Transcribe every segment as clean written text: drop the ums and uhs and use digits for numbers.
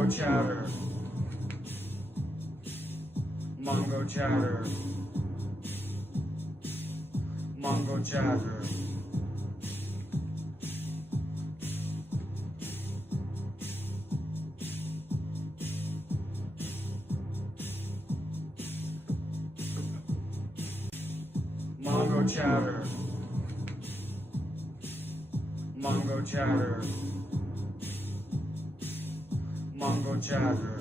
Mongochatter. Mongochatter. Mongochatter. Mongochatter. Mongochatter. Mongochatter.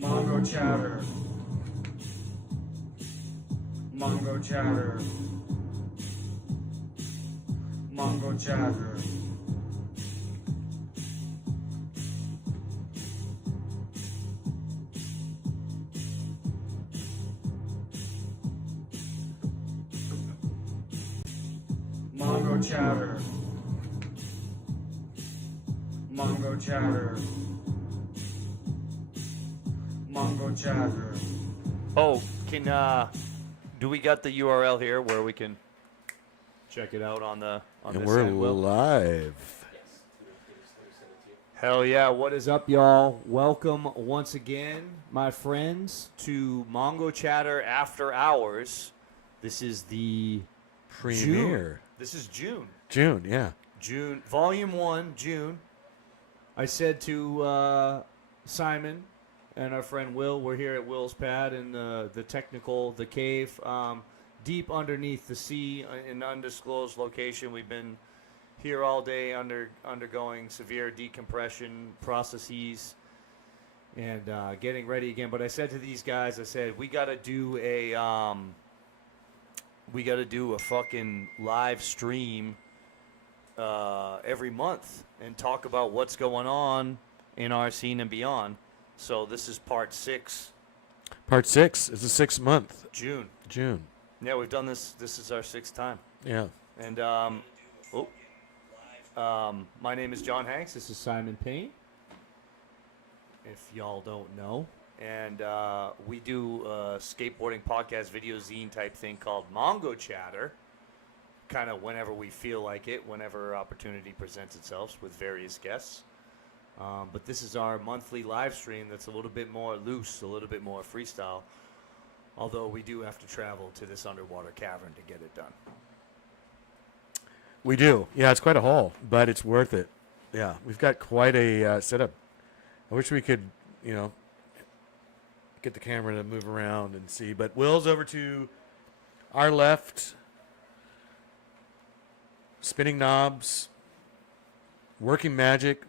Mongochatter. Mongochatter. Mongochatter. Mongochatter. Mongochatter. Mongochatter. Oh, do we got the URL here where we can check it out on And this we're end, Will? live. Hell yeah, what is up, y'all? Welcome once again, my friends, to Mongochatter After Hours. This is the Premiere. June. This is June. June, yeah. June, Volume 1, June. I said to Simon and our friend Will, we're here at Will's pad in the cave, deep underneath the sea in an undisclosed location. We've been here all day undergoing severe decompression processes and getting ready again. But I said to these guys, I said, we got to do a fucking live stream every month and talk about what's going on in our scene and beyond. So this is part 6. Part 6. It's the 6th month. June. Yeah, we've done this. This is our 6th time. Yeah. And my name is John Hanks. This is Simon Payne, if y'all don't know. And we do a skateboarding podcast video zine type thing called Mongochatter, kind of whenever we feel like it, whenever opportunity presents itself with various guests. But this is our monthly live stream that's a little bit more loose, a little bit more freestyle, although we do have to travel to this underwater cavern to get it done. We do. Yeah, it's quite a haul, but it's worth it. Yeah, we've got quite a setup. I wish we could, get the camera to move around and see. But Will's over to our left, spinning knobs, working magic,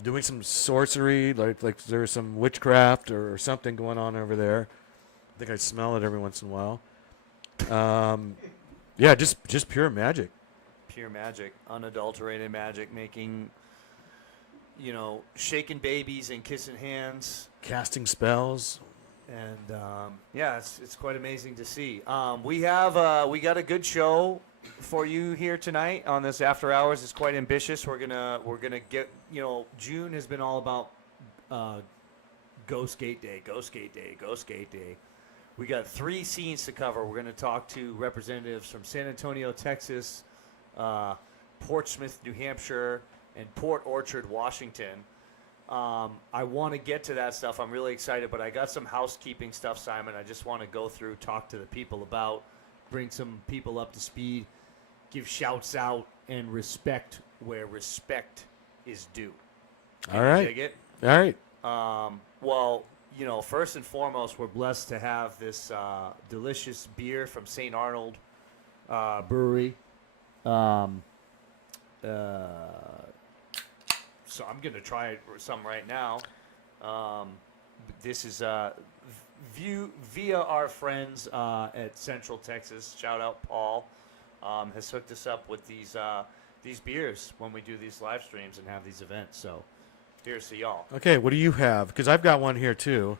doing some sorcery, like there's some witchcraft or something going on over there. I think I smell it every once in a while. Yeah, just pure magic. Pure magic, unadulterated magic, making, shaking babies and kissing hands. Casting spells. And, yeah, it's quite amazing to see. We got a good show for you here tonight on this After Hours. It's quite ambitious. We're gonna get, June has been all about Go Skate Day. We got 3 scenes to cover. We're gonna talk to representatives from San Antonio, Texas, Portsmouth, New Hampshire, and Port Orchard, Washington. I want to get to that stuff. I'm really excited, but I got some housekeeping stuff, Simon. I just want to go through, talk to the people about, bring some people up to speed, give shouts out, and respect where respect is due. All right. Dig it? All right. Well, first and foremost, we're blessed to have this delicious beer from St. Arnold Brewery. So I'm going to try some right now. This is via our friends at Central Texas. Shout out Paul. Has hooked us up with these beers when we do these live streams and have these events. So here's to y'all. Okay, what do you have? Because I've got one here too.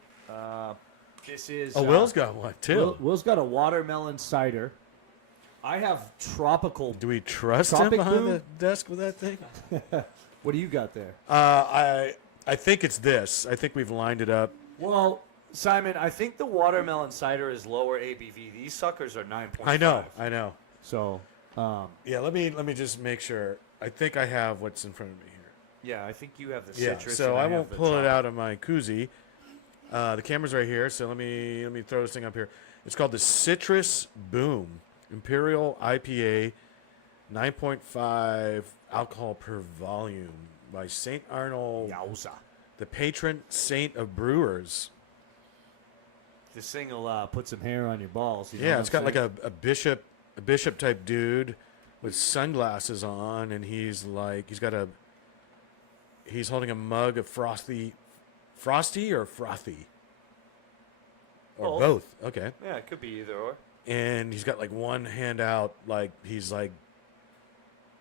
This is... Will's got one too. Will's got a watermelon cider. I have tropical... Do we trust him Tropic behind Boom? the desk with that thing? What do you got there? I think it's this. I think we've lined it up. Well, Simon, I think the watermelon cider is lower ABV. These suckers are 9.5. I know. So, Yeah, let me just make sure. I think I have what's in front of me here. yeah, I think you have the Yeah, citrus. so and I have won't the pull it chocolate. out of my koozie. The camera's right here, so let me throw this thing up here. It's called the Citrus Boom Imperial IPA, 9.5 alcohol per volume by St. Arnold, Yowza. the patron saint of brewers. This thing will put some hair on your balls. You know Yeah, what it's I'm got like saying? a bishop type dude with sunglasses on, and he's holding a mug of frosty or frothy, or Both. both. Okay, Yeah, it could be either or. and he's got like one hand out, like he's like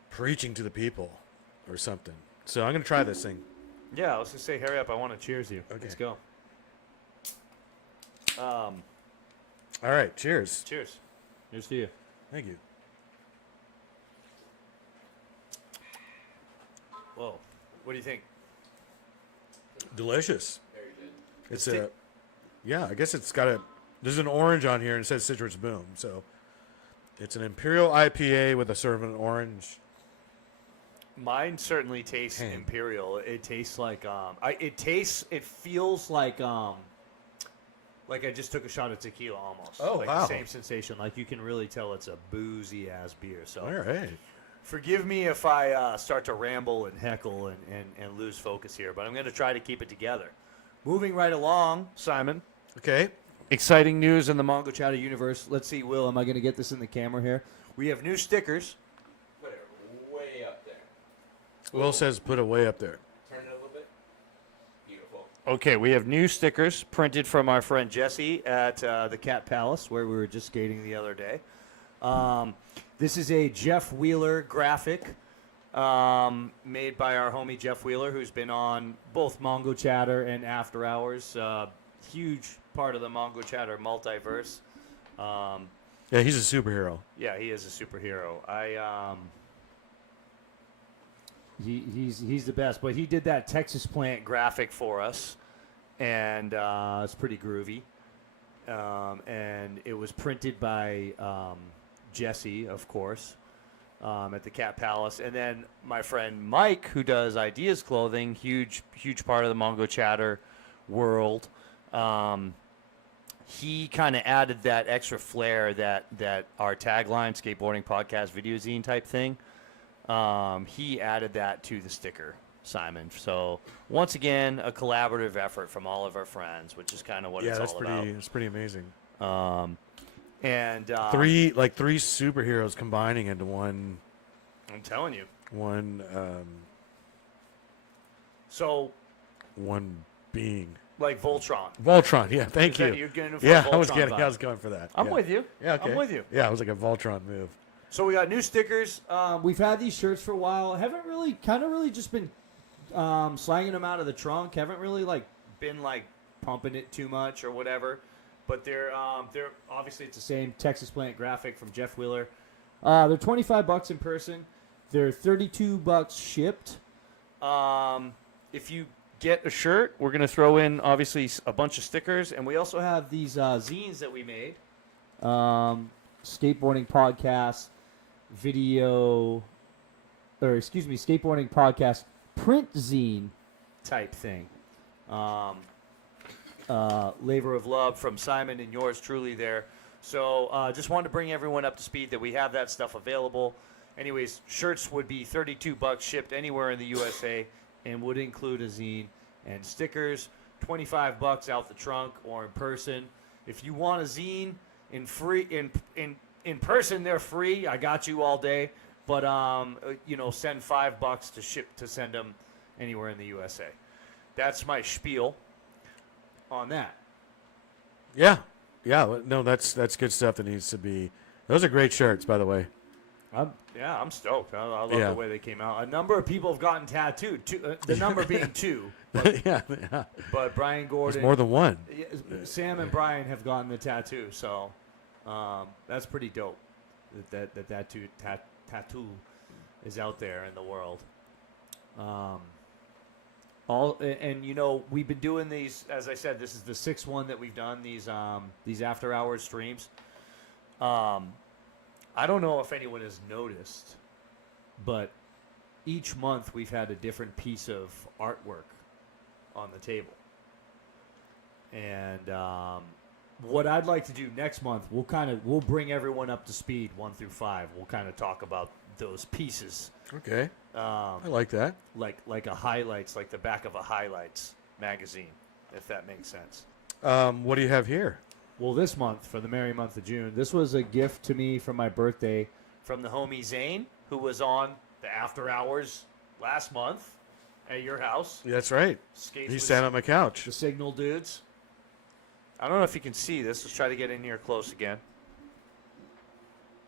preaching to the people or something. So I'm gonna try this thing. Yeah, I was gonna say, hurry up! I want to cheers you. Okay. Let's go. All right, cheers. Cheers. Here's to you. Thank you. Whoa. What do you think? Delicious. Very good. It's I guess it's got a. There's an orange on here and it says Citrus Boom, so it's an Imperial IPA with a sort of an orange. Mine certainly tastes Tang. imperial. It tastes like it feels like I just took a shot of tequila almost. Oh, like wow. the same sensation. Like you can really tell it's a boozy ass beer. So All right. forgive me if I start to ramble and heckle and lose focus here, but I'm going to try to keep it together. Moving right along, Simon. Okay. Exciting news in the Mongochatter universe. Let's see, Will, am I going to get this in the camera here? We have new stickers. Put it way up there. Will says put it way up there. Turn it a little bit. Beautiful. Okay, we have new stickers printed from our friend Jesse at the Cat Palace, where we were just skating the other day. This is a Jeff Wheeler graphic made by our homie Jeff Wheeler, who's been on both Mongochatter and After Hours. Huge part of the Mongochatter multiverse. Yeah, he's a superhero. Yeah, he is a superhero. He's the best. But he did that Texas plant graphic for us, and it's pretty groovy. And it was printed by Jesse, of course, at the Cat Palace. And then my friend Mike, who does Ideas Clothing, huge part of the Mongochatter world. He kind of added that extra flair that our tagline, skateboarding podcast video zine type thing. He added that to the sticker, Simon. So once again, a collaborative effort from all of our friends, which is kind of what it's all about. That's pretty amazing. And Three superheroes combining into one I'm telling you. one So being. like Voltron. Voltron, yeah, thank Is you. that- you're getting for Yeah, a I was Voltron vibe. going for that. I'm yeah. with you. Yeah, okay. I'm with you. Yeah, it was like a Voltron move. So we got new stickers. We've had these shirts for a while. Haven't really just been slanging them out of the trunk. Haven't really been pumping it too much or whatever. But they're obviously it's the same Texas plant graphic from Jeff Wheeler. They're $25 in person. They're $32 shipped. If you get a shirt, we're gonna throw in obviously a bunch of stickers, and we also have these zines that we made. Skateboarding podcast skateboarding podcast print zine type thing. Labor of love from Simon and yours truly there. So just wanted to bring everyone up to speed that we have that stuff available. Anyways, shirts would be $32 shipped anywhere in the USA and would include a zine, and stickers $25 out the trunk or in person. If you want a zine in person, they're free. I got you all day, but send $5 to ship to send them anywhere in the USA. That's my spiel on that. Yeah. No, that's good stuff that needs to be. Those are great shirts, by the way. I'm stoked. I love Yeah. the way they came out. A number of people have gotten tattooed. The number being two. yeah. But Brian Gordon, There's more than one. Sam and Brian have gotten the tattoo. So that's pretty dope. That tattoo is out there in the world. And we've been doing these. As I said, this is the sixth one that we've done these after hours streams. I don't know if anyone has noticed, but each month we've had a different piece of artwork on the table. And what I'd like to do next month, we'll bring everyone up to speed 1 through 5. We'll kind of talk about those pieces. Okay. I like that. Like a highlights, like the back of a highlights magazine, if that makes sense. What do you have here? Well, this month, for the merry month of June, this was a gift to me for my birthday from the homie Zane, who was on the After Hours last month at your house. That's right. Skates He with sat on my couch. the Signal dudes. I don't know if you can see this. Let's try to get in here close again.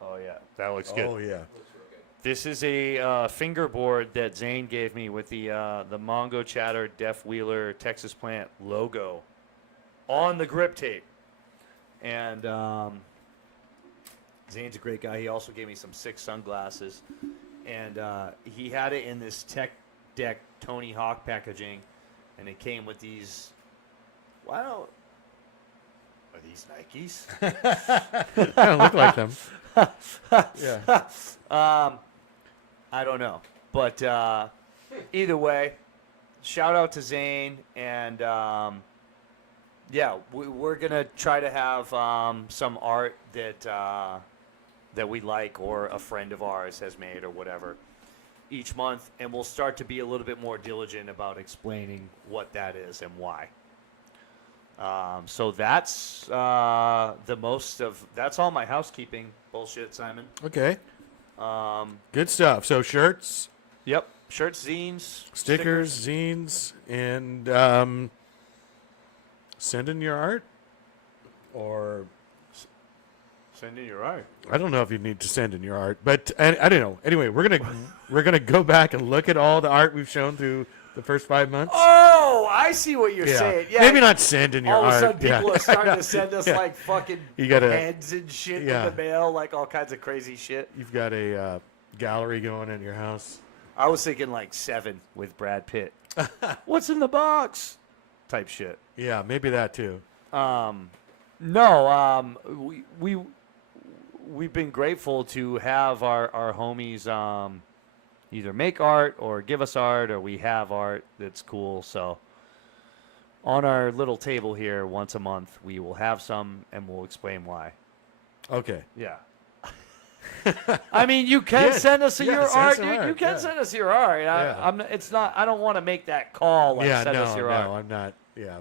Oh, yeah. That looks good. Oh, yeah. This is a fingerboard that Zane gave me with the Mongochatter Def Wheeler Texas Plant logo on the grip tape. And Zane's a great guy. He also gave me some sick sunglasses. And he had it in this Tech Deck Tony Hawk packaging. And it came with these. Are these Nikes? I don't look like them. Yeah. I don't know. But either way, shout out to Zane. And, we're going to try to have some art that we like or a friend of ours has made or whatever each month. And we'll start to be a little bit more diligent about explaining what that is and why. So that's that's all my housekeeping bullshit, Simon. Okay. Good stuff. So shirts, Yep. Shirts, zines, stickers, zines, and send in your art. Or Send in your art. I don't know if you need to send in your art, but I don't know. Anyway, we're gonna go back and look at all the art we've shown through the first 5 months. Oh, I see what you're saying. Yeah. Maybe not send in your all art. of a sudden, people yeah. are starting to send us Yeah. like fucking You gotta- heads and shit in the mail, like all kinds of crazy shit. You've got a gallery going in your house. I was thinking like 7 with Brad Pitt. What's in the box? Type shit. Yeah, maybe that too. No, we've been grateful to have our homies either make art or give us art, or we have art that's cool. So on our little table here, once a month, we will have some, and we'll explain why. Okay. Yeah. I mean, you can send us your send art, some dude. art, You can yeah. send us your art. Yeah. It's not. I don't want to make that call. Like, Yeah, send us your art. I'm not. Yeah.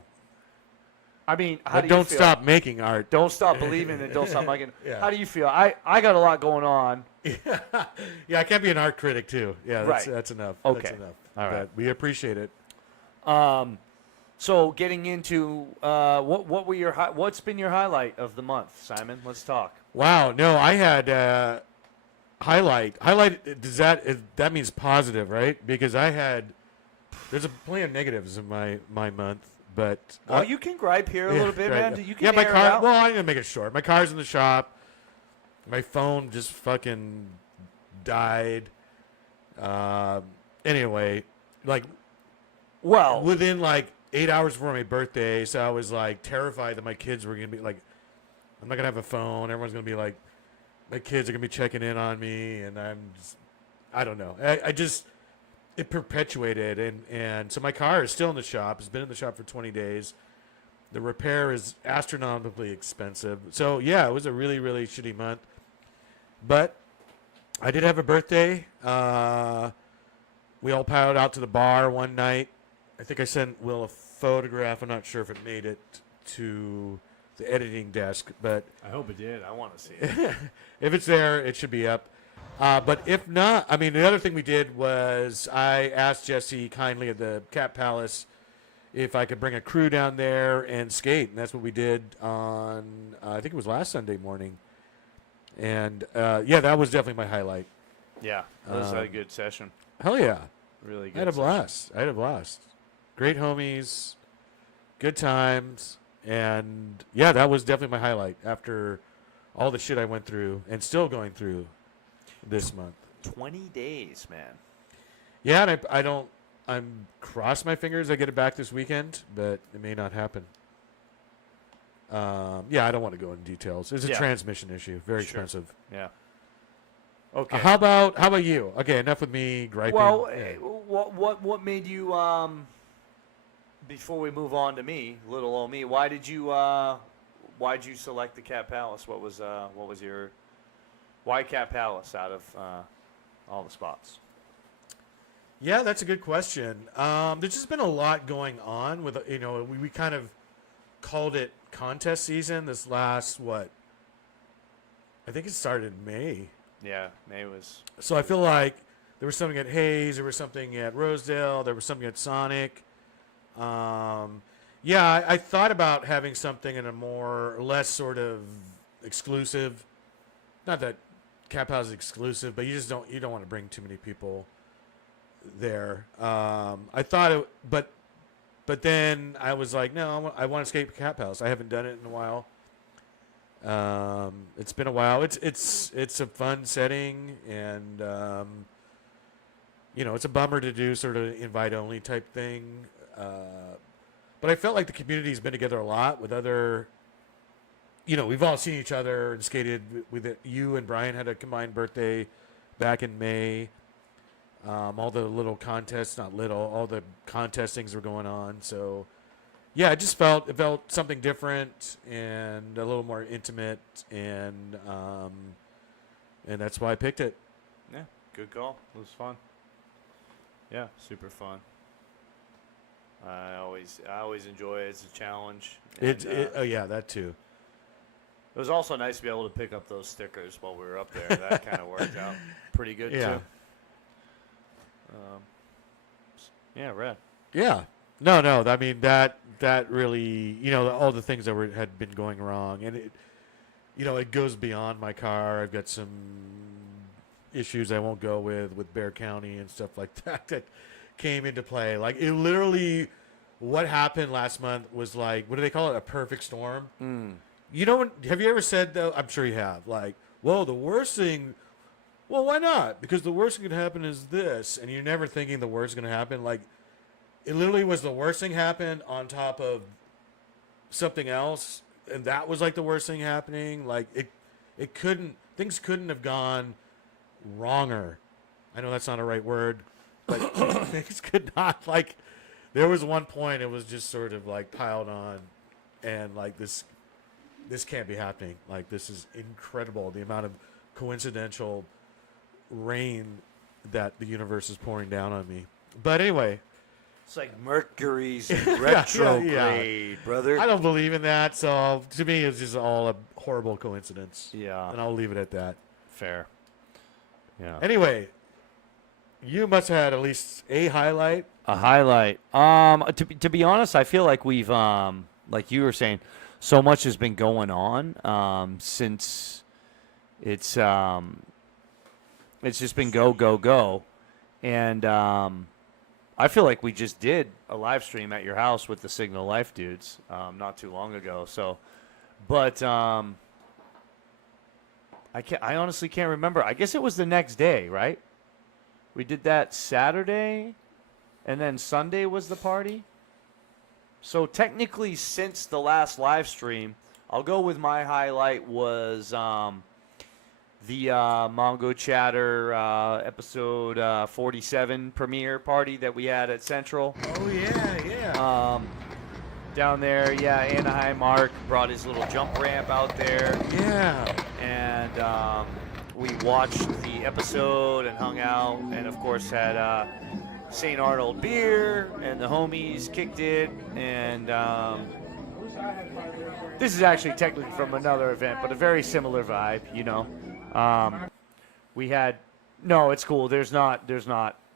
I mean, how But do you don't feel? stop making art. Don't stop believing and don't stop liking. Yeah. How do you feel? I got a lot going on. Yeah, I can't be an art critic too. Yeah, Right. that's enough. Okay. That's enough. All right. But we appreciate it. So getting into what's been your highlight of the month, Simon? Let's talk. Wow. No, I had highlight. Highlight. That means positive, right? Because there's plenty of negatives in my month, but Well, you can gripe here a little bit, right, man. yeah. You can Yeah, my air it car. out. Well, I'm gonna make it short. My car's in the shop. My phone just fucking died. Anyway, like Well, within like 8 hours before my birthday, so I was like terrified that my kids were gonna be like, I'm not gonna have a phone. Everyone's gonna be like, my kids are gonna be checking in on me, and I don't know. It perpetuated, and so my car is still in the shop. It's been in the shop for 20 days. The repair is astronomically expensive. So yeah, it was a really, really shitty month. But I did have a birthday. We all piled out to the bar one night. I think I sent Will a photograph. I'm not sure if it made it to the editing desk, but I hope it did. I want to see it. if it's there, it should be up. But if not, I mean, the other thing we did was I asked Jesse kindly at the Cat Palace if I could bring a crew down there and skate, and that's what we did on, I think it was last Sunday morning. And, that was definitely my highlight. Yeah, that was a good session. Hell yeah. Really good. I had a session. blast. I had a blast. Great homies, good times, and, yeah, that was definitely my highlight after all the shit I went through and still going through this month. 20 days, man. Yeah, and I don't I'm cross my fingers I get it back this weekend, but it may not happen. Yeah, I don't want to go into details. It's a transmission issue, very expensive. Yeah. Okay. How about you? Okay, enough with me griping. Well, Yeah. what made you before we move on to me, little old me? Why'd you select the Cat Palace? What was your why Cat Palace out of all the spots? Yeah, that's a good question. There's just been a lot going on with we kind of called it contest season this last I think it started in May. Yeah, May was. So I feel like there was something at Hayes, there was something at Rosedale, there was something at Sonic. Yeah, I thought about having something in a more or less sort of exclusive. Not that Cap House is exclusive, but you don't want to bring too many people there. I thought but then I was like, no, I want to skate Cap House. I haven't done it in a while. It's been a while. It's a fun setting, and it's a bummer to do sort of invite only type thing. But I felt like the community's been together a lot with other. We've all seen each other and skated with it. You and Brian had a combined birthday back in May. All the little contests, not little, all the contest things were going on. So, yeah, it felt something different and a little more intimate, and that's why I picked it. Yeah, good call. It was fun. Yeah, super fun. I always enjoy it. It's a challenge. Oh yeah, that too. It was also nice to be able to pick up those stickers while we were up there. That kind of worked out pretty good too. Yeah, rad. Yeah. No. I mean that really, all the things that had been going wrong, and it goes beyond my car. I've got some issues I won't go with Bear County and stuff like that came into play. Like it literally, what happened last month was like, what do they call it? A perfect storm. Have you ever said though? I'm sure you have. Like, whoa, the worst thing. Well, why not? Because the worst thing could happen is this, and you're never thinking the worst is going to happen. Like, it literally was the worst thing happened on top of something else, and that was like the worst thing happening. Like things couldn't have gone wronger. I know that's not a right word, but things could not, like, there was one point it was just sort of like piled on, and like this can't be happening. Like, this is incredible, the amount of coincidental rain that the universe is pouring down on me. But anyway, it's like Mercury's retrograde, brother. I don't believe in that, so to me it's just all a horrible coincidence. Yeah. And I'll leave it at that. Fair. Yeah. Anyway, you must have had at least a highlight. A highlight. To be honest, I feel like we've like you were saying, so much has been going on since it's just been go, and I feel like we just did a live stream at your house with the Signal Life dudes not too long ago. So, but I honestly can't remember. I guess it was the next day, right? We did that Saturday, and then Sunday was the party. So technically, since the last live stream, I'll go with my highlight was the Mongochatter episode 47 premiere party that we had at Central. Oh, yeah. Down there, yeah, Anaheim Mark brought his little jump ramp out there. Yeah. And we watched the episode and hung out, and of course had St. Arnold beer, and the homies kicked it, and this is actually technically from another event, but a very similar vibe, we had, no, it's cool. There's not,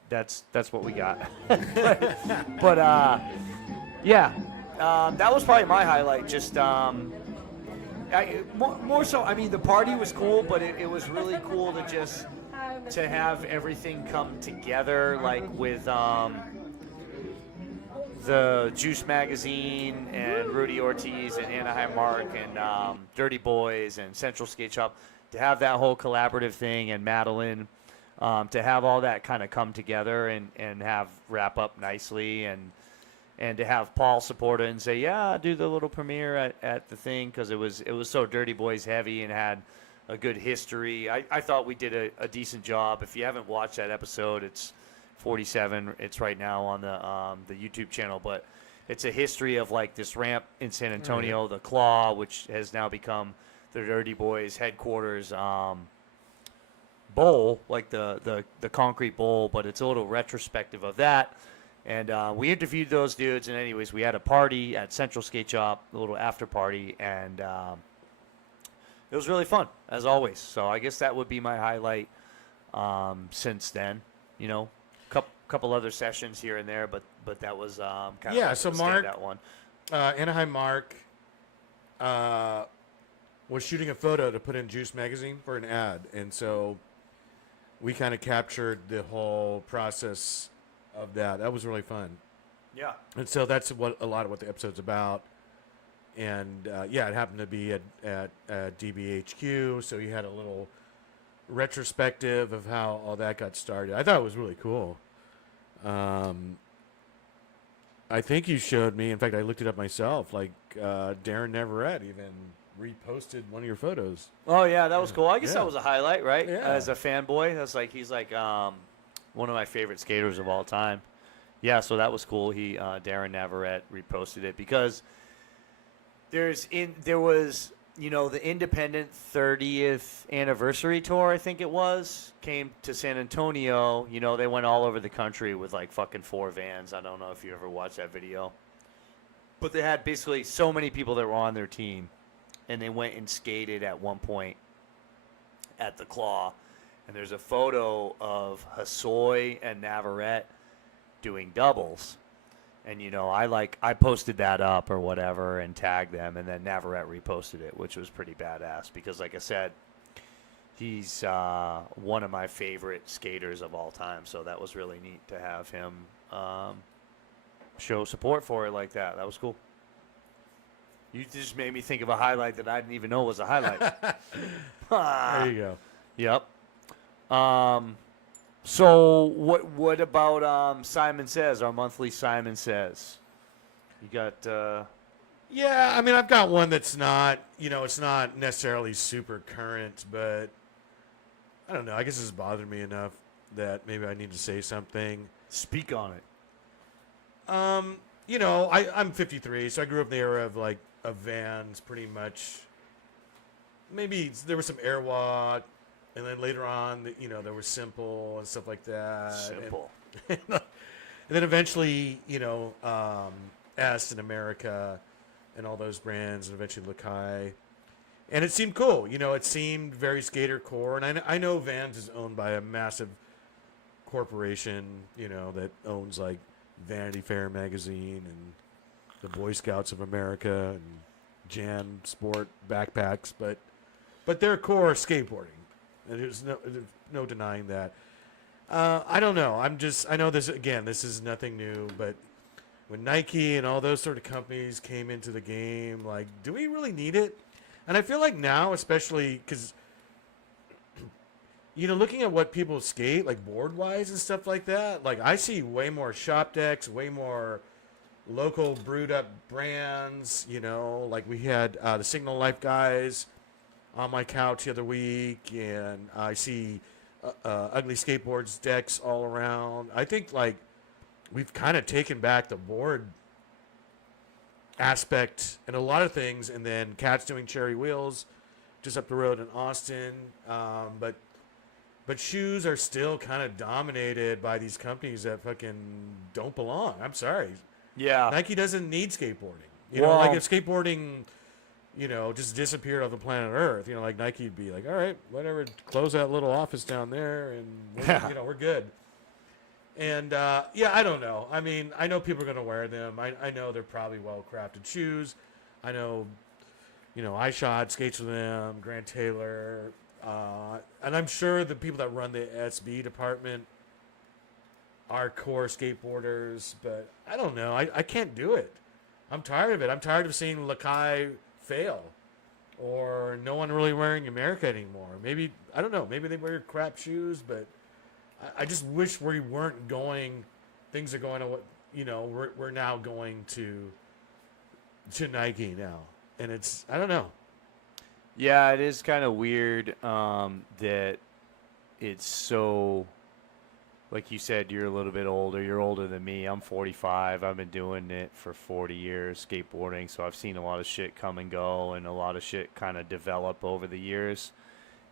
that's what we got. but yeah, that was probably my highlight. Just, more so, I mean, the party was cool, but it was really cool to have everything come together, like with the Juice Magazine and Rudy Ortiz and Anaheim Mark and Dirty Boys and Central Skate Shop, to have that whole collaborative thing, and Madeline to have all that kind of come together and have wrap up nicely and to have Paul support it and say, yeah, do the little premiere at the thing, because it was so Dirty Boys heavy and had a good history. I thought we did a decent job. If you haven't watched that episode, it's 47. It's right now on the YouTube channel, but it's a history of like this ramp in San Antonio, the Claw, which has now become the Dirty Boys headquarters bowl, like the concrete bowl, but it's a little retrospective of that. And we interviewed those dudes, and anyways, we had a party at Central Skate Shop, a little after party, and it was really fun, as always. So I guess that would be my highlight since then. You know, couple other sessions here and there, but that was kind of so the Mark, standout one. Anaheim Mark was shooting a photo to put in Juice magazine for an ad, and so we kind of captured the whole process of that. That was really fun. Yeah. And so that's what a lot of what the episode's about. And it happened to be at DBHQ, so he had a little retrospective of how all that got started. I thought it was really cool. I think you showed me, in fact, I looked it up myself, like Darren Neverett even reposted one of your photos. Oh, yeah, that was cool. I guess Yeah. that was a highlight, right? Yeah. As a fanboy, he's like one of my favorite skaters of all time. Yeah, so that was cool. He Darren Navarrete reposted it because there was the independent 30th anniversary tour, I think it was, came to San Antonio. They went all over the country with like fucking 4 vans. I don't know if you ever watched that video, but they had basically so many people that were on their team, and they went and skated at one point at the Claw. And there's a photo of Hosoi and Navarrete doing doubles. And, I posted that up or whatever and tagged them, and then Navarrete reposted it, which was pretty badass because, like I said, he's one of my favorite skaters of all time. So that was really neat to have him show support for it like that. That was cool. You just made me think of a highlight that I didn't even know was a highlight. There you go. Yep. So what about Simon Says, our monthly Simon Says? You got Yeah, I mean, I've got one that's not, it's not necessarily super current, but I don't know. I guess it's bothered me enough that maybe I need to say something. speak on it. I'm 53, so I grew up in the era of vans pretty much. Maybe there was some Airwalk, and then later on, there was Simple and stuff like that. Simple. And then eventually, S in America and all those brands, and eventually Lakai. And it seemed cool. It seemed very skater core. And I know Vans is owned by a massive corporation, that owns like Vanity Fair magazine and the Boy Scouts of America and Jan Sport backpacks. But their core skateboarding. And there's no denying that. I don't know. I know this is nothing new, but when Nike and all those sort of companies came into the game, like, do we really need it? And I feel like now, especially because, looking at what people skate, like board-wise and stuff like that, like I see way more shop decks, way more local brewed-up brands, like we had the Signal Life guys on my couch the other week, and I see Ugly Skateboards decks all around. I think, like, we've kind of taken back the board aspect and a lot of things, and then Cat's doing Cherry Wheels just up the road in Austin. But shoes are still kind of dominated by these companies that fucking don't belong. I'm sorry. Yeah. Nike doesn't need skateboarding. Well- Like if skateboarding, just disappeared off the planet Earth, like Nike would be like, all right, whatever, close that little office down there and, we're good. And, I don't know. I mean, I know people are going to wear them. I know they're probably well-crafted shoes. I know, iShot skates with them, Grant Taylor. And I'm sure the people that run the SB department are core skateboarders. But I don't know. I can't do it. I'm tired of it. I'm tired of seeing Lakai fail. Or no one really wearing America anymore. Maybe, I don't know. Maybe they wear crap shoes, but I just wish we weren't going. Things are going to, we're now going to Nike now, and it's I don't know. Yeah, it is kind of weird that it's so. Like you said, you're a little bit older. You're older than me. I'm 45. I've been doing it for 40 years, skateboarding. So I've seen a lot of shit come and go, and a lot of shit kind of develop over the years.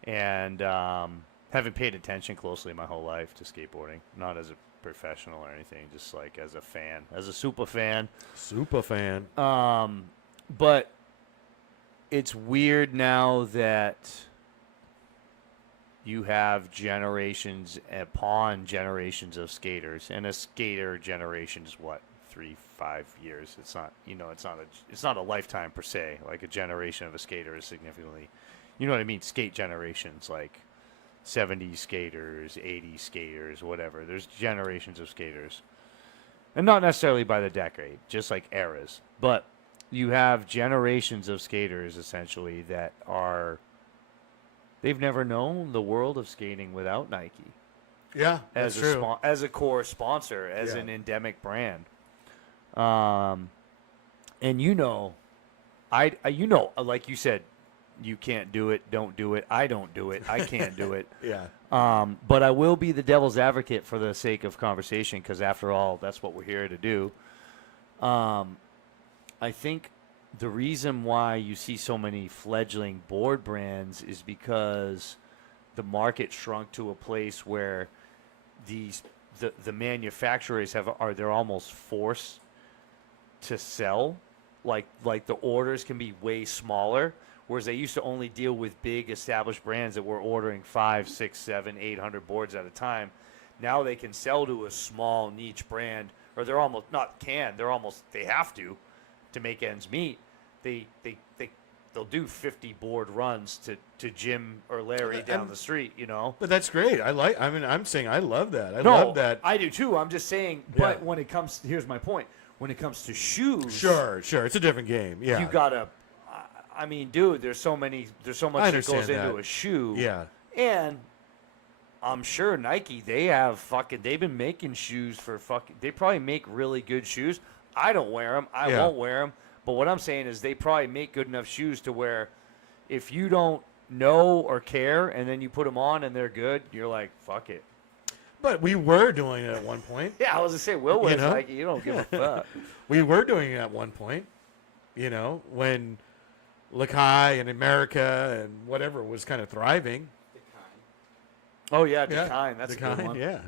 And haven't paid attention closely my whole life to skateboarding. Not as a professional or anything, just like as a fan, as a super fan. Super fan. But it's weird now that you have generations upon generations of skaters, and a skater generation is what, 3-5 years. It's not, it's not a lifetime per se. Like a generation of a skater is significantly, you know what I mean? Skate generations, like 70s skaters, 80s skaters, whatever. There's generations of skaters, and not necessarily by the decade, just like eras. But you have generations of skaters essentially that are. They've never known the world of skating without Nike. Yeah, that's true. As a core sponsor, as an endemic brand. And like you said, you can't do it, don't do it. I don't do it. I can't do it. Yeah. But I will be the devil's advocate for the sake of conversation, because after all, that's what we're here to do. I think the reason why you see so many fledgling board brands is because the market shrunk to a place where the manufacturers they're almost forced to sell. Like the orders can be way smaller, whereas they used to only deal with big established brands that were ordering 5, 6, 7, 800 boards at a time. Now they can sell to a small niche brand, or they have to make ends meet. They'll do 50 board runs to Jim or Larry down the street, But that's great. I'm saying I love that. I No, love that. I do too. I'm just saying, but when it comes, here's my point. When it comes to shoes, Sure. It's a different game. Yeah. you gotta. I mean, dude, there's so much that goes into a shoe. Yeah. And I'm sure Nike, they've been making shoes they probably make really good shoes. I don't wear them. I won't wear them. But what I'm saying is they probably make good enough shoes to where if you don't know or care and then you put them on and they're good, you're like, fuck it. But we were doing it at one point. Yeah, I was going to say, Will was like, you don't give a fuck. We were doing it at one point, when Lakai and America and whatever was kind of thriving. Oh, yeah, Decine. That's a good one. Yeah.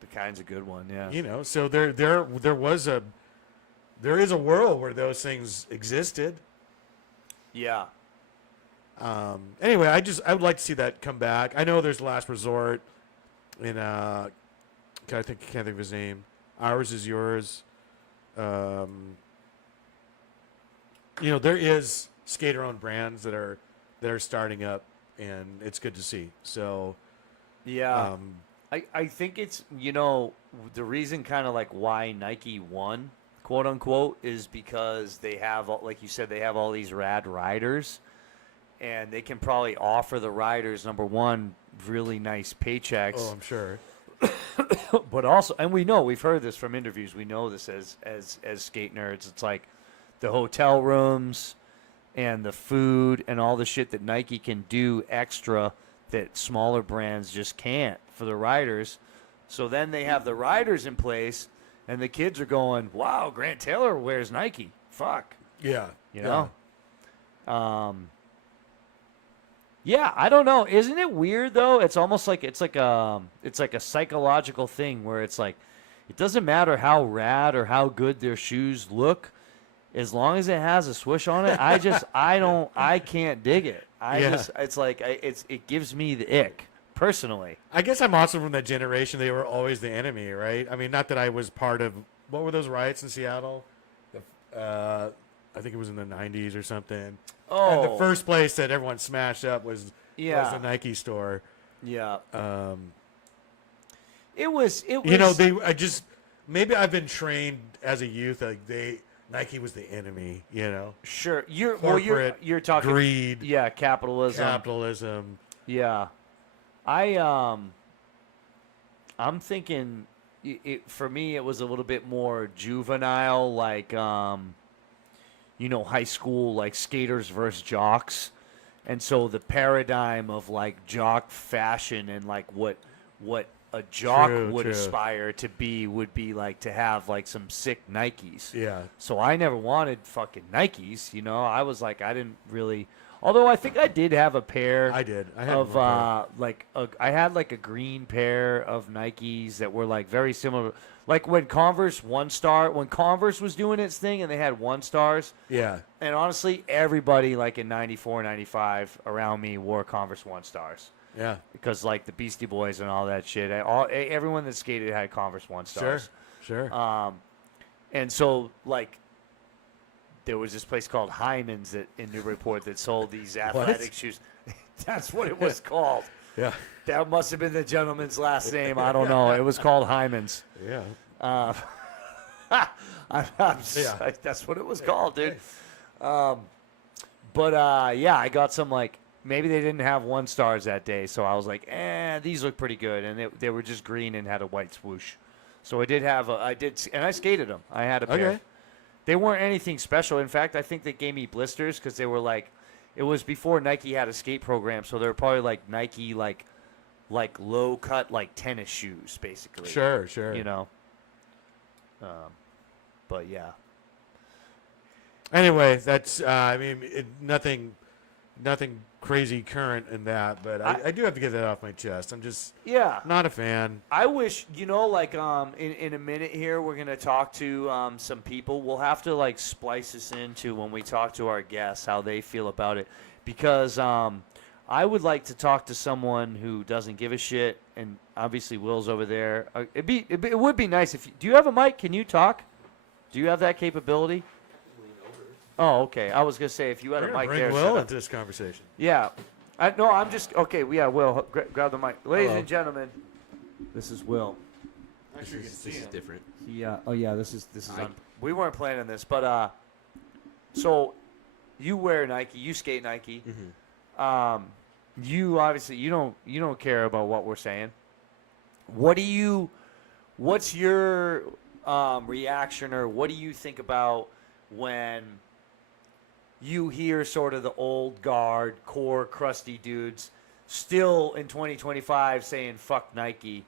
Decine's a good one, yeah. So there is a world where those things existed. Yeah. Anyway, I would like to see that come back. I know there's Last Resort in can't think of his name. Ours is Yours. There is skater-owned brands that are starting up, and it's good to see. So, yeah, I think it's the reason kind of like why Nike won, quote unquote, is because they have, like you said, they have all these rad riders, and they can probably offer the riders, number one, really nice paychecks. Oh, I'm sure. But also, and we've heard this from interviews. We know this as skate nerds. It's like the hotel rooms and the food and all the shit that Nike can do extra that smaller brands just can't for the riders. So then they have the riders in place, and the kids are going, "Wow, Grant Taylor wears Nike. Fuck." Yeah. Yeah, I don't know. Isn't it weird though? It's almost like it's like a psychological thing where it's like it doesn't matter how rad or how good their shoes look, as long as it has a swoosh on it. I can't dig it. It gives me the ick personally. I guess I'm also from that generation. They were always the enemy, right? I mean, not that I was part of what were those riots in Seattle? I think it was in the 90s or something. Oh, and the first place that everyone smashed up was the Nike store. Yeah. It was. Maybe I've been trained as a youth like Nike was the enemy. Sure. You're talking greed. Yeah, capitalism. Capitalism. Yeah. I'm thinking, for me, it was a little bit more juvenile, like, high school, like skaters versus jocks. And so the paradigm of like jock fashion and like what a jock would True. aspire to be would be like to have like some sick Nikes. Yeah. So I never wanted fucking Nikes, I was like, I didn't really. Although I think I did have a pair. I did. I had of one pair. I had like a green pair of Nikes that were like very similar. Like when Converse when Converse was doing its thing and they had 1 stars. Yeah. And honestly, everybody like in 94, 95 around me wore Converse 1 stars. Yeah. Because like the Beastie Boys and all that shit, everyone that skated had Converse 1 stars. Sure. And so like there was this place called Hyman's in Newburyport that sold these athletic shoes. That's what it was called. Yeah. That must have been the gentleman's last name. I don't know. It was called Hyman's. Yeah. That's what it was called, dude. I got some like maybe they didn't have 1 stars that day, so I was like, these look pretty good, and they were just green and had a white swoosh. So I did have and I skated them. I had a pair. Okay. They weren't anything special. In fact, I think they gave me blisters because they were like, it was before Nike had a skate program, so they were probably like Nike like low cut like tennis shoes basically. Sure. But yeah. Anyway, that's nothing crazy current in that, but I do have to get that off my chest. I'm just not a fan. I wish in a minute here we're gonna talk to some people. We'll have to like splice this into when we talk to our guests how they feel about it, because I would like to talk to someone who doesn't give a shit, and obviously Will's over there. It would be nice if do you have a mic? Can you talk? Do you have that capability? Oh, okay. I was gonna say if you had a mic bring there. Will into this conversation. Yeah. I'm just okay. Yeah, Will, grab the mic, ladies Hello. and gentlemen. This is Will. Actually, This is different. This is we weren't planning this, but so you wear Nike, you skate Nike. Mm-hmm. You obviously you don't care about what we're saying. What's your reaction, or what do you think about when you hear sort of the old guard, core, crusty dudes still in 2025 saying fuck Nike?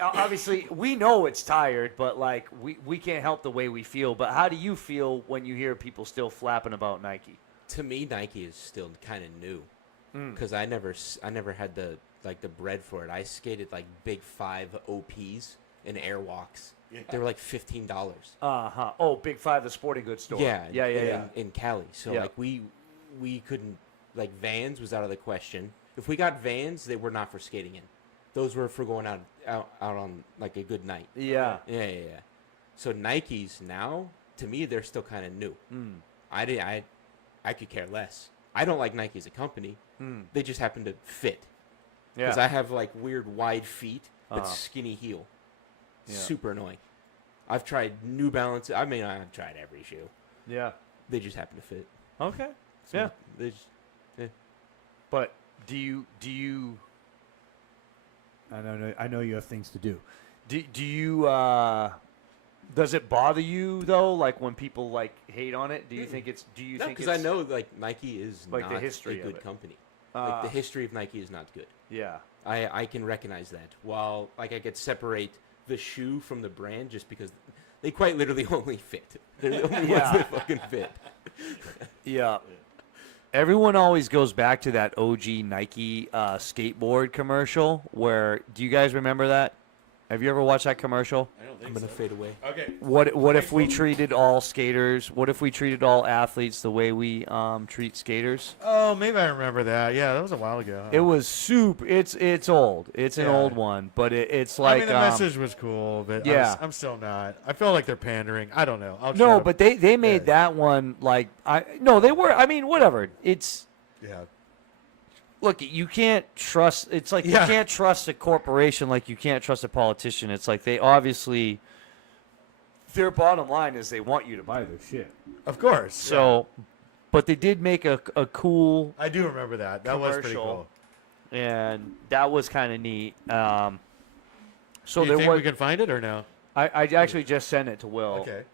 Obviously, we know it's tired, but like we can't help the way we feel. But how do you feel when you hear people still flapping about Nike? To me, Nike is still kind of new, because I never had the bread for it. I skated like Big 5 OPs and Airwalks. Yeah. They were like $15. Oh, Big 5, the sporting goods store. Yeah. In Cali, so like we couldn't, like, Vans was out of the question. If we got Vans, they were not for skating in. Those were for going out on like a good night. Yeah. So Nikes now, to me, they're still kind of new. I could care less. I don't like Nike as a company. They just happen to fit. Because I have like weird wide feet but skinny heel. Yeah. Super annoying. I've tried New Balance. I mean, I've tried every shoe. Yeah. They just happen to fit. Okay. So yeah. They just, But do you? I know you have things to do. Do you? Does it bother you though? Like when people like hate on it? Do you think it's? Do you think? Because I know like Nike is like not the history a good of it. company. Like the history of Nike is not good. Yeah. I can recognize that. While like I could separate the shoe from the brand just because they quite literally only fit. They're the only ones that fucking fit. Yeah. Everyone always goes back to that OG Nike skateboard commercial where, do you guys remember that? Have you ever watched that commercial? I don't think I'm going to fade away. Okay. What if we treated all skaters, what if we treated all athletes the way we treat skaters? Oh, maybe I remember that. Yeah, that was a while ago. It was super. It's old. It's an old one, but it's like. I mean, the message was cool, but I'm still not. I feel like they're pandering. I don't know. No, but they made that one like they were. I mean, whatever. It's. Yeah. Look, you can't trust. It's like you can't trust a corporation like you can't trust a politician. It's like they obviously. Their bottom line is they want you to buy their shit. Of course. So, but they did make a cool. I do remember that. That was pretty cool. And that was kind of neat. So Do you there think was. we can find it or no? I actually just sent it to Will. Okay.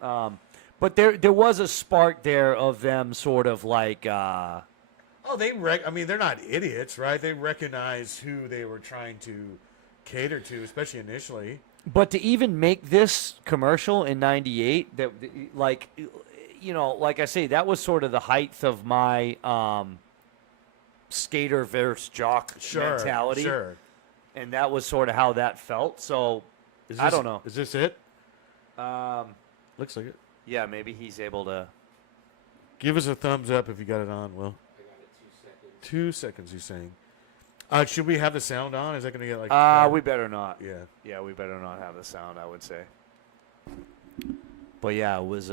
But there was a spark there of them sort of like. Oh, I mean, they're not idiots, right? They recognize who they were trying to cater to, especially initially. But to even make this commercial in '98, that like, like I say, that was sort of the height of my skater versus jock mentality. Sure. And that was sort of how that felt. So I don't know. Is this it? Looks like it. Yeah, maybe he's able to. Give us a thumbs up if you got it on, Will. I got it 2 seconds. 2 seconds, he's saying. Should we have the sound on? Is that going to get like... We better not. Yeah. Yeah, we better not have the sound, I would say. But yeah, it was,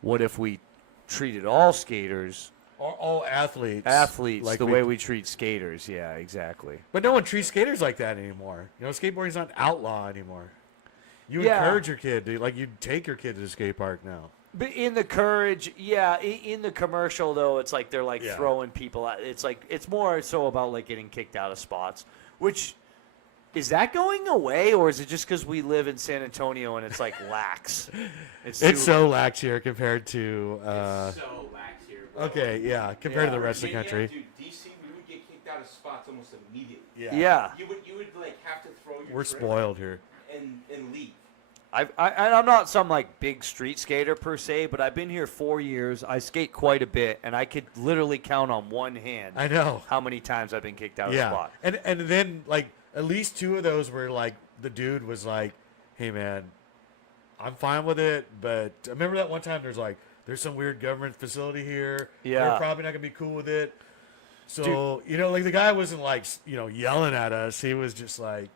what if we treated all skaters... All athletes. Athletes, like the way we treat skaters. Yeah, exactly. But no one treats skaters like that anymore. Skateboarding's not outlaw anymore. You Yeah. encourage your kid to, like, you take your kid to the skate park now. But in the courage, yeah, in the commercial, though, it's like they're, like, Yeah. throwing people out. It's like, it's more so about, like, getting kicked out of spots, which... Is that going away, or is it just because we live in San Antonio and it's like lax? It's so lax here compared to. It's so lax here. Bro. Okay, yeah, compared to the rest of the Virginia, country. Dude, DC, we would get kicked out of spots almost immediately. Yeah. You would like have to throw your We're trip spoiled here. and leave. I'm not some like big street skater per se, but I've been here 4 years. I skate quite a bit, and I could literally count on one hand. I know. How many times I've been kicked out of a Yeah, spot. and then like at least 2 of those were like the dude was like, "Hey man, I'm fine with it," but I remember that one time there's some weird government facility here. Yeah. They're probably not gonna be cool with it. So like the guy wasn't like yelling at us. He was just like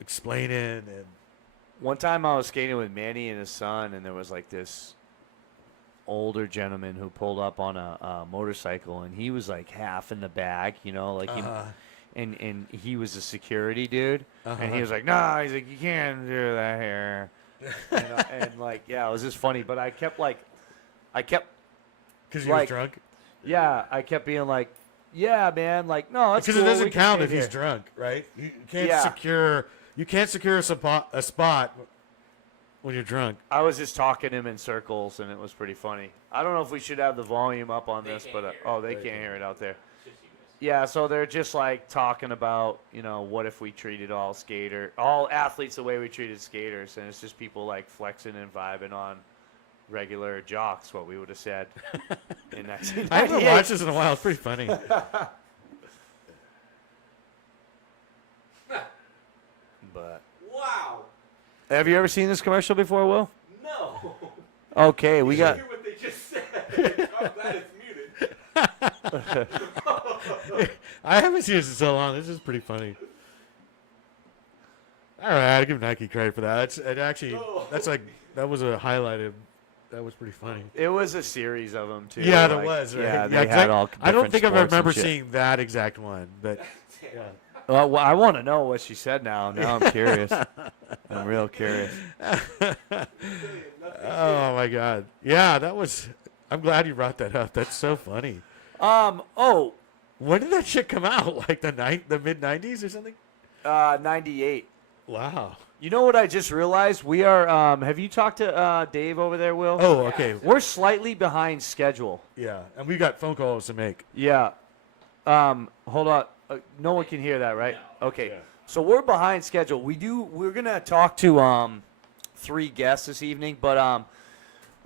explaining and. One time I was skating with Manny and his son, and there was like this older gentleman who pulled up on a motorcycle, and he was like half in the bag, like and he was a security dude, and he was like, "No," he's like, "You can't do that here," and like, yeah, it was just funny, but I kept Because he like, was drunk. yeah, I kept being like, "Yeah, man, like, no, it's Because cool, it doesn't we can count skate if he's here." drunk, right? You can't Yeah. secure. You can't secure a spot when you're drunk. I was just talking him in circles, and it was pretty funny. I don't know if we should have the volume up on They this, can't but hear it. oh, they can't hear it out there. It's just you guys. Yeah, so they're just like talking about, what if we treated all athletes the way we treated skaters, and it's just people like flexing and vibing on regular jocks, what we would have said in 1998. I haven't watched this in a while. It's pretty funny. But Wow. have you ever seen this commercial before, Will? No. Okay, we got. Hear what they just said. I'm glad it's muted. I haven't seen this in so long. This is pretty funny. All right, I give Nike credit for that. That was a highlighted. That was pretty funny. It was a series of them too. Yeah, there like, was. Right? Yeah, they 'cause had all. I don't different think I sports and remember shit. seeing that exact one, but yeah. Well, I want to know what she said now. Now I'm curious. I'm real curious. Oh my god. Yeah, that was. I'm glad you brought that up. That's so funny. Oh, When did that shit come out? Like the mid '90s or something? 98. Wow. You know what I just realized? We are. Have you talked to Dave over there, Will? Oh, okay. We're slightly behind schedule. Yeah, and we got phone calls to make. Yeah. Hold on. No one can hear that, right? Okay. Yeah. So we're behind schedule. We're gonna talk to 3 guests this evening, but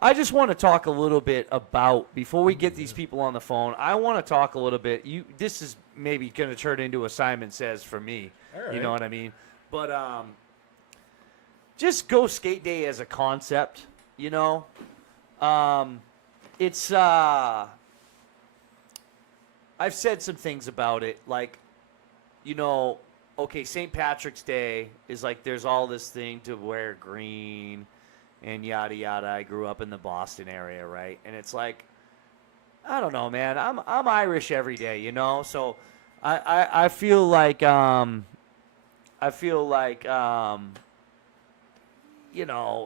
I just want to talk a little bit about before we get these people on the phone. I want to talk a little bit. This is maybe gonna turn into a Simon Says for me. All right. You know what I mean? But just Go Skate Day as a concept. It's I've said some things about it, like, okay, St. Patrick's Day is like there's all this thing to wear green and yada yada. I grew up in the Boston area, right? And it's like, I don't know, man. I'm Irish every day, so I feel like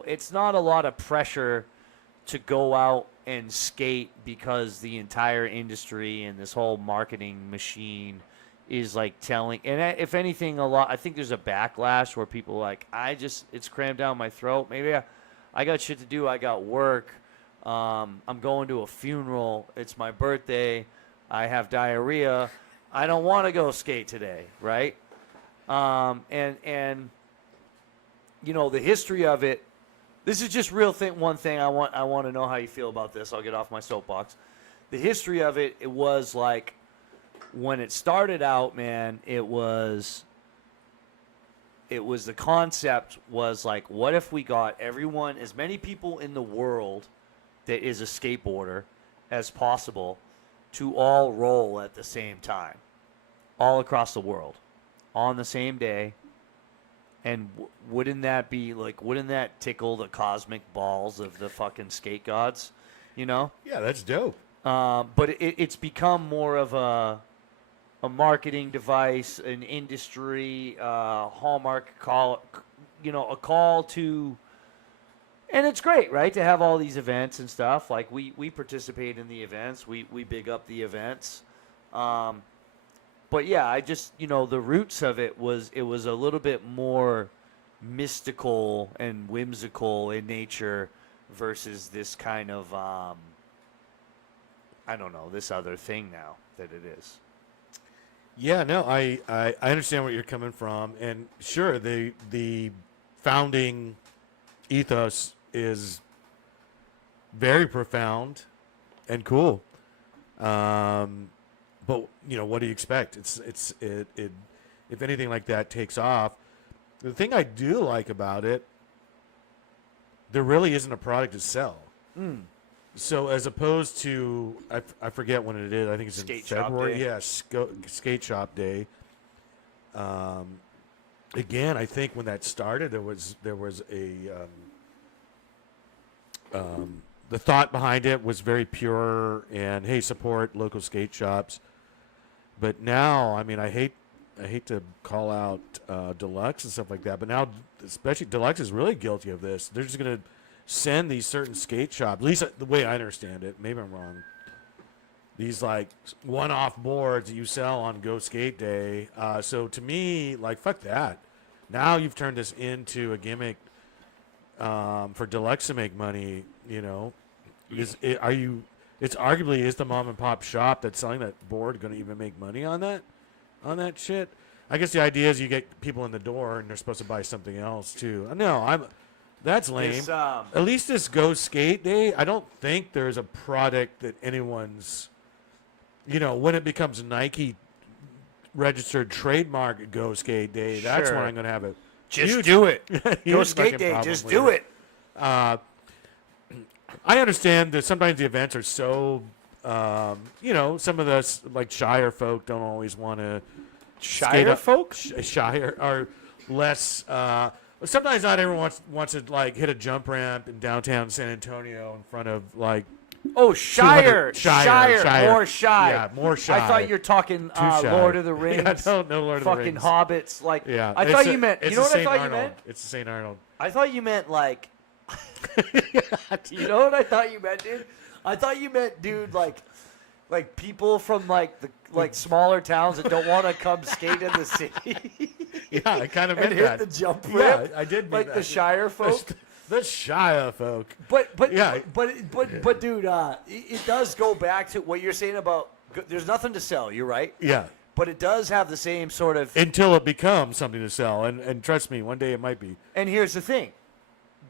it's not a lot of pressure to go out and skate because the entire industry and this whole marketing machine is like telling, and if anything, I think there's a backlash where people are like, it's crammed down my throat. Maybe I got shit to do. I got work. I'm going to a funeral. It's my birthday. I have diarrhea. I don't want to go skate today, right? And you know, the history of it. This is just one thing I want to know how you feel about this. I'll get off my soapbox. The history of it, it was like, when it started out, man, it was the concept was like, what if we got as many people in the world that is a skateboarder as possible to all roll at the same time, all across the world, on the same day. And wouldn't that tickle the cosmic balls of the fucking skate gods, you know? Yeah, that's dope. But it's become more of a marketing device, an industry, hallmark call, a call to, and it's great, right, to have all these events and stuff. Like we participate in the events, we big up the events. But yeah, I just, the roots of it was a little bit more mystical and whimsical in nature versus this kind of, I don't know, this other thing now that it is. Yeah, no, I understand where you're coming from, and sure, the founding ethos is very profound and cool. But what do you expect? It if anything like that takes off, the thing I do like about it, there really isn't a product to sell. So as opposed to, I forget when it is. I think it's Skate in Shop February. Day. Yeah, Skate Shop Day. Again, I think when that started, there was the thought behind it was very pure and, hey, support local skate shops. But now, I mean, I hate to call out Deluxe and stuff like that, but now especially Deluxe is really guilty of this. They're just gonna send these certain skate shops, at least the way I understand it, maybe I'm wrong, these like one-off boards that you sell on Go Skate Day. So to me, like, fuck that. Now you've turned this into a gimmick for Deluxe to make money. It's arguably is the mom and pop shop that's selling that board going to even make money on that shit? I guess the idea is you get people in the door and they're supposed to buy something else too. No, that's lame. At least this Go Skate Day, I don't think there's a product that anyone's, when it becomes Nike registered trademark Go Skate Day, that's Sure. when I'm going to have it. Just do it. Go Skate Day, just do it. I understand that sometimes the events are so, some of us, like Shire folk, don't always want to. Shire folk? Shire are less. Sometimes not everyone wants to like hit a jump ramp in downtown San Antonio in front of like. Oh, Shire. More shy. Yeah, more shy. I thought you were talking Lord of the Rings. Yeah, I don't know Lord of the Fucking Rings. hobbits. Like, Yeah, I thought you meant. You know what I thought you meant? It's the St. Arnold. I thought you meant like. You know what I thought you meant, dude? I thought you meant, dude, like people from like smaller towns that don't want to come skate in the city. Yeah, I kind of meant and that. hit the jump ramp. Yeah, I did mean like that. the Shire folk. The Shire folk. But Yeah. but dude, it does go back to what you're saying about there's nothing to sell. You're right. Yeah. But it does have the same sort of. Until it becomes something to sell, and trust me, one day it might be. And here's the thing.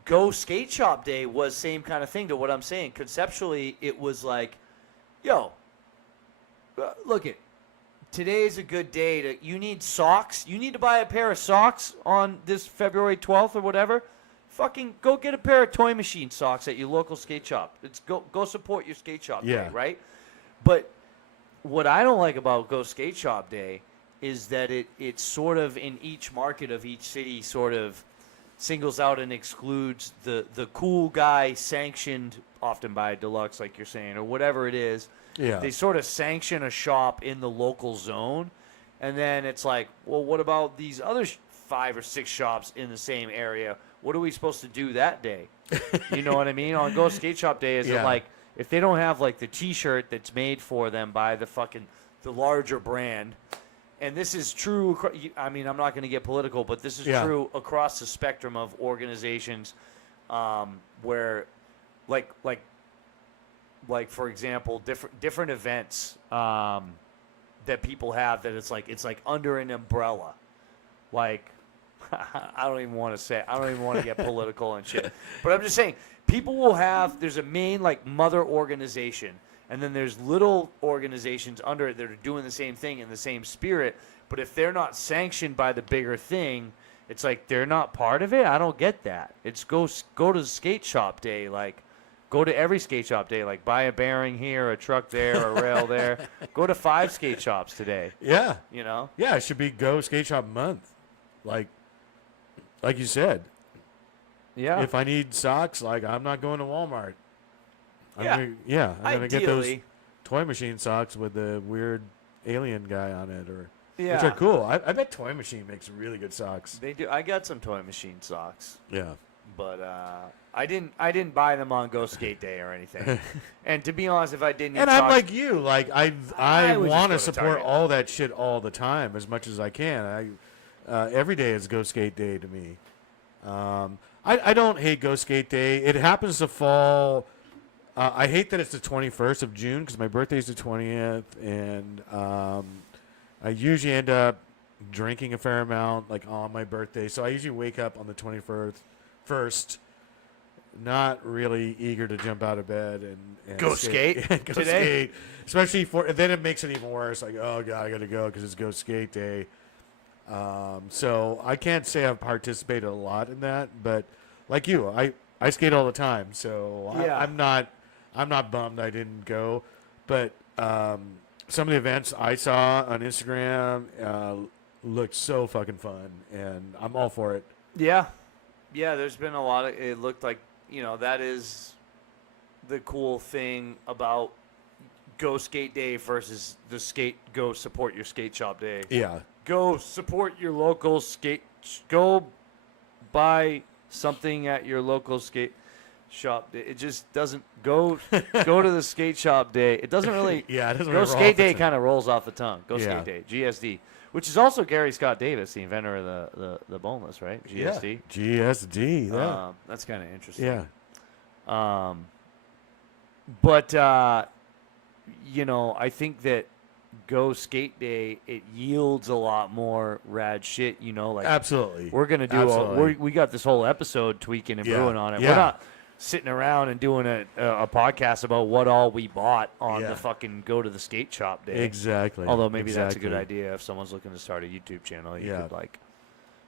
Go Skate Shop Day was same kind of thing to what I'm saying. Conceptually, it was like, yo, look it. Today's a good day you need socks. You need to buy a pair of socks on this February 12th or whatever. Fucking go get a pair of Toy Machine socks at your local skate shop. It's go support your skate shop day, right? But what I don't like about Go Skate Shop Day is that it's sort of in each market of each city sort of singles out and excludes the cool guy sanctioned often by Deluxe, like you're saying, or whatever it is. Yeah. They sort of sanction a shop in the local zone, and then it's like, well, what about these other 5 or 6 shops in the same area? What are we supposed to do that day? You know what I mean? On Go Skate Shop Day, is it like if they don't have like the T-shirt that's made for them by the larger brand, and this is true. I mean, I'm not going to get political, but this is Yeah. true across the spectrum of organizations, where, like for example, different events that people have that it's like under an umbrella, like. I don't even want to say. I don't even want to get political and shit. But I'm just saying, people will have. There's a main like mother organization, and then there's little organizations under it that are doing the same thing in the same spirit. But if they're not sanctioned by the bigger thing, it's like they're not part of it. I don't get that. It's go to the skate shop day, like go to every skate shop day, like buy a bearing here, a truck there, a rail there. Go to 5 skate shops today. Yeah. You know. Yeah, it should be Go Skate Shop Month. Like you said. Yeah. If I need socks, like I'm not going to Walmart. I'm gonna get those Ideally. toy machine socks with the weird alien guy on it, which Yeah. are cool. I bet Toy Machine makes really good socks. They do. I got some Toy Machine socks, Yeah. but I didn't buy them on Go Skate Day or anything. And to be honest, if I didn't, And I'm like you, like I would just want go to to support Target. all that shit all the time as much as I can. Every day is Go Skate Day to me. I don't hate Go Skate Day. It happens to fall. I hate that it's the 21st of June because my birthday is the 20th, and I usually end up drinking a fair amount like on my birthday. So I usually wake up on the 21st, not really eager to jump out of bed and Go skate go today? skate. Especially then it makes it even worse. Like, oh god, I gotta go because it's Go Skate Day. So I can't say I've participated a lot in that, but like you, I skate all the time, so Yeah. I'm not bummed I didn't go. But some of the events I saw on Instagram looked so fucking fun, and I'm all for it. yeah, there's been a lot of. It looked like that is the cool thing about Go Skate Day versus the Go Support Your Skate Shop Day. Yeah, Go support your local skate. Go buy something at your local skate shop. It just doesn't go to the skate shop day. It doesn't really. yeah. It doesn't Go really roll Skate off the Day tongue. kind of rolls off the tongue. Go Yeah. Skate Day, GSD, which is also Gary Scott Davis, the inventor of the boneless, right? GSD. Yeah. GSD. Yeah. That's kind of interesting. Yeah. But I think that Go Skate Day, it yields a lot more rad shit. Like Absolutely. we're gonna do. Absolutely. We got this whole episode tweaking and Yeah. brewing on it. Yeah. We're not sitting around and doing a podcast about what all we bought on Yeah. the fucking Go to the Skate Shop Day. Exactly. Although maybe that's a good Exactly. idea if someone's looking to start a YouTube channel. You Yeah. could like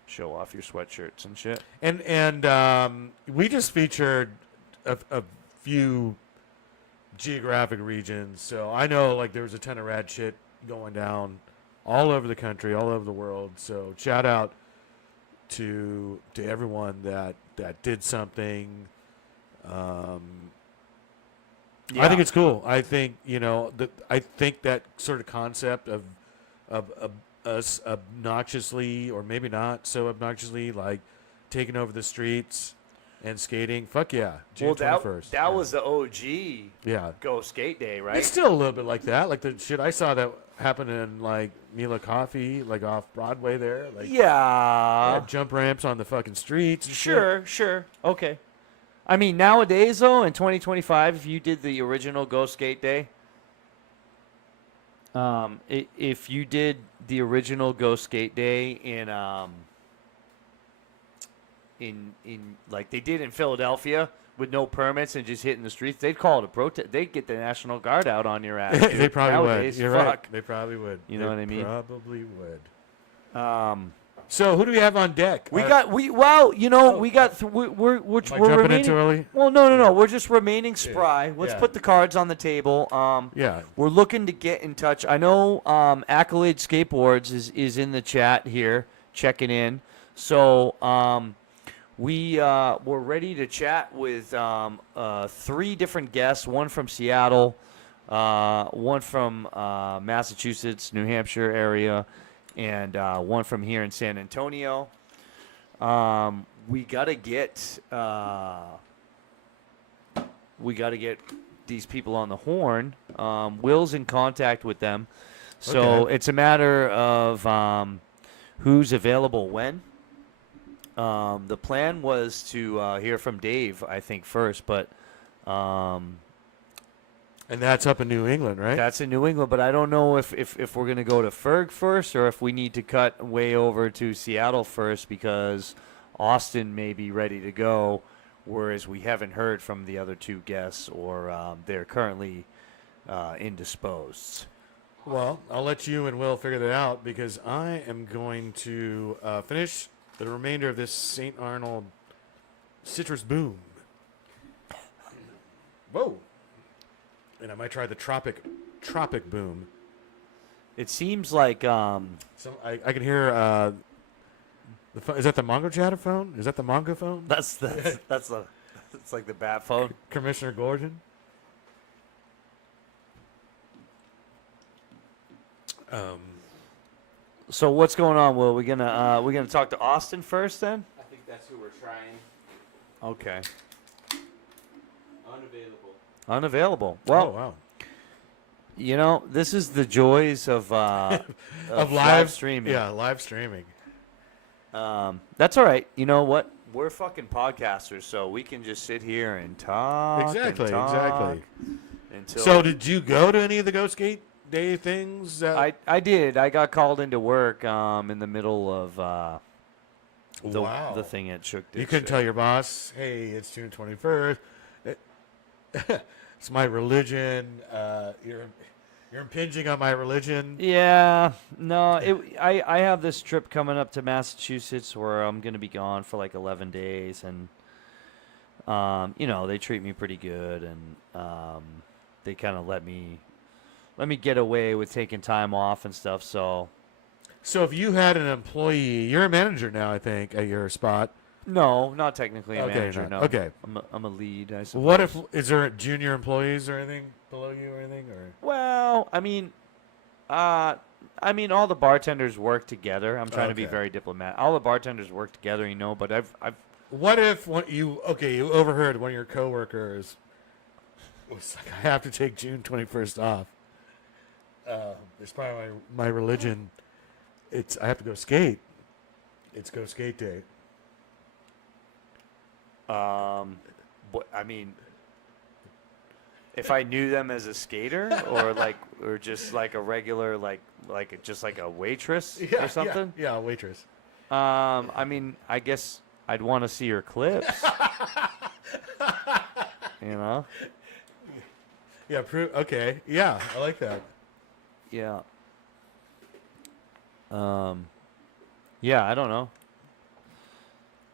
show off your sweatshirts and shit. And we just featured a few geographic regions, so I know like there was a ton of rad shit going down all over the country, all over the world. So shout out to everyone that did something. I think it's cool. I think I think that sort of concept of us obnoxiously, or maybe not so obnoxiously, like taking over the streets and skating. Fuck yeah, June 21st. That was the OG yeah. Go Skate Day, right? It's still a little bit like that. Like the shit I saw that happened in like Mila Coffee, like off Broadway there. Like they yeah. had jump ramps on the fucking streets. And Sure. Okay. I mean, nowadays, though, in 2025, if you did the original Go Skate Day, if you did the original Go Skate Day in like they did in Philadelphia with no permits and just hitting the streets, they'd call it a protest. They'd get the National Guard out on your ass. Shit. dude. They probably Nowadays, would. You're fuck. right. They probably would. You know what I mean? Probably would. Um, So who do we have on deck? we Am got we're I jumping in remaining. too early? Well, no. We're just remaining spry. Let's yeah. put the cards on the table. Yeah. We're looking to get in touch. I know Accolade Skateboards is in the chat here, checking in. So we're ready to chat with 3 different guests. One from Seattle, one from Massachusetts, New Hampshire area, and one from here in San Antonio. We gotta get these people on the horn. Will's in contact with them, So Okay. it's a matter of who's available when. The plan was to hear from Dave, I think, first, but um, And that's up in New England, right? that's in New England. But I don't know if we're going to go to Ferg first or if we need to cut way over to Seattle first because Austin may be ready to go, whereas we haven't heard from the other two guests or they're currently indisposed. Well, I'll let you and Will figure that out because I am going to finish the remainder of this St. Arnold citrus boom. Whoa. And I might try the tropic boom. It seems like So I can hear is that the Mongochatter phone? Is that the Mongo phone? that's the it's like the bat phone. Commissioner Gordon. So what's going on, Will? We're gonna talk to Austin first, then? I think that's who we're trying. Okay. Unavailable. Unavailable. Well, Oh wow. you know, this is the joys of Of live streaming. Yeah, live streaming. That's all right. You know what? We're fucking podcasters, so we can just sit here and talk. Exactly, and talk exactly. Until So did you go to any of the Ghost Gate Day things? I did. I got called into work in the middle of Wow. the thing at Shook Ditch. You couldn't tell your boss, hey, it's June 21st. It's my religion. You're impinging on my religion. Yeah, no. I have this trip coming up to Massachusetts where I'm gonna be gone for like 11 days, and you know, they treat me pretty good, and they kind of let me get away with taking time off and stuff. So So if you had an employee, you're a manager now, I think, at your spot. no, not technically a Okay, manager. not- No, okay. I'm a lead. I suppose. What if is there junior employees or anything below you or anything or? Well, I mean, all the bartenders work together. I'm trying to be Okay. very diplomatic. All the bartenders work together, you know. But I've What if you overheard one of your coworkers was like, I have to take June 21st off. It's part of my religion. I have to go skate. It's go skate day. What I mean, if I knew them as a skater or just like a regular just like a waitress or something. Yeah, waitress. I mean, I guess I'd want to see her clips. You know? Yeah, okay. Yeah, I like that. Yeah. Yeah, I don't know.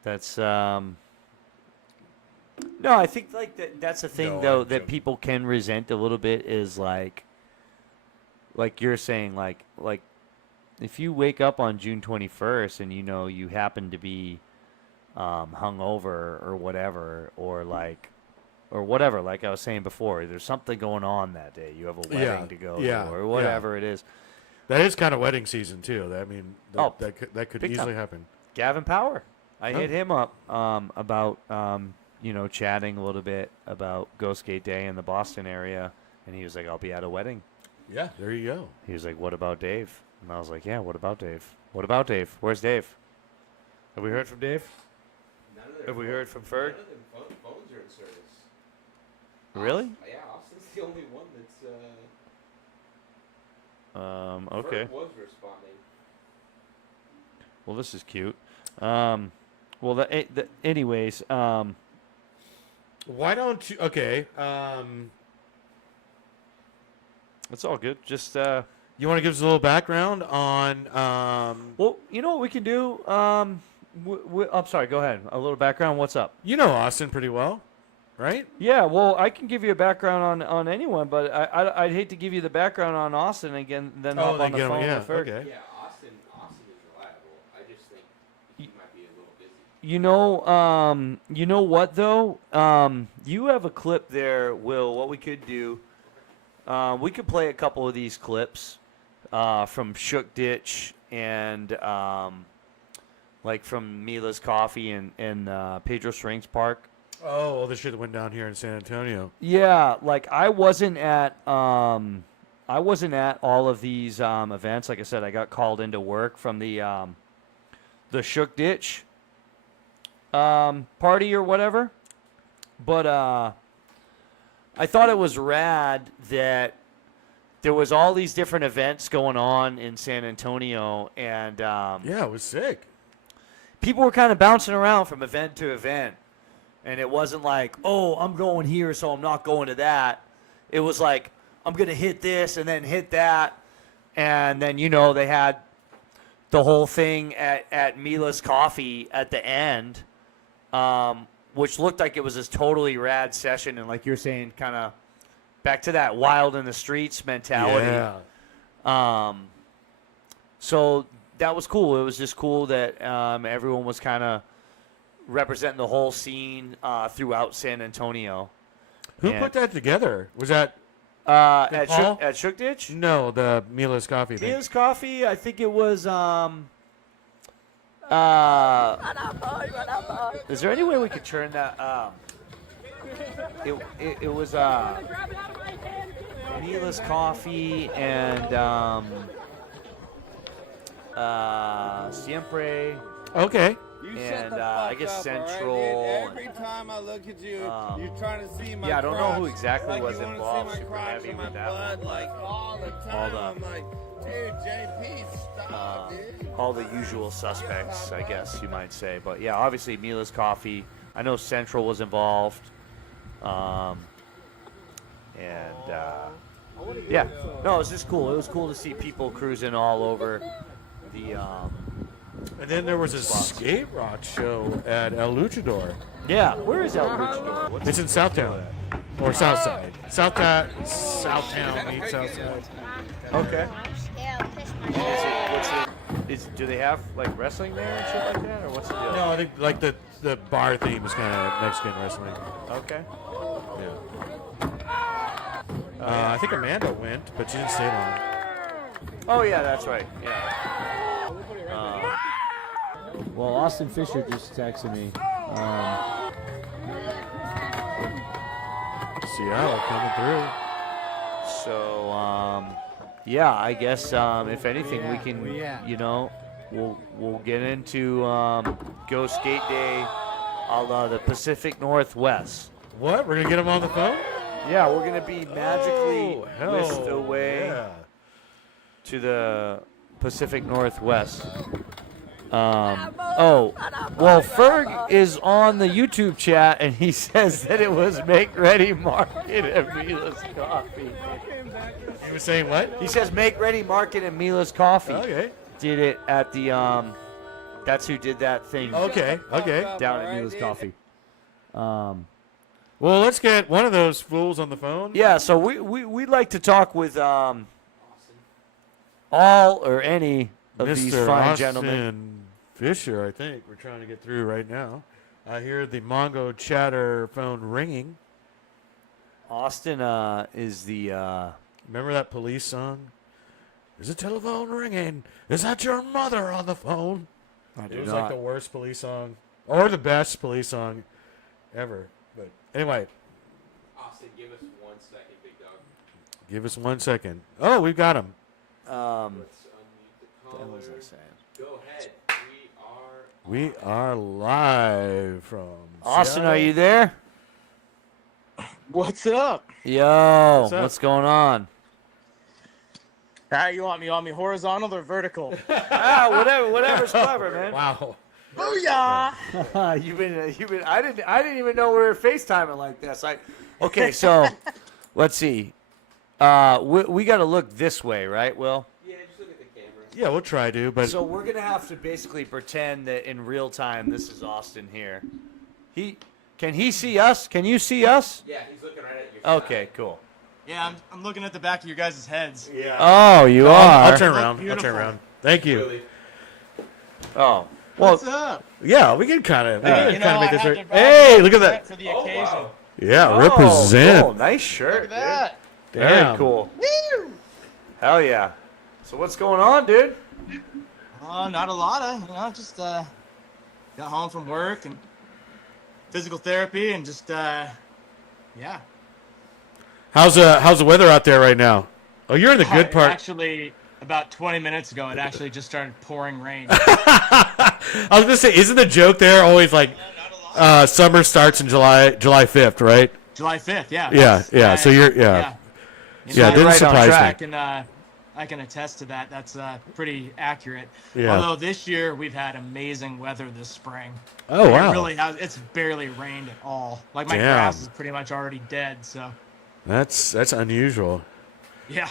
That's no, I think like that's the thing No, though I'm that joking. people can resent a little bit is like you're saying like if you wake up on June 21st and you know you happen to be hungover or whatever like I was saying before, there's something going on that day. You have a wedding to go yeah, to or whatever it is. That is kind of wedding season too. I mean, that could big easily time. happen. Gavin Power. I Oh. hit him up about chatting a little bit about Ghost Gate Day in the Boston area, and he was like, "I'll be at a wedding." Yeah, there you go. He was like, "What about Dave?" And I was like, "Yeah, what about Dave? What about Dave? Where's Dave? Have we heard from Dave? None of their Have we phones- heard from Ferg? None of their phones are in service. Really? Yeah, Austin's the only one that's. Okay. Ferg was responding. Well, this is cute. Anyways, Why don't you? Okay. it's all good. Just You want to give us a little background on? well, you know what we can do. I'm sorry. Go ahead. A little background. What's up? You know Austin pretty well, right? Yeah, well, I can give you a background on anyone, but I'd hate to give you the background on Austin again, then hop on the phone with Ferg. Okay. Yeah, Austin is reliable. I just think he might be a little busy. You know what though? You have a clip there, Will. What we could do, we could play a couple of these clips from Shook Ditch and like from Mila's Coffee and Pedro Strings Park. Oh, well, the shit that went down here in San Antonio. Yeah, like I wasn't at I wasn't at all of these events. Like I said, I got called into work from the Shook Ditch party or whatever. But I thought it was rad that there was all these different events going on in San Antonio, and Yeah, it was sick. people were kind of bouncing around from event to event. And it wasn't like, oh, I'm going here, so I'm not going to that. It was like, I'm going to hit this and then hit that. And then, they had the whole thing at Mila's Coffee at the end, which looked like it was this totally rad session. And like you're saying, kind of back to that wild in the streets mentality. Yeah. So that was cool. It was just cool that everyone was kind of representing the whole scene throughout San Antonio. Who put that together? Was that at Shook Ditch? No, the Mila's Coffee thing. Mila's Coffee, I think it was is there any way we could turn that it was Mila's Coffee and Siempre. Okay. You And, shut the fuck I guess up, Central All right? and- Every time I look at you, you're trying to see my yeah, I don't know who crotch. exactly like was you wanna involved see my super crotch heavy and my with that blood, one. like all the time. All the- I'm like, dude, JP, stop, dude. All the usual suspects, I guess you might say. But yeah, obviously Mila's Coffee. I know Central was involved. Yeah, no, it was just cool. It was cool to see people cruising all over the. And then there was a skate rock show at El Luchador. Yeah, where is El Luchador? What's It's in Southtown. Or Southside. Southtown meets Southside. Okay. Do they have like wrestling there and shit like that, or what's the deal? No, I think like the bar theme is kind of Mexican wrestling. Okay. Yeah. I think Amanda went, but she didn't stay long. Oh yeah, that's right. Yeah. Well, Austin Fisher just texted me. Seattle coming through. So, yeah, I guess if anything, we can, we'll get into Go Skate Day a la the Pacific Northwest. What? We're gonna get him on the phone? Yeah, we're gonna be magically whisked away Yeah. to the Pacific Northwest. Well, Ferg is on the YouTube chat, and he says that it was Make Ready Market and Mila's Coffee. You were saying what? He says Make Ready Market and Mila's Coffee. Okay. Did it at the that's who did that thing Okay. down at Mila's Coffee. Well, let's get one of those fools on the phone. Yeah, so we'd like to talk with all or any of these Mr. fine Austin gentlemen. Fisher, I think we're trying to get through right now. I hear the Mongochatter phone ringing. Austin is the Remember that police song? Is the telephone ringing? Is that your mother on the phone? It was like the worst police song, or the best police song ever. But anyway, Austin, give us 1 second, big dog. give us 1 second. Oh, we've got him. Let's unmute the caller. what was I saying? Go ahead. We are live from Austin, Seattle. are you there? What's up? Yo, up? what's going on? How you want me? On me horizontal or vertical? Whatever's clever, man. Wow. Booyah! you've been. I didn't even know we were FaceTiming like this. Okay, so let's see. We got to look this way, right, Will? Yeah, just look at the camera. Yeah, we'll try to, but So we're gonna have to basically pretend that in real time this is Austin here. Can he see us? Can you see us? Yeah, he's looking right at your Okay, cool. Yeah, I'm looking at the back of your guys' heads. yeah. Oh, you are. I'll turn around. I'll Beautiful. turn around. Thank you. Really? Oh, well, What's up? Yeah, we can kind of You know, I make this had right. to Hey, look at represent that. for the occasion. Yeah, oh, represent. cool. Nice shirt. Look at that. Dude. Very Damn. cool. Hell yeah. So what's going on, dude? Not a lot of, just got home from work and physical therapy and just yeah. How's the weather out there right now? Oh, you're in the good part. Actually, about 20 minutes ago, it actually just started pouring rain. I was gonna say, isn't the joke there always like summer starts in July 5th, right? July 5th, yeah. Yeah. So you're Yeah. Yeah, it you're didn't right on surprise track. me. I can attest to that. That's pretty accurate. Yeah. Although this year we've had amazing weather this spring. Oh, Like, wow. It really has. It's barely rained at all. Like my Damn. grass is pretty much already dead. So That's unusual. yeah.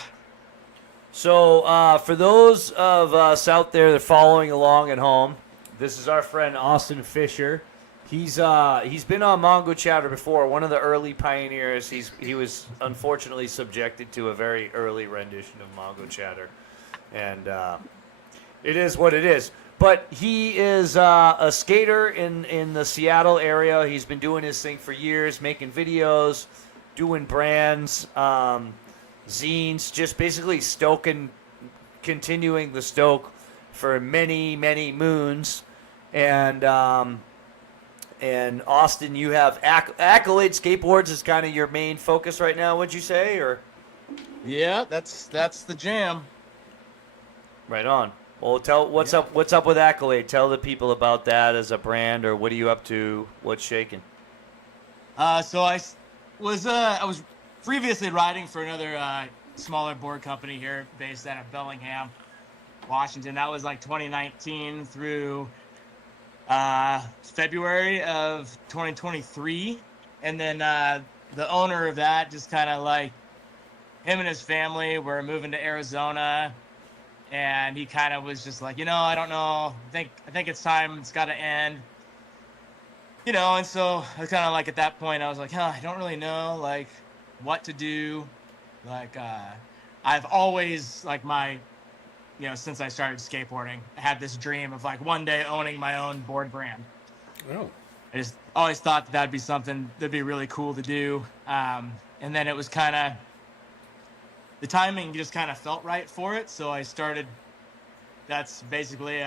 So, for those of us out there that are following along at home, this is our friend Austin Fisher. He's been on Mongochatter before, one of the early pioneers. He was unfortunately subjected to a very early rendition of Mongochatter, and it is what it is. But he is a skater in the Seattle area. He's been doing his thing for years, making videos, doing brands, zines, just basically continuing the stoke for many, many moons. And Austin, you have Accolade Skateboards is kind of your main focus right now, would you say, or? Yeah, that's the jam. Right on. Well, what's up with Accolade? Tell the people about that as a brand, or what are you up to? What's shaking? So I was previously riding for another smaller board company here based out of Bellingham, Washington. That was like 2019 through February of 2023. And then the owner of that just kind of like, him and his family were moving to Arizona, and he kind of was just like, I don't know. I think it's time. It's got to end. And so I kind of like at that point, I was like, I don't really know like what to do. Like, I've always like since I started skateboarding, I had this dream of like one day owning my own board brand. Oh. I just always thought that'd be something that'd be really cool to do. And then it was kind of, the timing just kind of felt right for it. So I started, that's basically,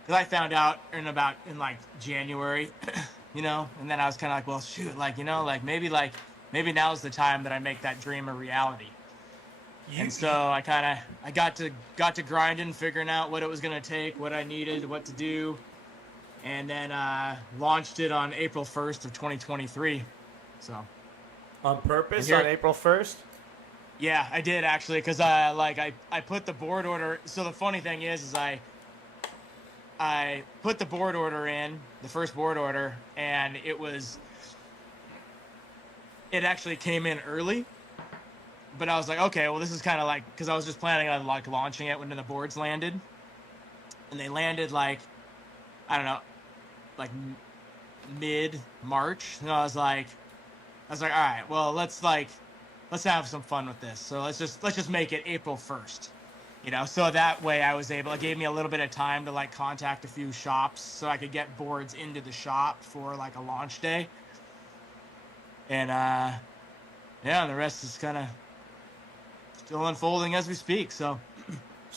because I found out in like January, and then I was kind of like, well, shoot, maybe now's the time that I make that dream a reality. And so I got to grinding, figuring out what it was going to take, what I needed, what to do, and then launched it on April 1st of 2023. So On purpose on April 1st? Yeah, I did actually, because I put the board order. So the funny thing is I put the board order in, the first board order, and it actually came in early. But I was like, okay, well, this is kind of like, because I was just planning on like launching it when the boards landed, and they landed like, I don't know, like mid-March. And I was like, all right, well, let's have some fun with this. So let's just make it April 1st, So that way it gave me a little bit of time to like contact a few shops so I could get boards into the shop for like a launch day. And and the rest is kind of still unfolding as we speak. So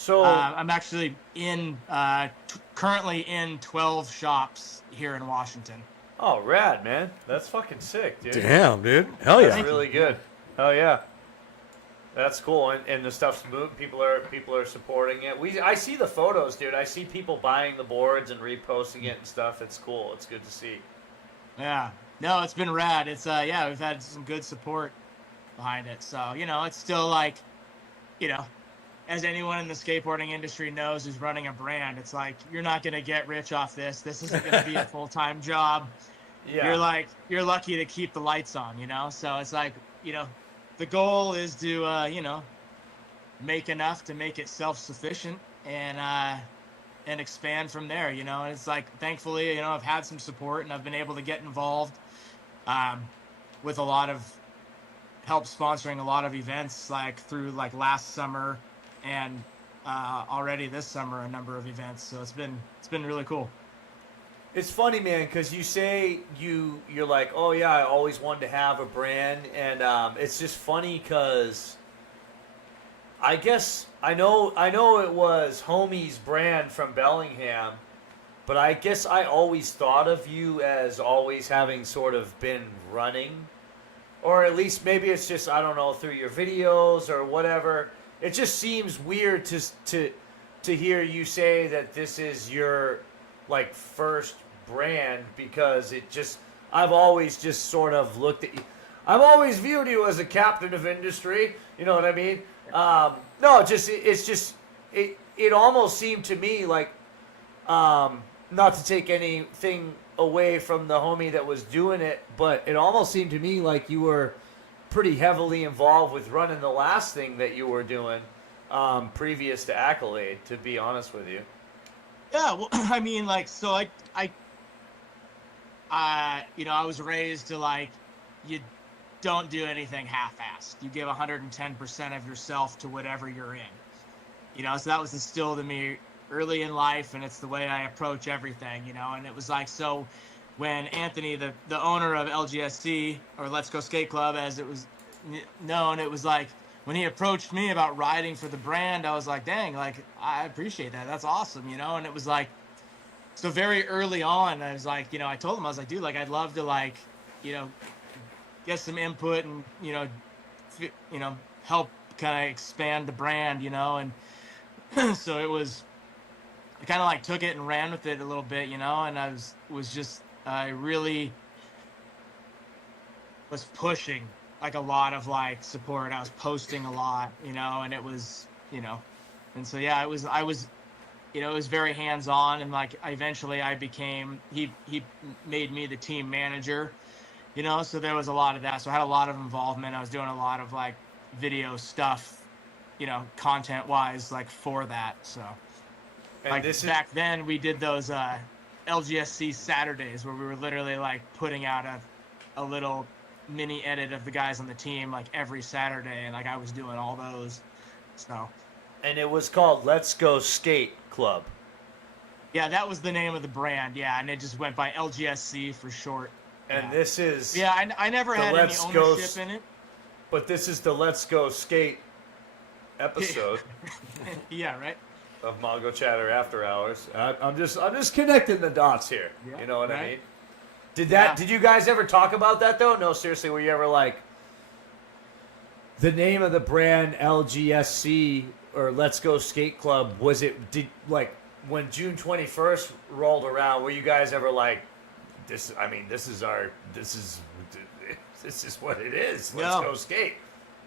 I'm actually currently in 12 shops here in Washington. Oh, rad, man. That's fucking sick, dude. Damn, dude. Hell yeah. That's really good. Oh yeah. That's cool, and the stuff's moving. People are supporting it. I see the photos, dude. I see people buying the boards and reposting it and stuff. It's cool. It's good to see. Yeah. No, it's been rad. It's we've had some good support behind it. So, it's still like, as anyone in the skateboarding industry knows who's running a brand, it's like you're not going to get rich off this. This isn't going to be a full-time job. Yeah. You're lucky to keep the lights on, So it's like, the goal is to make enough to make it self-sufficient and expand from there. And it's like, thankfully, I've had some support and I've been able to get involved with a lot of help sponsoring a lot of events, like through like last summer and already this summer a number of events. So it's been really cool. It's funny, man, because you say you're like, oh yeah, I always wanted to have a brand, and it's just funny because I guess I know it was Homie's brand from Bellingham, but I guess I always thought of you as always having sort of been running, or at least maybe it's just, I don't know, through your videos or whatever. It just seems weird to hear you say that this is your like first brand, because it just, I've always just sort of looked at you. I've always viewed you as a captain of industry. You know what I mean? No, it almost seemed to me like, not to take anything away from the homie that was doing it, but it almost seemed to me like you were pretty heavily involved with running the last thing that you were doing, previous to Accolade, to be honest with you. Yeah, well, I mean, like, so I was raised to, like, you don't do anything half-assed. You give 110% of yourself to whatever you're in. So that was instilled in me early in life, and it's the way I approach everything, and it was like, so when Anthony, the owner of LGSC, or Let's Go Skate Club as it was known, it was like, when he approached me about riding for the brand, I was like, dang, like, I appreciate that. That's awesome, and it was like, so very early on, I was like, I told him, I was like, dude, like, I'd love to, like, get some input and, help kind of expand the brand, and so it was, I kind of like took it and ran with it a little bit, and I really was pushing like a lot of like support. I was posting a lot, and it was, and so, yeah, I was, it was very hands-on, and like eventually I became, he made me the team manager, so there was a lot of that. So I had a lot of involvement. I was doing a lot of like video stuff, content-wise, like for that. So And like back then we did those LGSC Saturdays where we were literally like putting out a little mini edit of the guys on the team like every Saturday, and like I was doing all those. So, and it was called Let's Go Skate Club. Yeah, that was the name of the brand. Yeah, and it just went by LGSC for short. And this is, yeah, I never had any ownership in it. But this is the Let's Go Skate episode. Yeah, right. Of Mongochatter After Hours. I'm just connecting the dots here. Yeah, you know what I right. mean? Did you guys ever talk about that though? No, seriously, were you ever like, the name of the brand LGSC or Let's Go Skate Club, when June 21st rolled around, were you guys ever like, this is what it is. Let's go skate.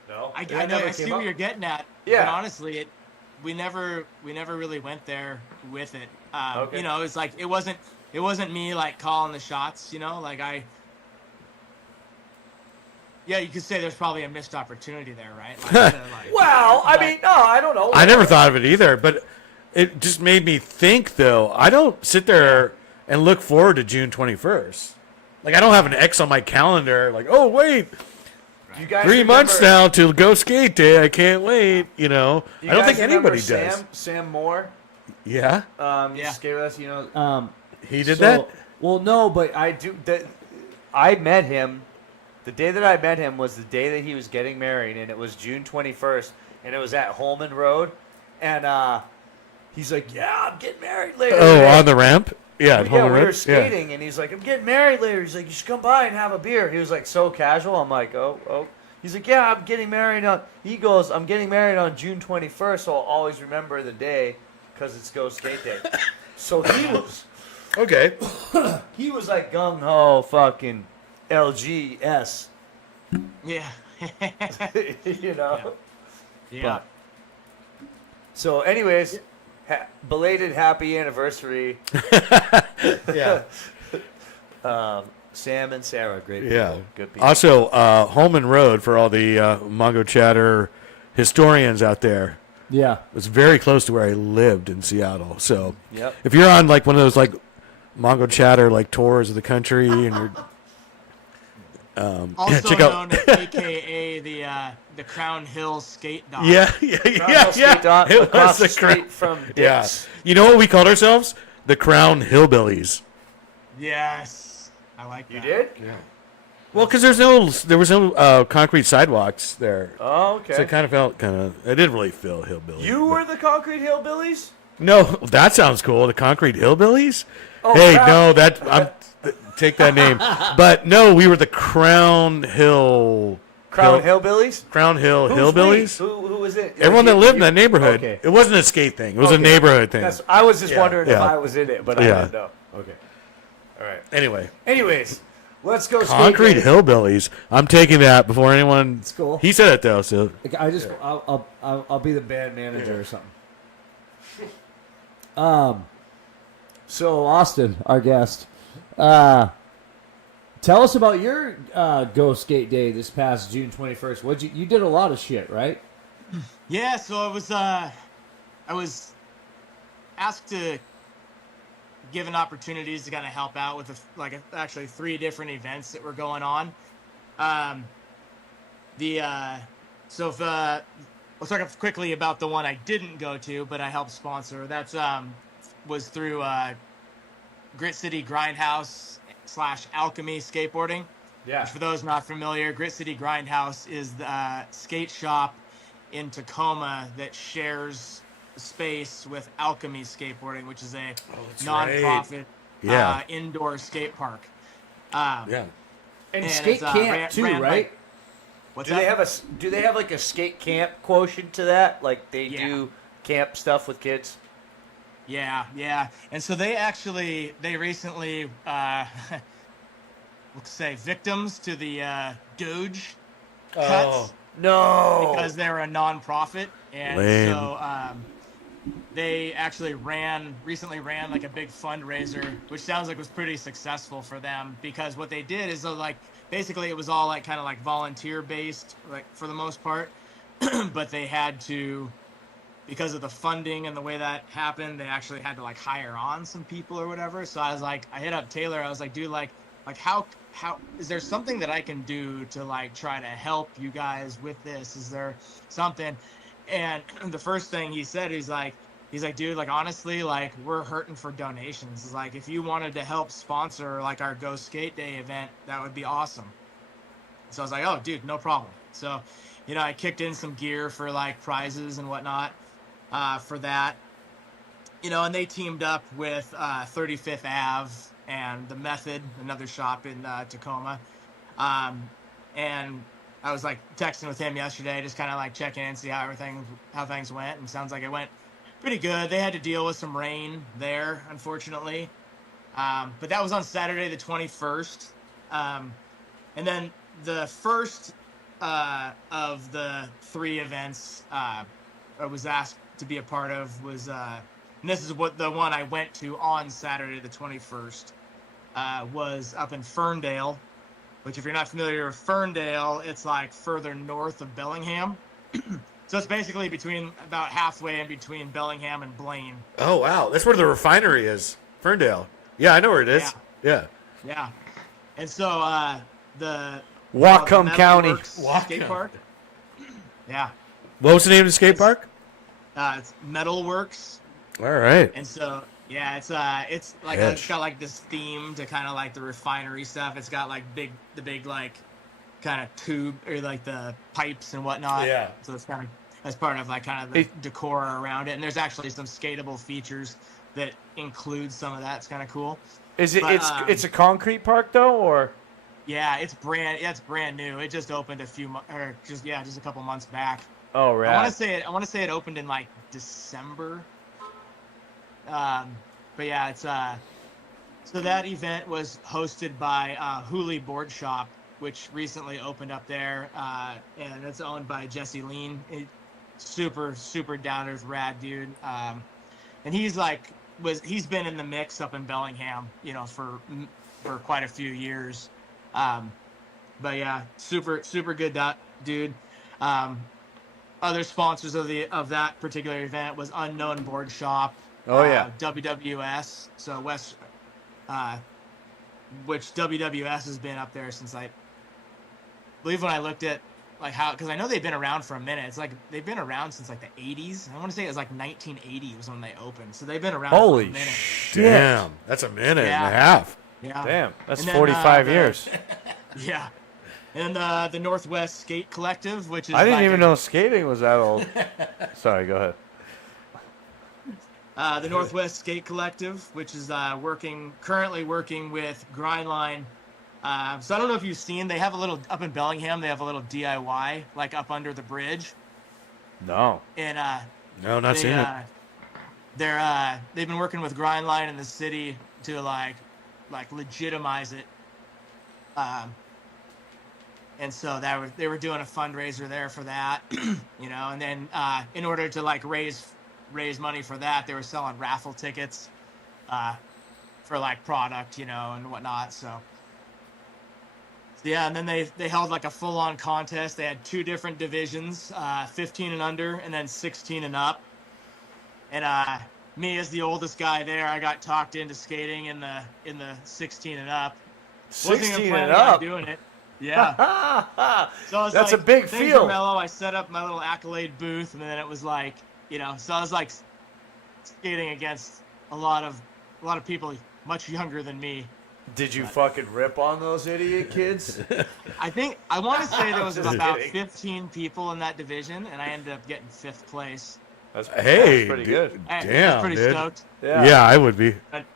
No? I know, I see where you're getting at. Yeah. But honestly, we never really went there with it. Okay. It's like it wasn't me like calling the shots, like you could say there's probably a missed opportunity there, right? Well, I mean, no, I don't know. I never thought of it either, but it just made me think, though. I don't sit there and look forward to June 21st. Like, I don't have an X on my calendar, like, oh, wait, you guys 3 months now till Go Skate Day. I can't wait, I don't think anybody does. Sam Moore? Yeah? Yeah. Skate with us, He did that? Well, no, but I do. I met him. The day that I met him was the day that he was getting married, and it was June 21st, and it was at Holman Road, and he's like, "Yeah, I'm getting married later." Oh, today." on the ramp? Yeah, We were skating, and he's like, "I'm getting married later." He's like, "You should come by and have a beer." He was like so casual. I'm like, "Oh." He's like, "Yeah, I'm getting married on." He goes, "I'm getting married on June 21st, so I'll always remember the day because it's Go Skate Day." So he was. Okay. He was like gung ho fucking LGS. Yeah. Yeah. But, so, anyways, belated happy anniversary. Yeah. Sam and Sarah, great people. Yeah. Good people. Also, Holman Road, for all the Mongochatter historians out there, Yeah. was very close to where I lived in Seattle. So Yep. if you're on like one of those like Mongochatter like tours of the country and you're Also check known out as AKA the Crown Hill Skate Dog. yeah. It Across the was the Crown. street from Yeah. Dick's. You know what we called ourselves? The Crown Hillbillies. Yes. I like that. You did? Yeah. Well, because there was no concrete sidewalks there, Oh, okay. so it kind of felt it didn't really feel hillbilly. You were the Concrete Hillbillies? No, that sounds cool. The Concrete Hillbillies. Oh, Hey, crap. no, take that name. But no, we were the Crown Hill Hillbillies? Crown Hill Who's Hillbillies. we? Who was it? Everyone that lived in that neighborhood. Okay. It wasn't a skate thing. It was a neighborhood thing. I was just Yeah, wondering if yeah. I was in it, but I Yeah. didn't know. Okay. All right. Anyway, Anyways, let's go Concrete skate. Hillbillies. I'm taking that before anyone. It's cool. He said it though, so Like, I'll be the band manager or something. So Austin, our guest, tell us about your Go Skate Day this past June 21st. What you did a lot of shit, right? Yeah, so I was asked to given opportunities to kind of help out with actually 3 different events that were going on. We'll talk quickly about the one I didn't go to, but I helped sponsor. That's was through Grit City Grindhouse / Alchemy Skateboarding. Yeah. Which, for those not familiar, Grit City Grindhouse is the skate shop in Tacoma that shares space with Alchemy Skateboarding, which is a non-profit indoor skate park. yeah. And Skate camp too, right? What's do that? they have like a skate camp quotient to that? Like they do camp stuff with kids? Yeah. And so they recently, let's say, victims to the Doge cuts. No. Because they're a non-profit. And Lame. so they actually recently ran like a big fundraiser, which sounds like was pretty successful for them, because what they did is basically it was all like kind of like volunteer based, like for the most part, but they had to, because of the funding and the way that happened, they actually had to like hire on some people or whatever. So I hit up Taylor. I was like, dude, like how is there something that I can do to like try to help you guys with this? Is there something? And the first thing he said, he's like, dude, like, honestly, like, we're hurting for donations. It's like, if you wanted to help sponsor like our Go Skate Day event, that would be awesome. So I was like, oh, dude, no problem. So, I kicked in some gear for like prizes and whatnot for that, and they teamed up with 35th Ave and The Method, another shop in Tacoma. And I was like texting with him yesterday, just kind of like checking in, see how things went. And sounds like it went pretty good. They had to deal with some rain there, unfortunately. But that was on Saturday, the 21st. And then the first of the 3 events I was asked to be a part of was, and this is what the one I went to on Saturday, the 21st, was up in Ferndale. Which, if you're not familiar with Ferndale, it's like further north of Bellingham. So it's basically about halfway in between Bellingham and Blaine. Oh wow, that's where the refinery is, Ferndale. Yeah, I know where it is. Yeah. And so the Whatcom County skate park. Yeah. What was the name of the skate park? It's Metalworks. All right. And so it's like it's got like this theme to kind of like the refinery stuff. It's got like the big like kind of tube or like the pipes and whatnot. Yeah. So it's kind of as part of like kind of the decor around it. And there's actually some skatable features that include some of that. It's kind of cool. Is it? It's a concrete park though, or? Yeah, it's brand new. It just opened just a couple months back. Oh, right. I want to say it opened in like December. But yeah, it's so that event was hosted by Hooley Board Shop, which recently opened up there, and it's owned by Jesse Lean. Super down to earth, rad dude. And he's been in the mix up in Bellingham, for quite a few years. But yeah, super good dude. Other sponsors of that particular event was Unknown Board Shop. Oh yeah. WWS. So which WWS has been up there since I believe when I looked at like how, because I know they've been around for a minute. It's like they've been around since like the 80s. I want to say it was like 1980 was when they opened. So they've been around for a minute. Damn, that's a minute and a half. Yeah. Damn, that's And then, 45 years. Yeah. And the Northwest Skate Collective, which is I didn't even know skating was that old. Sorry, go ahead. the Northwest Skate Collective, which is currently working with Grindline. So I don't know if you've seen, they have a little, up in Bellingham, they have a little DIY, like up under the bridge. No. And No, not seen it. they've been working with Grindline in the city to like legitimize it. And so they were doing a fundraiser there for that, you know, and then in order to like raise money for that, they were selling raffle tickets for like product, you know, and whatnot. So yeah, and then they held like a full-on contest. They had 2 different divisions, 15 and under, and then 16 and up. And me as the oldest guy there, I got talked into skating in the 16 and up. 16 and up. Doing it. Yeah. So I was That's like, a big things field. were mellow. I set up my little Accolade booth, and then it was like, you know, so I was like skating against a lot of people much younger than me. Did you fucking rip on those idiot kids? I want to say there was Just about kidding. 15 people in that division, and I ended up getting 5th place. That's dude, pretty good. I was Damn, pretty dude. stoked. Yeah, I would be. But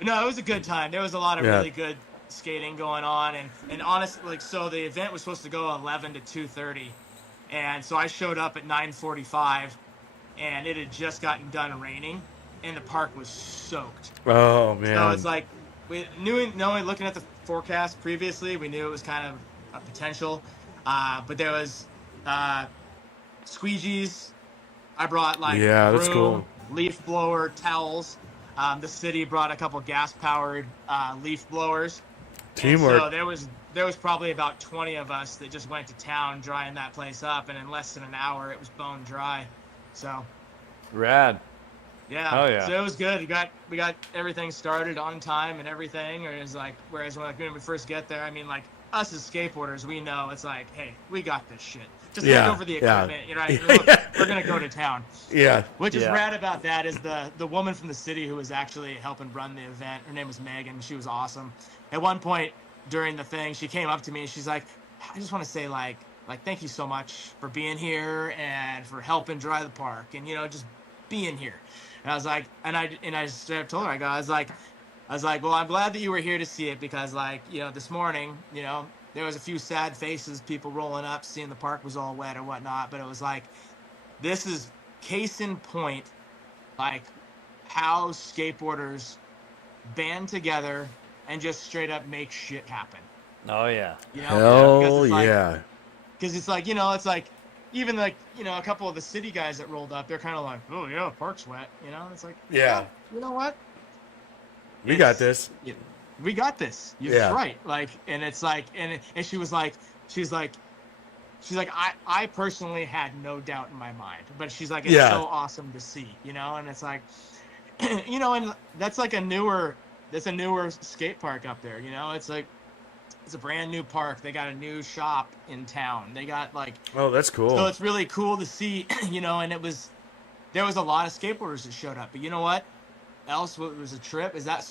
no, it was a good time. There was a lot of Yeah. really good skating going on, and honestly, like, so the event was supposed to go 11 to 2:30, and so I showed up at 9:45, and it had just gotten done raining, and the park was soaked. Oh man. So it's like, knowing looking at the forecast previously, we knew it was kind of a potential, but there was squeegees. I brought like Yeah, that's broom, cool. leaf blower, towels. The city brought a couple gas-powered leaf blowers. Teamwork. And so there was probably about 20 of us that just went to town drying that place up, and in less than an hour it was bone dry. So Rad. yeah, Hell yeah. So it was good. We got everything started on time and everything. Or it's like, whereas when we first get there, I mean, like, us as skateboarders, we know it's like, hey, we got this shit. Just hand over the equipment. You know, look, we're gonna go to town. Yeah. Which is rad about that is the woman from the city who was actually helping run the event. Her name was Megan. She was awesome. At one point during the thing, she came up to me and she's like, I just want to say like thank you so much for being here and for helping dry the park and, you know, just being here. And I was like, and I just told her, I was like, well, I'm glad that you were here to see it because, like, you know, this morning, you know, there was a few sad faces, people rolling up, seeing the park was all wet or whatnot. But it was like, this is case in point, like, how skateboarders band together and just straight up make shit happen. Oh yeah. You know? Hell yeah. Because it's like, you know, it's like, even like, you know, a couple of the city guys that rolled up, they're kind of like, oh yeah, park's wet. You know, it's like, Yeah. you know what? We got this. We got this. Yeah. That's right. Like, and it's like, and she was like, I personally had no doubt in my mind, but she's like, it's so awesome to see, you know, and it's like, you know, and that's like a newer skate park up there, you know, it's like, it's a brand new park. They got a new shop in town. They got like, Oh, that's cool. so it's really cool to see, you know, and there was a lot of skateboarders that showed up, but you know what? Else what was a trip is that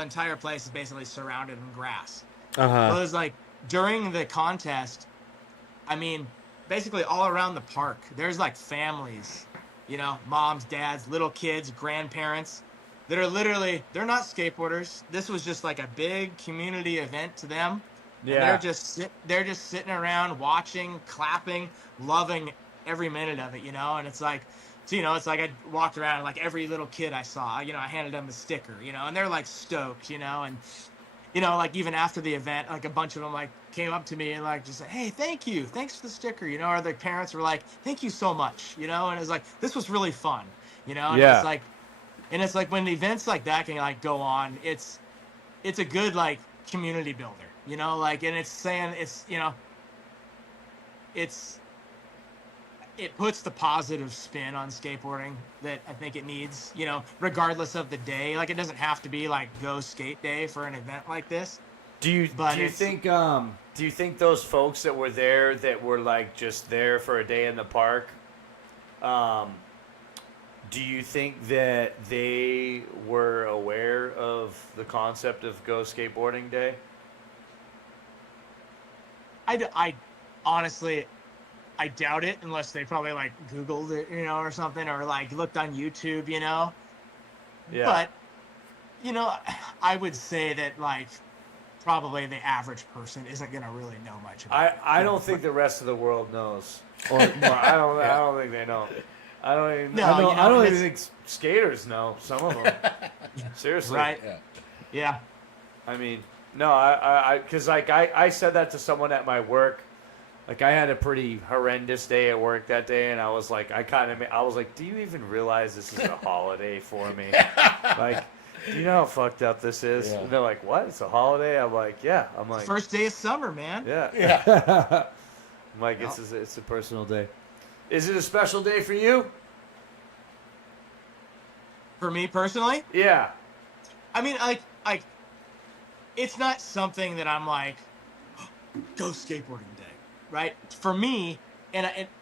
entire place is basically surrounded in grass. So it was like during the contest, I mean, basically all around the park, there's like families, you know, moms, dads, little kids, grandparents that are literally, they're not skateboarders. This was just like a big community event to them. Yeah. And they're just sitting around watching, clapping, loving every minute of it, you know, and it's like, so, you know, it's like I walked around and like every little kid I saw, you know, I handed them a sticker, you know, and they're like stoked, you know, and, you know, like even after the event, like a bunch of them like came up to me and like just said, hey, thank you. Thanks for the sticker, you know, or their parents were like, thank you so much, you know, and it was like, this was really fun, you know, and it's like when events like that can like go on, it's a good like community builder, you know, like, and it's saying it's, you know, it puts the positive spin on skateboarding that I think it needs, you know, regardless of the day. Like, it doesn't have to be like Go Skate Day for an event like this. Do you think those folks that were there that were like just there for a day in the park, do you think that they were aware of the concept of Go Skateboarding Day? I honestly, I doubt it unless they probably like Googled it, you know, or something, or like looked on YouTube, you know. Yeah. But, you know, I would say that, like, probably the average person isn't going to really know much about it. I don't think the rest of the world knows. Or I don't think they know. I don't even. No, I don't even it's- think skaters know. Some of them. Seriously. Right? Yeah. Yeah. I mean, no, because like I said that to someone at my work. Like I had a pretty horrendous day at work that day, and I was like, I was like, do you even realize this is a holiday for me? Like, do you know how fucked up this is? Yeah. And they're like, what? It's a holiday? I'm like, yeah. I'm like, First day of summer, man. yeah. Yeah. I'm like, it's a personal day. Is it a special day for you? For me personally, Yeah. I mean, like, it's not something that I'm like, go skateboarding day, right? For me,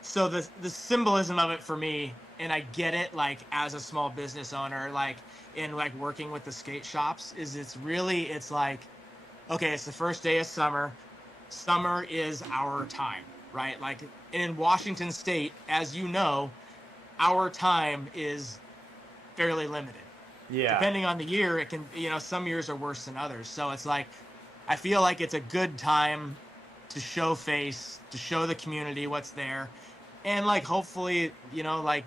so the symbolism of it for me, and I get it, like, as a small business owner, like, in, like, working with the skate shops, it's like, okay, it's the first day of summer. Summer is our time, right? Like, in Washington State, as you know, our time is fairly limited. Yeah. Depending on the year, it can, some years are worse than others. So it's like, I feel like it's a good time to show face, to show the community what's there. And like, hopefully, like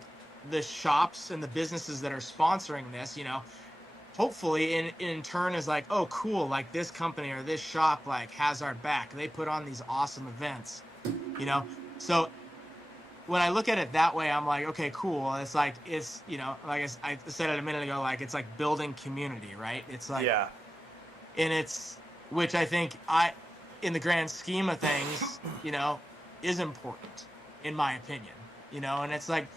the shops and the businesses that are sponsoring this, hopefully in turn is like, oh, cool. Like this company or this shop, like has our back. They put on these awesome events, So when I look at it that way, I'm like, okay, cool. It's like, like I said it a minute ago, like it's like building community, right? It's like, Yeah. and which I think in the grand scheme of things, is important in my opinion, and it's like,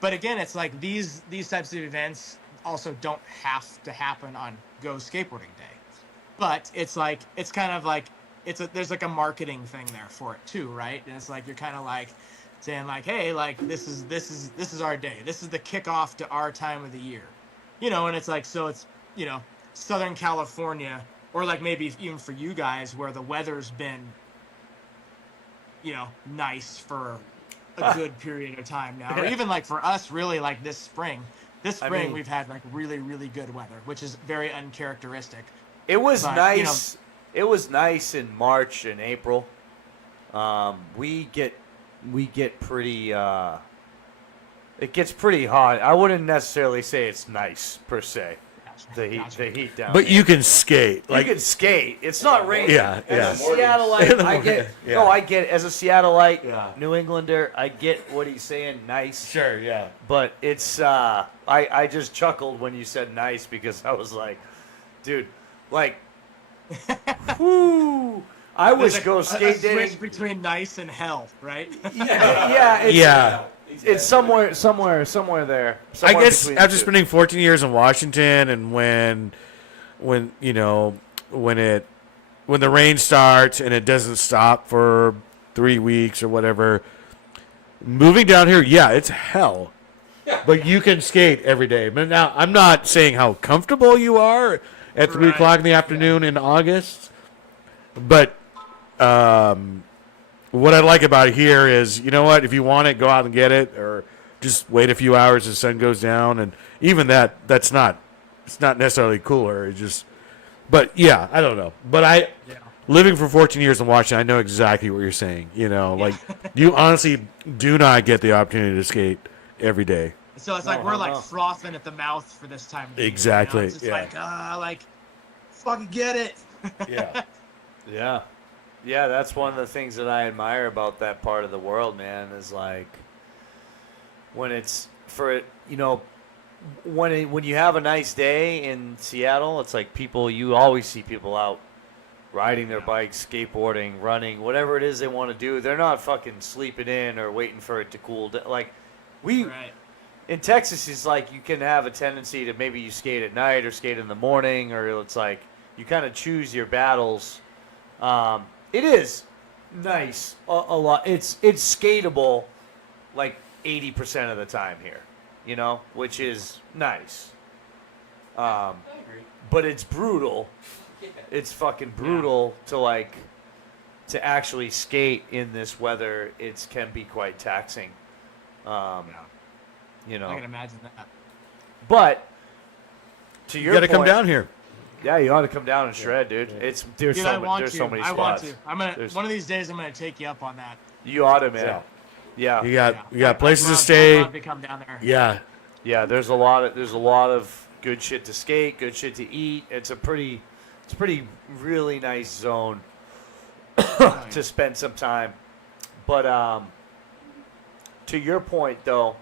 but again, it's like these types of events also don't have to happen on Go Skateboarding Day, but it's like, it's kind of like, there's like a marketing thing there for it too, right? And it's like, you're kind of like saying like, hey, like this is our day. This is the kickoff to our time of the year, and it's like, so it's, Southern California, or like maybe even for you guys where the weather's been, nice for a good period of time now, or even like for us, really like this spring. We've had like really, really good weather, which is very uncharacteristic. It was But, nice. It was nice in March and April. We get pretty. It gets pretty hot. I wouldn't necessarily say it's nice per se. The heat down. But here. you can skate. You can skate. It's not raining. Yeah, As yeah. a Seattleite, I get. Yeah. No, I get it. As a Seattleite, Yeah. New Englander, I get what he's saying. Nice. Sure, yeah. But it's. I just chuckled when you said nice because I was like, dude, like, whoo. I wish Go Skate a Day. switch between nice and hell, right? Yeah. It's somewhere there. I Somewhere guess between the after two. spending 14 years in Washington, and when the rain starts and it doesn't stop for 3 weeks or whatever, moving down here, yeah, it's hell. But you can skate every day. But now, I'm not saying how comfortable you are at 3 Right. o'clock in the afternoon in August, but what I like about here is, you know what, if you want it, go out and get it, or just wait a few hours as the sun goes down. And even it's not necessarily cooler. It's just, but yeah, I don't know. But living for 14 years in Washington, I know exactly what you're saying. Like you honestly do not get the opportunity to skate every day. So it's like we're like frothing at the mouth for this time of the year, Exactly, It's just yeah. like fucking get it. Yeah. Yeah, that's one of the things that I admire about that part of the world, man, is like when it's for when you have a nice day in Seattle, it's like you always see people out riding their bikes, skateboarding, running, whatever it is they want to do. They're not fucking sleeping in or waiting for it to cool down. Like Right. in Texas, it's like you can have a tendency to maybe you skate at night or skate in the morning, or it's like you kind of choose your battles. It is nice a lot. It's skatable like 80% of the time here, which is nice. But it's brutal. It's fucking brutal to actually skate in this weather. It can be quite taxing. I can imagine that. But to You your got to come point- down here. Yeah, you ought to come down and shred, dude. It's there's Dude, so I many, want there's to. so many I want spots. to. I'm gonna There's- one of these days. I'm gonna take you up on that. You ought to, man. Yeah. You got Yeah. you got places I'd to love- stay. I'd love to come down there. Yeah. Yeah, there's a lot of good shit to skate, good shit to eat. It's a pretty really nice zone to spend some time. But to your point though,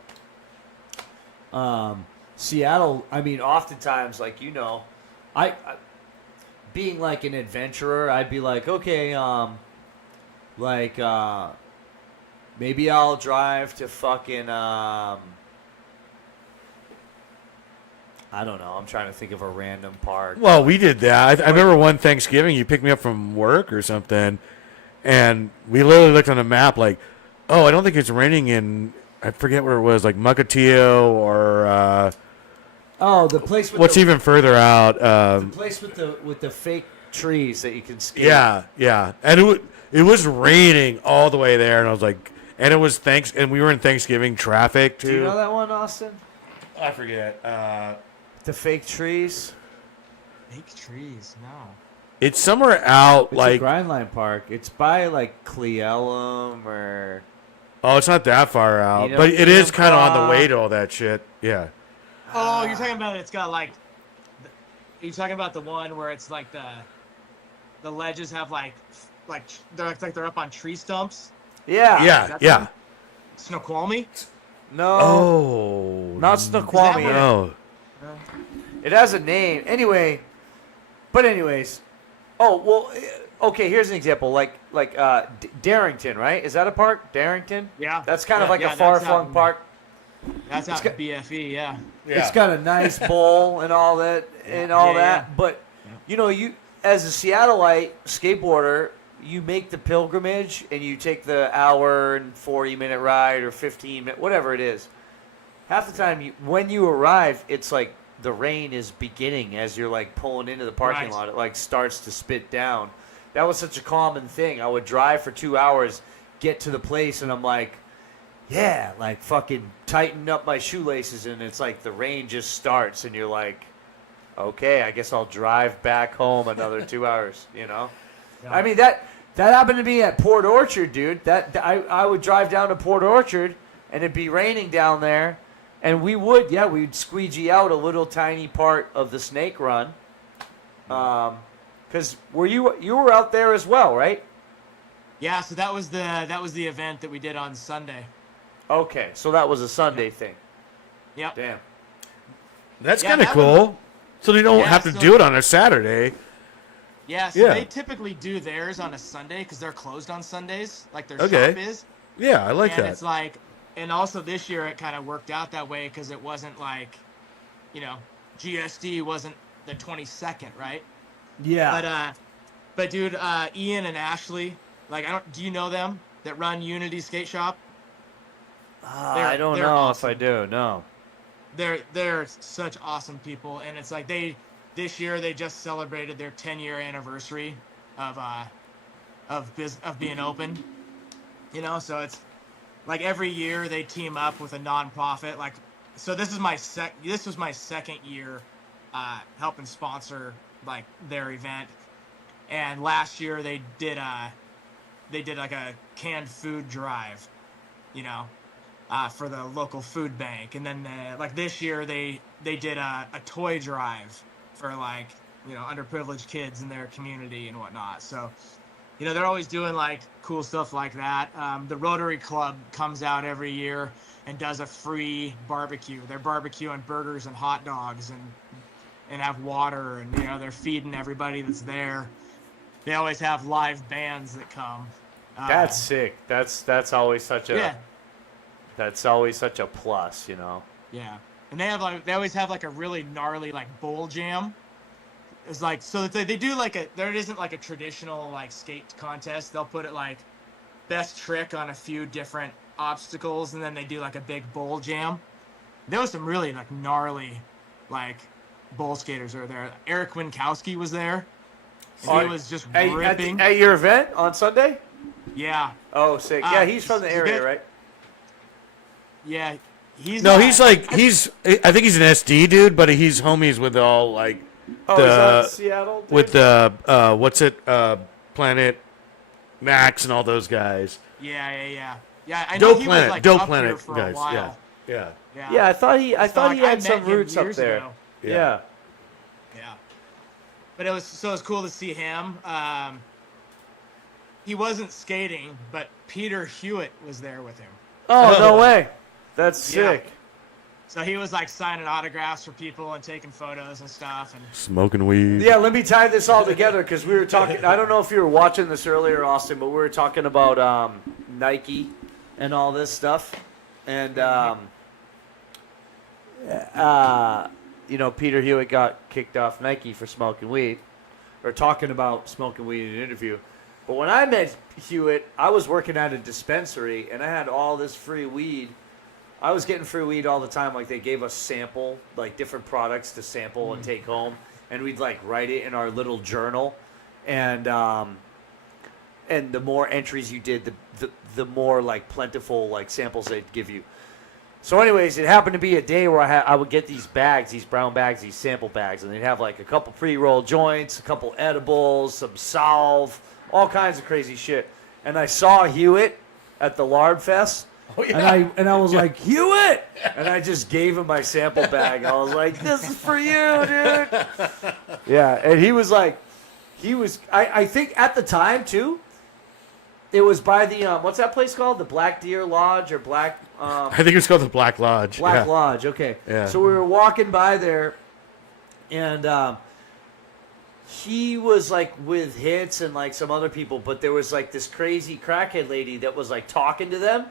Seattle, I mean, oftentimes, like, you know, I being like an adventurer, I'd be like, okay, maybe I'll drive to fucking I don't know. I'm trying to think of a random park. Well, we did that. I remember one Thanksgiving, you picked me up from work or something, and we literally looked on a map like, oh, I don't think it's raining in, I forget where it was, like Mongochatter or Oh, the place with what's the, even further out. the place with the fake trees that you can skate. Yeah. And it was raining all the way there, and I was like, and it was and we were in Thanksgiving traffic too. Do you know that one, Austin? I forget. The fake trees. Fake trees, no. It's somewhere out It's like a Grindline Park. It's by like Cleellum or. oh, it's not that far out, You know, but it is kind of on the Enumclaw. way to all that shit. Yeah. Oh, you're talking about it's got like. You're talking about the one where it's like the ledges have like they're up on tree stumps. Yeah. Yeah. that's Yeah. one? Snoqualmie? No. Oh. Not Snoqualmie. where- No. It has a name. Anyway. But anyways. Oh well. Okay. Here's an example. Like Darrington, right? Is that a park? Darrington. Yeah. That's kind of Yeah, like yeah, a that's far-flung out- park. That's out got- in BFE, yeah. It's got a nice bowl and all that and all Yeah, that. yeah. But you know, you as a Seattleite skateboarder, you make the pilgrimage and you take the hour and 40-minute ride or 15-minute, whatever it is. Half the time, when you arrive, it's like the rain is beginning as you're like pulling into the parking Right. lot. It like starts to spit down. That was such a common thing. I would drive for 2 hours, get to the place, and I'm like, yeah, like fucking tighten up my shoelaces, and it's like the rain just starts, and you're like, okay, I guess I'll drive back home another 2 hours, you know? Yeah. I mean, that happened to me at Port Orchard, dude. I would drive down to Port Orchard, and it'd be raining down there, and we'd squeegee out a little tiny part of the snake run. Because you were out there as well, right? Yeah, so that was the event that we did on Sunday. Okay, so that was a Sunday thing. Yep. Damn. That's Yeah, kind of that cool. So they don't Yeah, have to so- do it on a Saturday. Yeah, so Yeah. they typically do theirs on a Sunday because they're closed on Sundays, like their Okay. shop is. Yeah, I like and that. it's like, and also this year it kind of worked out that way because it wasn't like, you know, GSD wasn't the 22nd, right? Yeah. But dude, Ian and Ashley, like, do you know them that run Unity Skate Shop? I don't they're know awesome. if I do. No. They're such awesome people, and it's like this year they just celebrated their 10-year anniversary of being open. You know, so it's like every year they team up with a nonprofit. Like, so this was my second year helping sponsor like their event, and last year they did like a canned food drive, you know, for the local food bank, and then like this year they did a toy drive for like, you know, underprivileged kids in their community and whatnot. So, you know, they're always doing like cool stuff like that. The Rotary Club comes out every year and does a free barbecue. They're barbecuing burgers and hot dogs and have water, and, you know, they're feeding everybody that's there. They always have live bands that come. That's sick. That's always such a Yeah. that's always such a plus, you know. Yeah, and they always have like a really gnarly like bowl jam. It's like, so that they do like there isn't like a traditional like skate contest. They'll put it like best trick on a few different obstacles, and then they do like a big bowl jam. There was some really like gnarly like bowl skaters over there. Eric Winkowski was there. And he was just ripping. At your event on Sunday? Yeah. Oh, sick. Yeah, he's from the he's area, good. right? Yeah, He's No, not- he's like I think he's an SD dude, but he's homies with all like Oh, is that Seattle? Dude? with the what's it Planet Max and all those guys. Yeah. I know Dope he Planet, was like Dope up Planet here for guys. a while. Yeah. Yeah, I thought he So, like, had met some him roots up years there. ago. Yeah. Yeah. But it was cool to see him. He wasn't skating, but Peter Hewitt was there with him. Oh, no way. That's Yeah. sick. So he was like signing autographs for people and taking photos and stuff. And Smoking weed. Yeah, let me tie this all together because we were talking. I don't know if you were watching this earlier, Austin, but we were talking about Nike and all this stuff. And, Peter Hewitt got kicked off Nike for smoking weed or talking about smoking weed in an interview. But when I met Hewitt, I was working at a dispensary and I had all this free weed. I was getting free weed all the time. Like they gave us sample, like different products to sample and take home, and we'd like write it in our little journal. And the more entries you did, the more like plentiful like samples they'd give you. So, anyways, it happened to be a day where I would get these bags, these brown bags, these sample bags, and they'd have like a couple pre-rolled joints, a couple edibles, some salve, all kinds of crazy shit. And I saw Hewitt at the Lard Fest. Oh, yeah. And I was like, Hewitt! And I just gave him my sample bag. I was like, this is for you, dude. Yeah, and he was like, I think at the time, too, it was by the, what's that place called? The Black Deer Lodge or Black... I think it's called the Black Lodge. Black Lodge, okay. Yeah. So we were walking by there, and he was like with Hits and like some other people, but there was like this crazy crackhead lady that was like talking to them.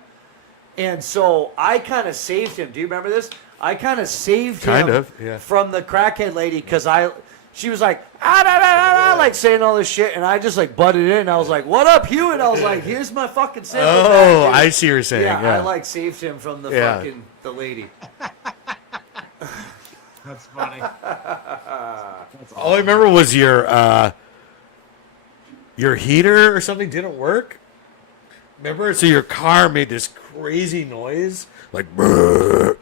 And so I kind of saved him. Do you remember this? I kind of saved him from the crackhead lady because she was like, like saying all this shit, and I just like butted in. And I was like, "What up, Hewitt?" I was like, "Here's my fucking sample." Oh, bag, I see what you're saying. yeah, I like saved him from the fucking the lady. that's funny. All I remember was your heater or something didn't work. Remember? So your car made this crazy noise, like brrr,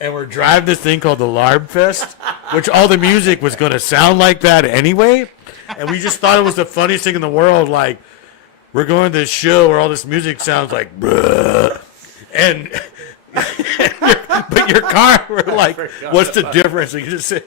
and we're driving this thing called the Larb Fest, which all the music was going to sound like that anyway. And we just thought it was the funniest thing in the world. Like, we're going to this show where all this music sounds like brrr, and but your car, we're like, what's the difference? You just say,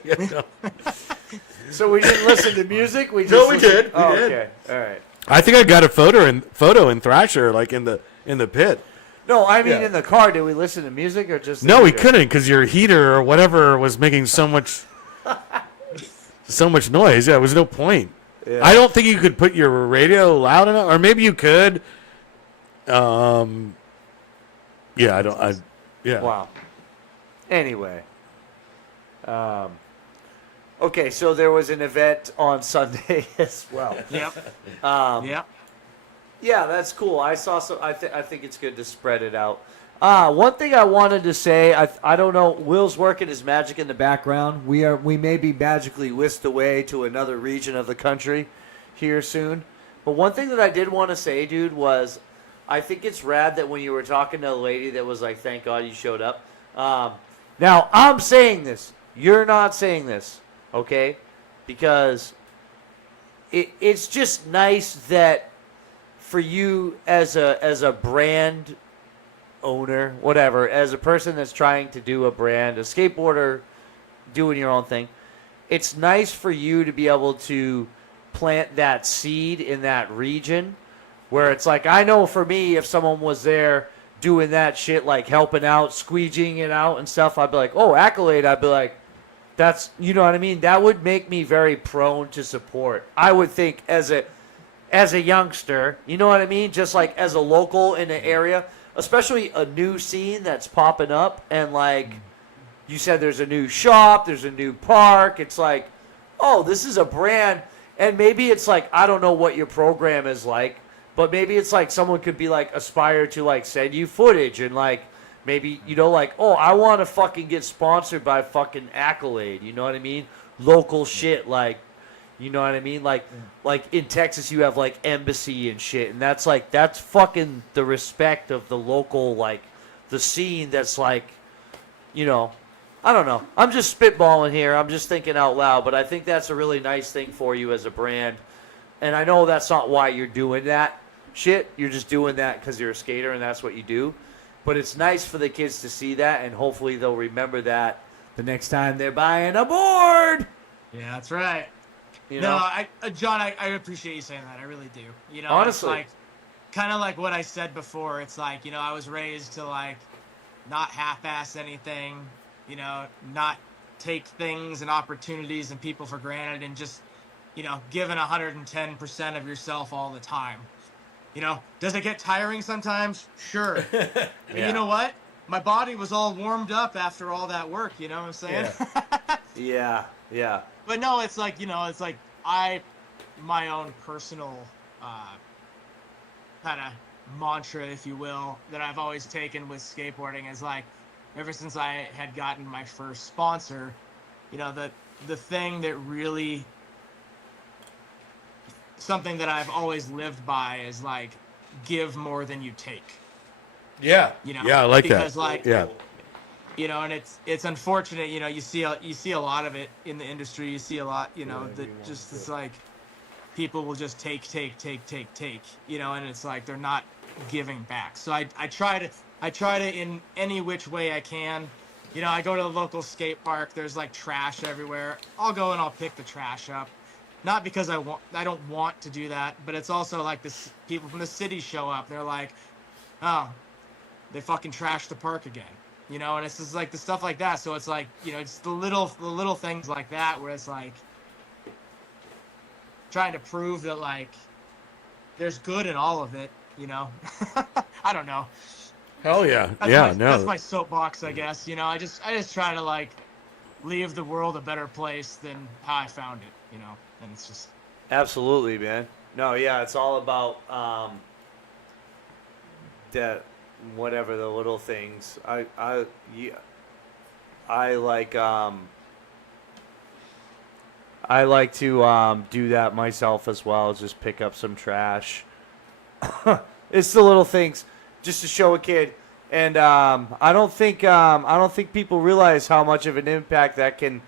So we didn't listen to music. We just No, we listened- did. We Oh, did. okay, all right. I think I got a photo in Thrasher, like in the pit. No, I mean Yeah. in the car. Did we listen to music or just? the No, we heater? couldn't because your heater or whatever was making so much noise. Yeah, there was no point. Yeah. I don't think you could put your radio loud enough, or maybe you could. Yeah, I don't. Yeah. Wow. Anyway. Okay, so there was an event on Sunday as well. Yep. Yep. Yeah, that's cool. I saw some. I think it's good to spread it out. One thing I wanted to say, I don't know. Will's working his magic in the background. We may be magically whisked away to another region of the country here soon. But one thing that I did want to say, dude, was I think it's rad that when you were talking to a lady that was like, "Thank God you showed up." Now I'm saying this. You're not saying this, okay? Because it's just nice that. For you as a brand owner, whatever, as a person that's trying to do a brand, a skateboarder doing your own thing, it's nice for you to be able to plant that seed in that region where it's like, I know for me, if someone was there doing that shit, like helping out, squeegeeing it out and stuff, I'd be like, oh, Accolade, I'd be like, that's, you know what I mean? That would make me very prone to support. I would think as a youngster, you know what I mean? Just like as a local in the area, especially a new scene that's popping up. And like you said, there's a new shop, there's a new park. It's like, oh, this is a brand. And maybe it's like, I don't know what your program is like, but maybe it's like someone could be like aspire to like send you footage and like maybe, you know, like, oh, I want to fucking get sponsored by fucking Accolade. You know what I mean? Local shit like. You know what I mean? Like in Texas, you have like Embassy and shit, and that's fucking the respect of the local, like the scene. That's like, you know, I don't know. I'm just spitballing here. I'm just thinking out loud, but I think that's a really nice thing for you as a brand. And I know that's not why you're doing that shit. You're just doing that because you're a skater and that's what you do. But it's nice for the kids to see that, and hopefully they'll remember that the next time they're buying a board. Yeah, that's right. You No, know? John, I appreciate you saying that. I really do. You know, Honestly. it's like kind of like what I said before. It's like, you know, I was raised to like not half-ass anything, you know, not take things and opportunities and people for granted, and just, you know, giving 110% of yourself all the time. You know, does it get tiring sometimes? Sure. But you know what? My body was all warmed up after all that work, you know what I'm saying? Yeah. But no, it's like, you know, it's like my own personal kind of mantra, if you will, that I've always taken with skateboarding is like, ever since I had gotten my first sponsor, you know, the thing that really, something that I've always lived by is like, give more than you take. Yeah. You know? Yeah, I like because, that. like, Yeah. you know, and it's unfortunate, you know, you see a lot of it in the industry. You see a lot, you know, that just, it's like people will just take, you know, and it's like they're not giving back. So I try to in any which way I can. You know, I go to the local skate park, there's like trash everywhere. I'll go and I'll pick the trash up. Not because I don't want to do that, but it's also like this, people from the city show up. They're like, oh, they fucking trashed the park again, you know. And it's just like the stuff like that. So it's like, you know, it's the little things like that where it's like trying to prove that like there's good in all of it, you know. I don't know. Hell yeah. That's my soapbox, I guess. You know, I just try to like leave the world a better place than how I found it, you know. And it's just Absolutely, man. No, yeah, it's all about that, whatever the little things. I like to do that myself as well. Just pick up some trash. It's the little things, just to show a kid. And I don't think people realize how much of an impact that can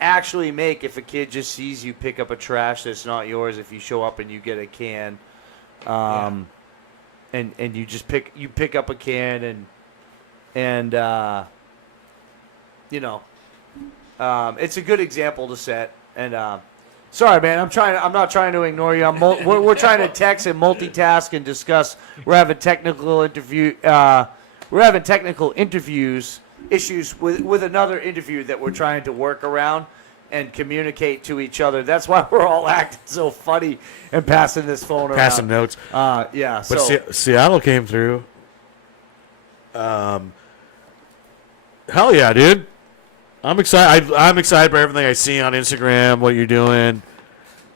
actually make if a kid just sees you pick up a trash that's not yours. If you show up and you get a can, and you just pick up a can and you know, it's a good example to set. And sorry, man, I'm not trying to ignore you. We're trying to text and multitask and discuss. We're having technical interviews issues with another interview that we're trying to work around and communicate to each other. That's why we're all acting so funny and passing this phone around. Passing notes. Yeah. But So Seattle came through. Hell yeah, dude. I'm excited. I'm excited by everything I see on Instagram, what you're doing.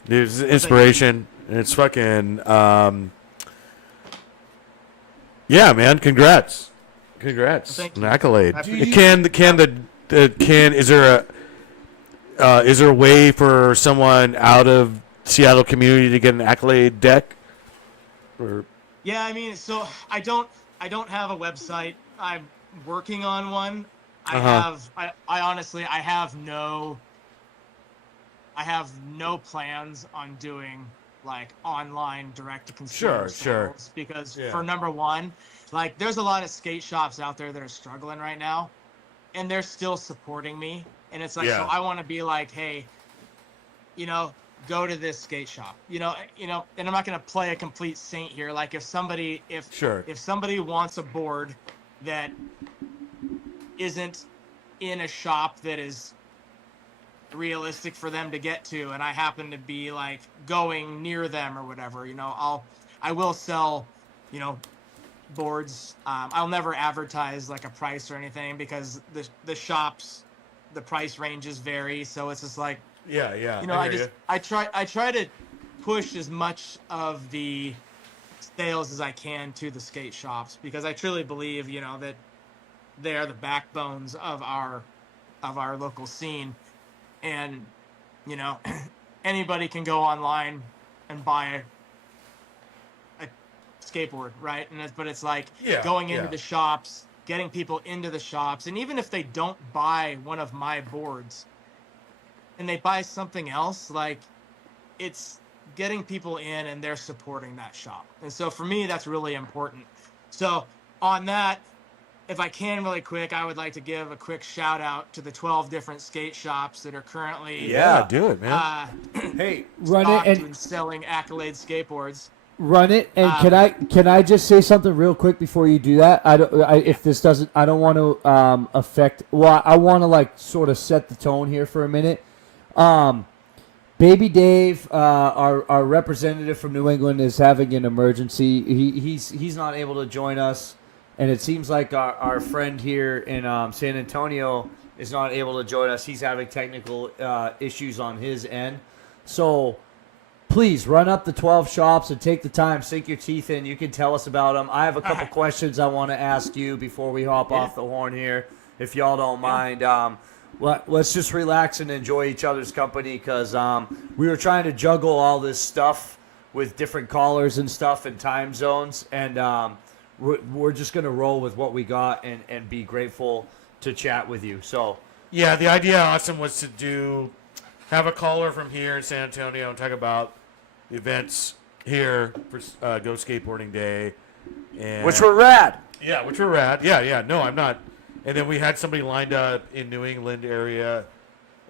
Dude, it's inspiration. And it's fucking yeah, man. Congrats. Thank An you. accolade. I appreciate Is there a way for someone out of Seattle community to get an accolade deck? Or Yeah, I mean, so I don't have a website. I'm working on one. I honestly have no plans on doing like online direct to consumer sales because for number one, like there's a lot of skate shops out there that are struggling right now and they're still supporting me, and it's like so I want to be like, hey, you know, go to this skate shop, you know, and I'm not going to play a complete saint here. Like if somebody wants a board that isn't in a shop that is realistic for them to get to, and I happen to be like going near them or whatever, you know, I will sell, you know, boards. I'll never advertise like a price or anything because the shops, the price ranges vary. So it's just like, you know, I try to push as much of the sales as I can to the skate shops because I truly believe, you know, that they are the backbones of our local scene. And, you know, anybody can go online and buy a skateboard, right? But it's like going into the shops getting people into the shops. And even if they don't buy one of my boards and they buy something else, like, it's getting people in and they're supporting that shop. And so for me, that's really important. So on that, if I can really quick, I would like to give a quick shout out to the 12 different skate shops that are currently Yeah, do it, man. Hey, run stocked it and selling Accolade skateboards. Run it, and can I just say something real quick before you do that? If this doesn't, I don't want to affect. Well, I want to like sort of set the tone here for a minute. Baby Dave, our representative from New England, is having an emergency. He's not able to join us, and it seems like our friend here in San Antonio is not able to join us. He's having technical issues on his end, so. Please run up the 12 shops and take the time, sink your teeth in. You can tell us about them. I have a couple questions I want to ask you before we hop off the horn here, if y'all don't mind. Let's just relax and enjoy each other's company because we were trying to juggle all this stuff with different callers and stuff and time zones, and we're just going to roll with what we got and be grateful to chat with you. So Yeah, the idea, Austin, was to have a caller from here in San Antonio and talk about the events here for Go Skateboarding Day. And Which were rad. Yeah, which were rad. Yeah. No, I'm not. And then we had somebody lined up in New England area,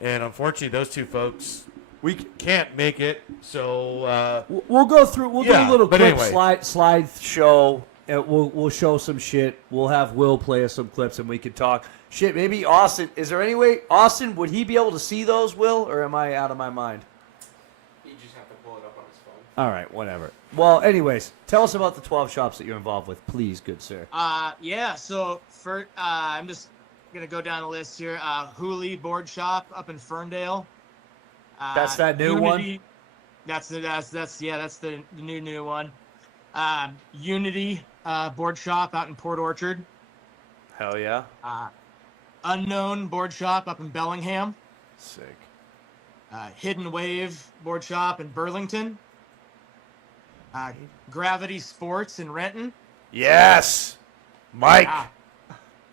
and unfortunately, those two folks we can't make it. So we'll go through. We'll do a little quick anyway. slide show. We'll show some shit. We'll have Will play us some clips, and we can talk shit. Maybe Austin. Is there any way Austin would he be able to see those? Will, or am I out of my mind? You just have to pull it up on his phone. All right, whatever. Well, anyways, tell us about the 12 shops that you're involved with, please, good sir. Yeah. So for I'm just gonna go down the list here. Hooley Board Shop up in Ferndale. That's that new Unity, one. That's the new one. Unity Board Shop out in Port Orchard. Hell yeah. Unknown Board Shop up in Bellingham. Sick. Hidden Wave Board Shop in Burlington. Gravity Sports in Renton. Yes. Mike.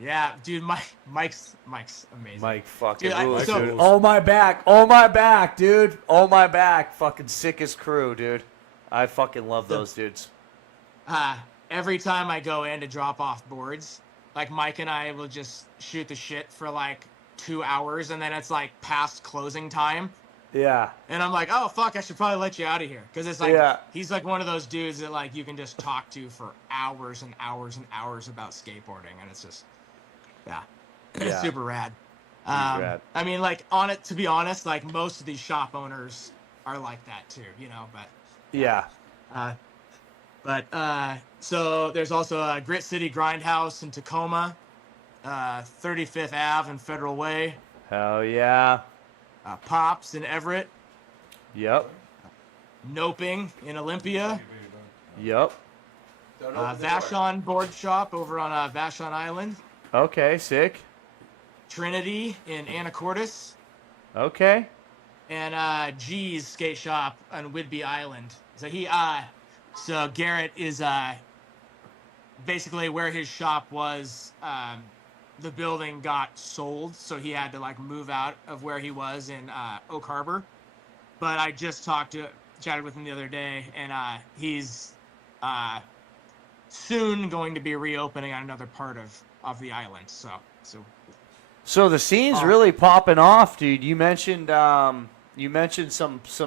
Yeah, dude, Mike's amazing. Mike fucking Dude, rules, so- dude. Oh my back, dude. Oh my back. Fucking sickest crew, dude. I fucking love those dudes. Every time I go in to drop off boards, like Mike and I will just shoot the shit for like 2 hours, and then it's like past closing time. Yeah. And I'm like, oh fuck, I should probably let you out of here, because it's like Yeah. he's like one of those dudes that like you can just talk to for hours and hours and hours about skateboarding, and it's just it's super rad. rad. I mean, like to be honest, like most of these shop owners are like that too, you know. But Yeah. So there's also a Grit City Grindhouse in Tacoma, 35th Ave and Federal Way, Hell yeah. Pops in Everett, Yep. Noping in Olympia, Yep. Vashon Board Shop over on Vashon Island, Okay, sick. Trinity in Anacortes, Okay. and G's Skate Shop on Whidbey Island. So Garrett is basically where his shop was. The building got sold, so he had to like move out of where he was in Oak Harbor. But I just chatted with him the other day, and he's soon going to be reopening on another part of the island. So the scene's really popping off, dude. You mentioned some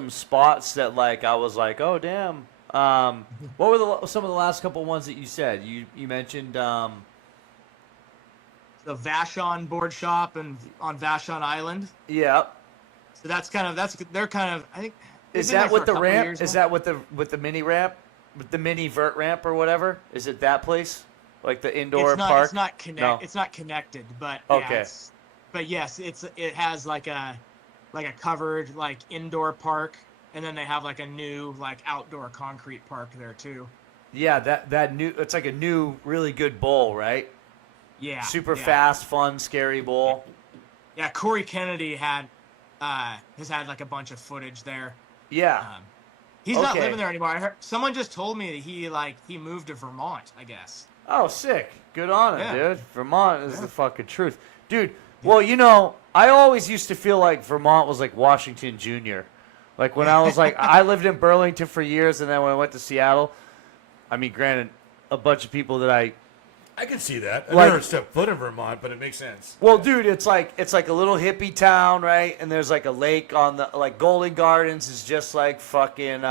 spots that like I was like, oh damn. What were some of the last couple ones that you said? You mentioned the Vashon Board Shop and on Vashon Island. Yeah. So they're kind of I think. Is that with the ramp? Is that with the mini ramp? With the mini vert ramp or whatever? Is it that place? Like the indoor park? It's not No. It's not connected, but Okay. yeah, but yes, it has like a covered like indoor park, and then they have like a new like outdoor concrete park there too. Yeah, that new it's like a new really good bowl, right? Yeah. Super yeah. fast, fun, scary bowl. Yeah, Corey Kennedy has had like a bunch of footage there. Yeah. He's not Okay. living there anymore. I heard, someone just told me that he moved to Vermont, I guess. Oh, sick. Good on him, Yeah. dude. Vermont is the fucking truth. Dude, well, you know, I always used to feel like Vermont was like Washington Jr. Like when I was like, I lived in Burlington for years, and then when I went to Seattle, I mean, granted, a bunch of people that I can see that. I Like- never stepped foot in Vermont, but it makes sense. Well, dude, it's like a little hippie town, right? And there's like a lake on the like Golden Gardens is just like fucking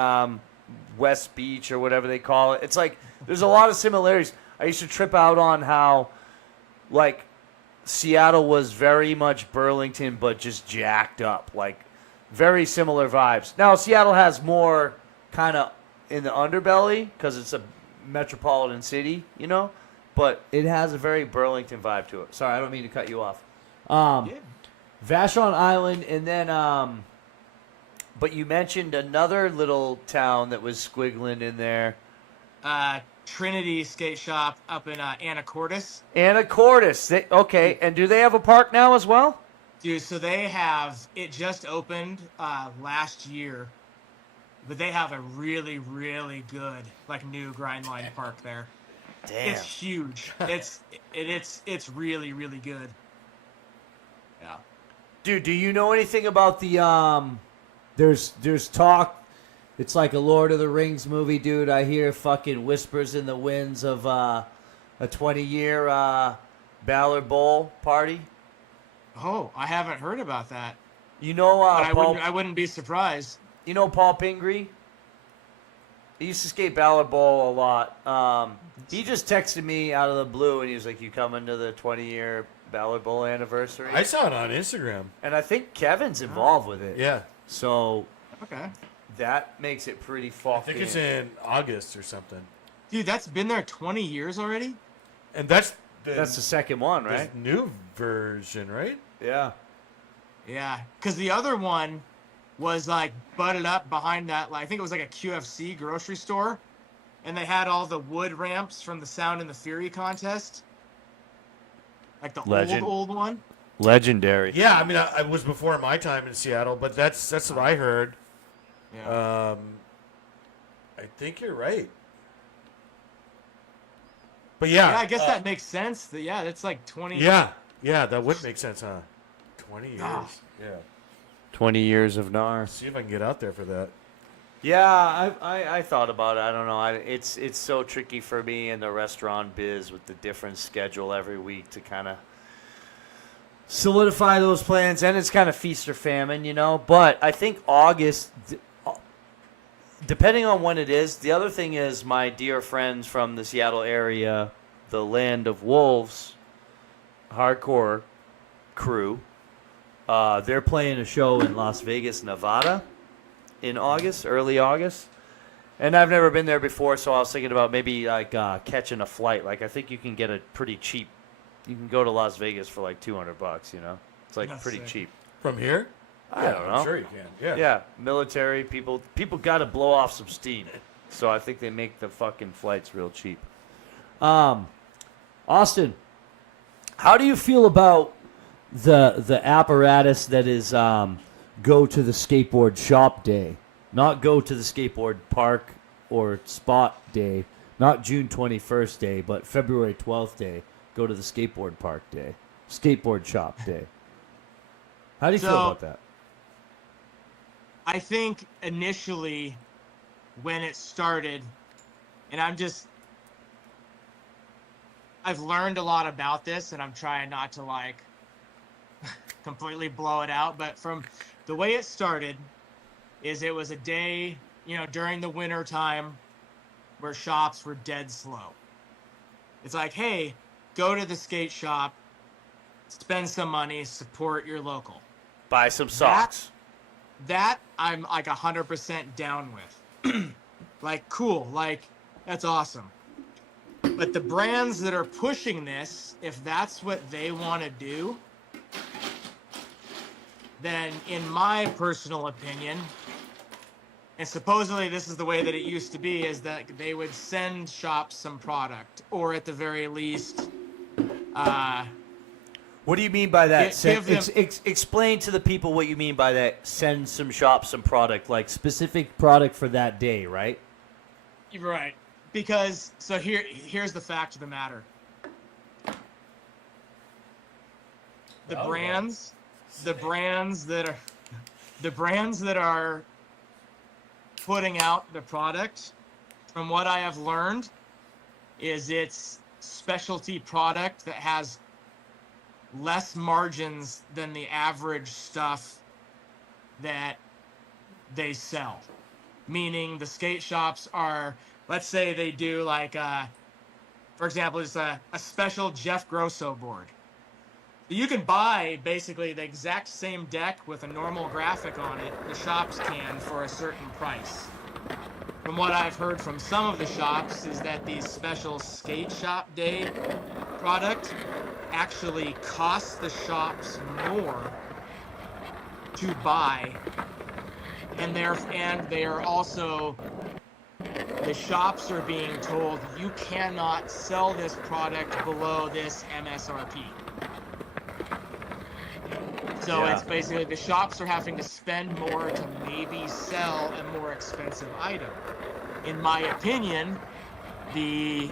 West Beach or whatever they call it. It's like there's a lot of similarities. I used to trip out on how like Seattle was very much Burlington, but just jacked up, like very similar vibes. Now Seattle has more kind of in the underbelly because it's a metropolitan city, you know. But it has a very Burlington vibe to it. Sorry, I don't mean to cut you off. Vashon Island, and then But you mentioned another little town that was squiggling in there. Trinity Skate Shop up in Anacortes. Anacortes. Okay, and do they have a park now as well? Dude, so they have, it just opened last year, but they have a really, really good like new grind line park there. Damn. It's huge. It's really, really good. Yeah. dude, do you know anything about the There's talk. It's like a Lord of the Rings movie, dude. I hear fucking whispers in the winds of a 20-year Ballard Bowl party. Oh, I haven't heard about that. You know, But Paul, I wouldn't be surprised. you know Paul Pingree? He used to skate Ballard Bowl a lot. He just texted me out of the blue, and he was like, "You coming to the 20-year Ballard Bowl anniversary?" I saw it on Instagram. And I think Kevin's involved with it. Yeah. So Okay. that makes it pretty I fucking. think it's in August or something. Dude, that's been there 20 years already? And that's That's the second one, the right? new version, right? Yeah. Yeah. Because the other one was like butted up behind that, like, I think it was like a QFC grocery store. And they had all the wood ramps from the Sound and the Fury contest. Like the Legend. old one. Legendary. Yeah, I mean, I was before my time in Seattle, but that's what I heard. Yeah. I think you're right. But yeah, Yeah, I guess that makes sense. Yeah, that's like 20. yeah, that would make sense, huh? 20 years. Ah. Yeah. 20 years of NAR. See if I can get out there for that. Yeah, I thought about it. I don't know. It's so tricky for me in the restaurant biz with the different schedule every week to kind of solidify those plans. And it's kind of feast or famine, you know. But I think August, depending on when it is. The other thing is my dear friends from the Seattle area, the Land of Wolves, hardcore crew. They're playing a show in Las Vegas, Nevada in August, early August. And I've never been there before, so I was thinking about maybe like catching a flight. Like I think you can get a pretty cheap. You can go to Las Vegas for like $200, you know? It's like That's pretty sick. cheap. From here? I don't know. I'm sure you can. Yeah. Yeah, military people got to blow off some steam. So I think they make the fucking flights real cheap. Austin, how do you feel about the apparatus that is go to the skateboard shop day, not go to the skateboard park or spot day, not June 21st day, but February 12th day, go to the skateboard park day, skateboard shop day? How do you feel So- about that? I think initially when it started, and I've learned a lot about this, and I'm trying not to like completely blow it out, but from the way it started is it was a day, you know, during the winter time where shops were dead slow. It's like, hey, go to the skate shop, spend some money, support your local. Buy some socks. That I'm like 100% down with. Like, cool, like, that's awesome. But the brands that are pushing this, if that's what they want to do, then in my personal opinion, and supposedly this is the way that it used to be, is that they would send shops some product, or at the very least, What do you mean by that? Give them- Explain to the people what you mean by that. Send some shops some product, like Specific product for that day, right? You're right. Because so here's the fact of the matter. The brands that are putting out the product, from what I have learned, is it's specialty product that has less margins than the average stuff that they sell. Meaning the skate shops are, let's say they do like, for example, it's a special Jeff Grosso board. You can buy basically the exact same deck with a normal graphic on it, the shops can, for a certain price. From what I've heard from some of the shops is that these special skate shop day product actually costs the shops more to buy, and they are also, the shops are being told you cannot sell this product below this MSRP. So Yeah. it's basically the shops are having to spend more to maybe sell a more expensive item. In my opinion, the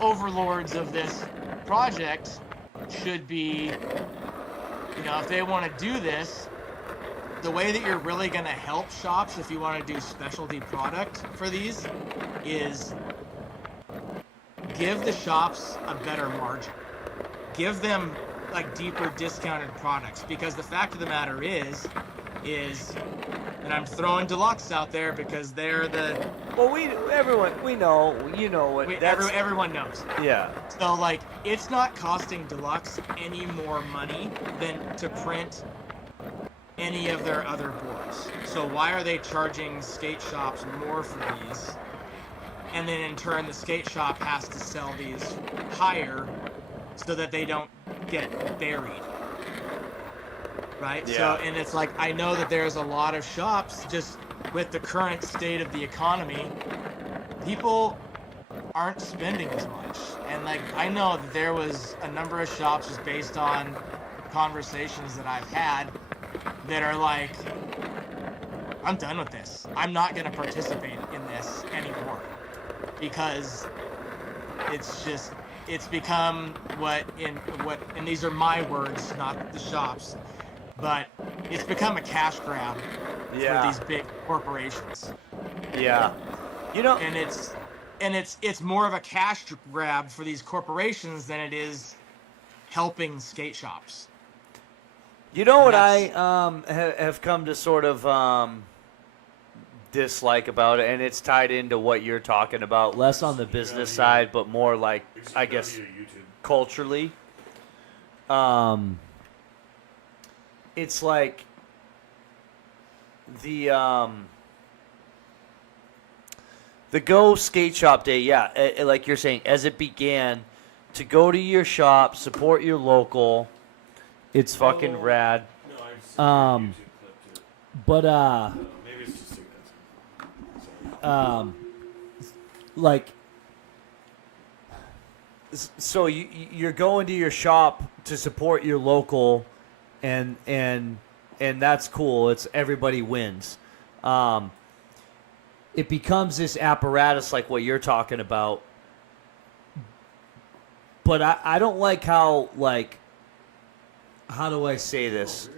overlords of this project should be, if they want to do this, the way that you're really going to help shops if you want to do specialty product for these is give the shops a better margin. Give them like deeper discounted products, because the fact of the matter is, and I'm throwing Deluxe out there because they're the we know, you know what. everyone knows. Yeah. So like, it's not costing Deluxe any more money than to print any of their other boards. So why are they charging skate shops more for these? And then in turn, the skate shop has to sell these higher so that they don't get buried. Right? Yeah. So, and it's like, I know that there's a lot of shops, just with the current state of the economy, people aren't spending as much. And like, I know that there was a number of shops, just based on conversations that I've had, that are like, I'm done with this. I'm not going to participate in this anymore, because it's become and these are my words, not the shops, but it's become a cash grab for these big corporations. Yeah. And it's more of a cash grab for these corporations than it is helping skate shops. You know what I have come to sort of dislike about it, and it's tied into what you're talking about, less on the business side, but more like, I guess, culturally. It's like the Go Skate Shop Day, like you're saying, as it began, to go to your shop, support your local. It's fucking rad. No, I've seen Um, YouTube clip too. But Maybe it's just too good. like, So you're going to your shop to support your local, and that's cool. It's everybody wins. It becomes this apparatus like what you're talking about. But I don't like how, like, how do I say this?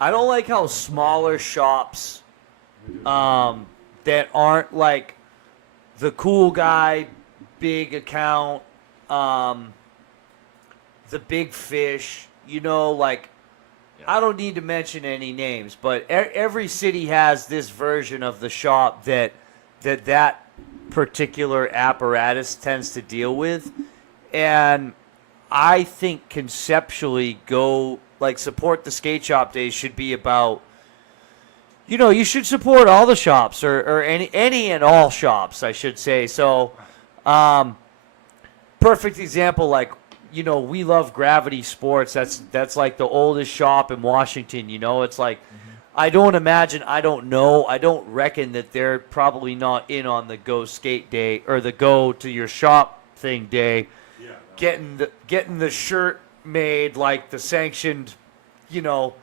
I don't like how smaller shops that aren't like the cool guy, big account, the big fish, like, I don't need to mention any names, but every city has this version of the shop that particular apparatus tends to deal with. And I think conceptually support the skate shop days should be about, you should support all the shops or any and all shops, I should say. So, perfect example, like, we love Gravity Sports. That's like the oldest shop in Washington, It's like, I don't reckon that they're probably not in on the Go Skate Day or the Go to your shop thing day. Yeah. Getting the shirt made like the sanctioned, you know,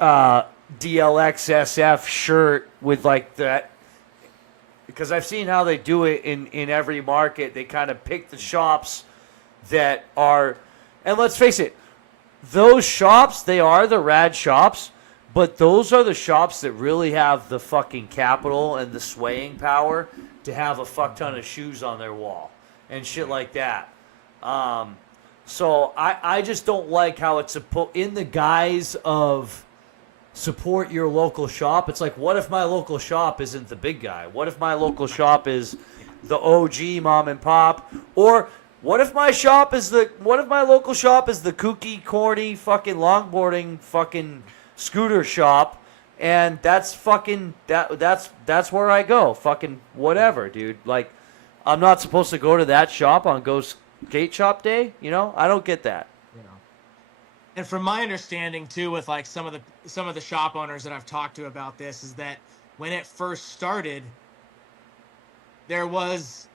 DLXSF shirt with like that. Because I've seen how they do it in every market. They kind of pick the shops that are, and let's face it, those shops, they are the rad shops, but those are the shops that really have the fucking capital and the swaying power to have a fuck ton of shoes on their wall and shit like that. So I just don't like how it's in the guise of support your local shop. It's like, what if my local shop isn't the big guy? What if my local shop is the OG mom and pop? Or what if my local shop is the kooky, corny, fucking longboarding, fucking scooter shop, and that's fucking that's where I go. Fucking whatever, dude. Like, I'm not supposed to go to that shop on Go Skate Shop Day. You know, I don't get that. And from my understanding too, with like some of the shop owners that I've talked to about this, is that when it first started, there was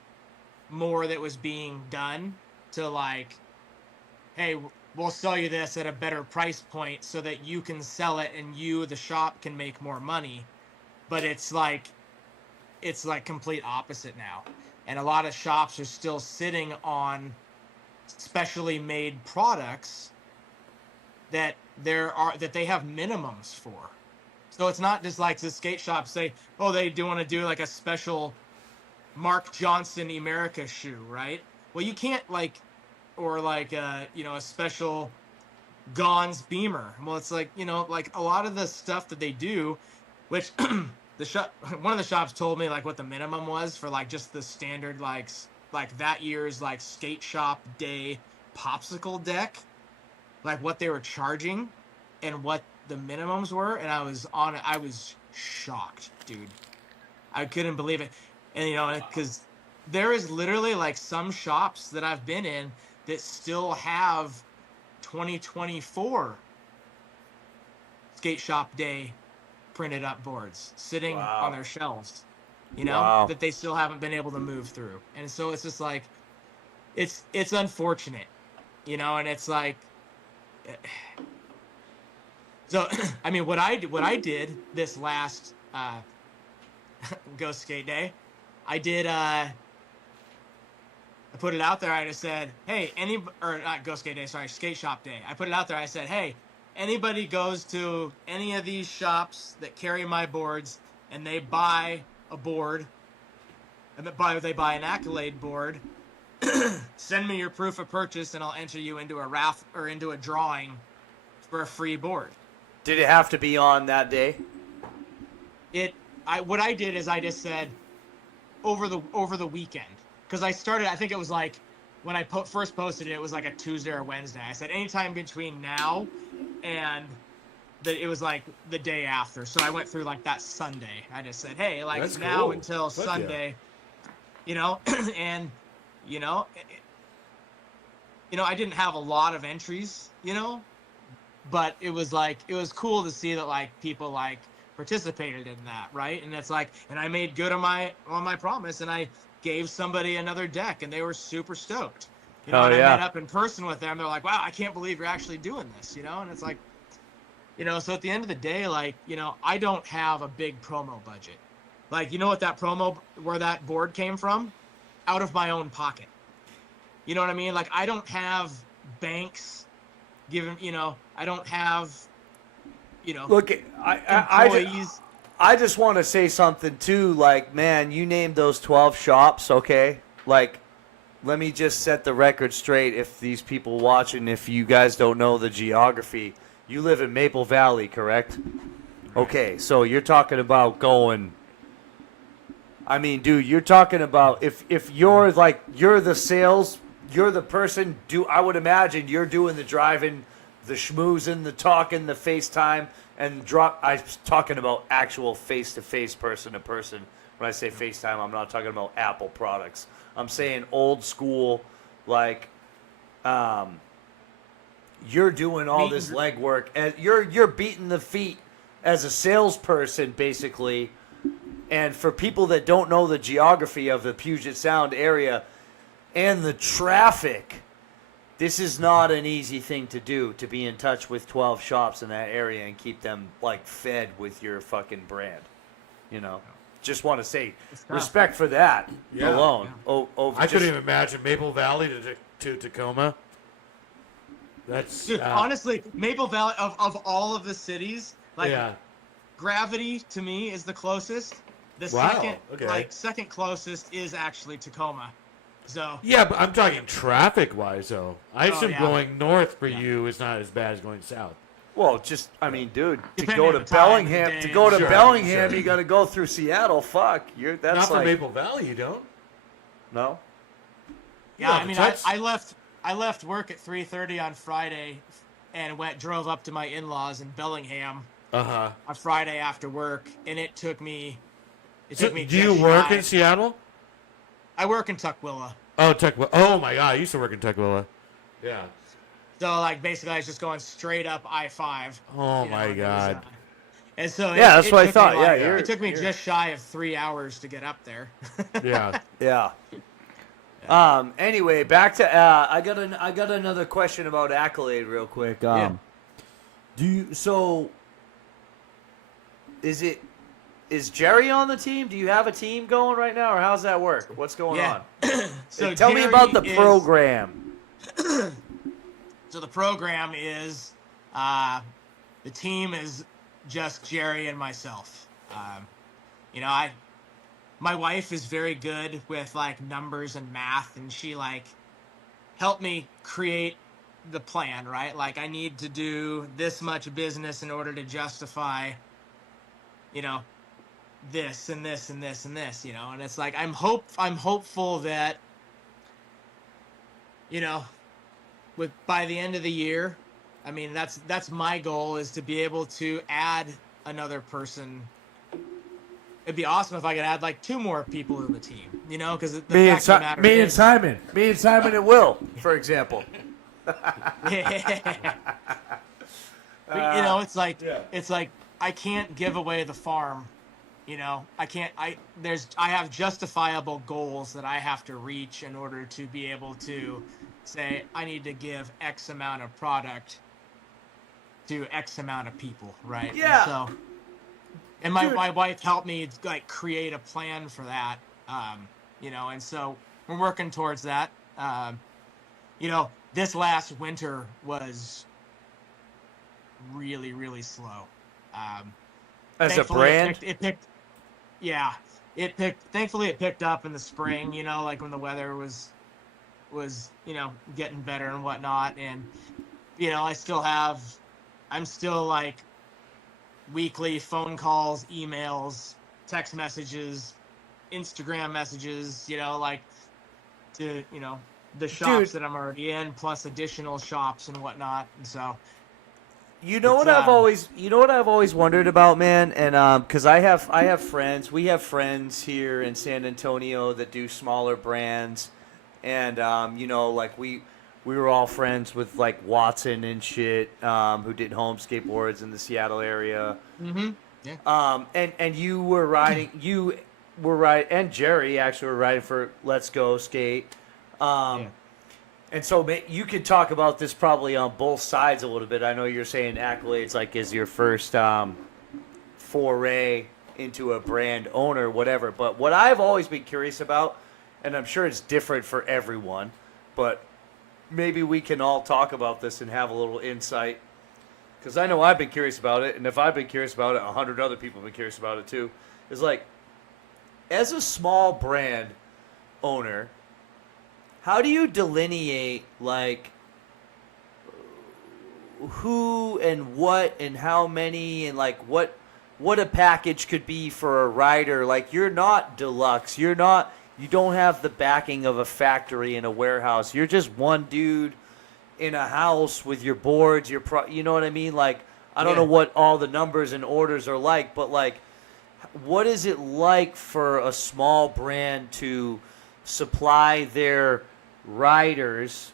more that was being done to like, hey, we'll sell you this at a better price point so that you can sell it and you, the shop, can make more money. But it's like complete opposite now. And a lot of shops are still sitting on specially made products that they have minimums for. So it's not just like the skate shops say, oh, they do want to do like a special Mark Johnson America shoe, right? Well, you can't or a special Gons Beamer. Well, it's like, like a lot of the stuff that they do, which one of the shops told me like what the minimum was for like just the standard like that year's like skate shop day popsicle deck, like what they were charging and what the minimums were, and I was shocked, dude. I couldn't believe it. And because there is literally like some shops that I've been in that still have 2024 skate shop day printed up boards sitting on their shelves, that they still haven't been able to move through. And so it's just like, it's unfortunate, and it's like, so I mean, what I did this last Go Skate Day, I put it out there. I just said, hey, not Go Skate Day, sorry, Skate Shop Day. I put it out there. I said, hey, anybody goes to any of these shops that carry my boards and they buy a board, and they buy an Accolade board, send me your proof of purchase and I'll enter you into a raffle or into a drawing for a free board. Did it have to be on that day? What I did is I just said over the weekend, because I think it was like when I first posted it, it was like a Tuesday or Wednesday. I said anytime between now and it was like the day after. So I went through like that Sunday. I just said, hey, like That's now cool. until Fuck Sunday, and I didn't have a lot of entries, but it was cool to see that like people like participated in that, right? And it's like, and I made good on my promise, and I gave somebody another deck, and they were super stoked. And I met up in person with them. They're like, wow, I can't believe you're actually doing this, and it's like, so at the end of the day, like, I don't have a big promo budget. Like, where that board came from? Out of my own pocket. You know what I mean? Like, I don't have banks giving, I don't have, Look, employees. I just want to say something too. Like, man, you named those 12 shops, okay? Like, let me just set the record straight. If these people watching, if you guys don't know the geography, you live in Maple Valley, correct? Okay, so you're talking about going. I mean, dude, you're talking about if you're like you're the sales, you're the person. I would imagine you're doing the driving, the schmoozing, the talking, the FaceTime, and I'm talking about actual face-to-face, person-to-person. When I say FaceTime, I'm not talking about Apple products. I'm saying old school, like, you're doing all this legwork, and you're beating the feet as a salesperson, basically. And for people that don't know the geography of the Puget Sound area and the traffic this is not an easy thing to do, to be in touch with 12 shops in that area and keep them like fed with your fucking brand. You know, just want to say respect for that alone. I couldn't even imagine Maple Valley to Tacoma. That's Dude, honestly, Maple Valley of all of the cities, like Gravity to me is the closest. The second closest is actually Tacoma. So yeah, but I'm talking traffic-wise, though. I assume going north for you is not as bad as going south. Well, just dude, to Depending go on to the time of Bellingham, day. Bellingham, Sure. you got to go through Seattle. Fuck, that's Not for like Maple Valley, you don't. no. yeah, I the mean, touch- I left work at 3:30 on Friday, and drove up to my in-laws in Bellingham on Friday after work, and it took me. Do you work in Seattle? I work in Tukwila. Oh, Tukwila. Oh my God, I used to work in Tukwila. Yeah. So like basically, I was just going straight up I-5. Oh my God. And so that's what I thought. It took me just shy of 3 hours to get up there. Yeah. Yeah. Anyway, back to I got another question about Accolade real quick. Is Jerry on the team? Do you have a team going right now, or how's that work? What's going on? So tell me about the program. So the program is the team is just Jerry and myself. My wife is very good with like numbers and math, and she like helped me create the plan, right? Like I need to do this much business in order to justify, this and this and this and this, and it's like I'm hopeful that, by the end of the year, I mean that's my goal, is to be able to add another person. It'd be awesome if I could add like 2 more people to the team, because Me and Simon and Will, for example. It's like I can't give away the farm. I have justifiable goals that I have to reach in order to be able to say I need to give X amount of product to X amount of people, right? Yeah. And my wife helped me like create a plan for that, and so we're working towards that. This last winter was really, really slow. As a brand? Thankfully it picked up in the spring, like when the weather was getting better and whatnot. And, I'm still like weekly phone calls, emails, text messages, Instagram messages, to, the shops that I'm already in, plus additional shops and whatnot. And so, what I've always wondered about, man, and because we have friends here in San Antonio that do smaller brands, and like we were all friends with like Watson and shit, who did home skateboards in the Seattle area. Mm-hmm. Yeah. And you were riding, and Jerry actually were riding for Let's Go Skate. And so you could talk about this probably on both sides a little bit. I know you're saying Accolades like is your first foray into a brand owner, whatever. But what I've always been curious about, and I'm sure it's different for everyone, but maybe we can all talk about this and have a little insight. Because I know I've been curious about it, and if I've been curious about it, 100 other people have been curious about it too. Is like, as a small brand owner, how do you delineate, like, who and what and how many and, like, what a package could be for a rider? Like, you're not deluxe. You don't have the backing of a factory and a warehouse. You're just one dude in a house with your boards, you know what I mean? Like, I don't know what all the numbers and orders are like, but, like, what is it like for a small brand to supply their riders,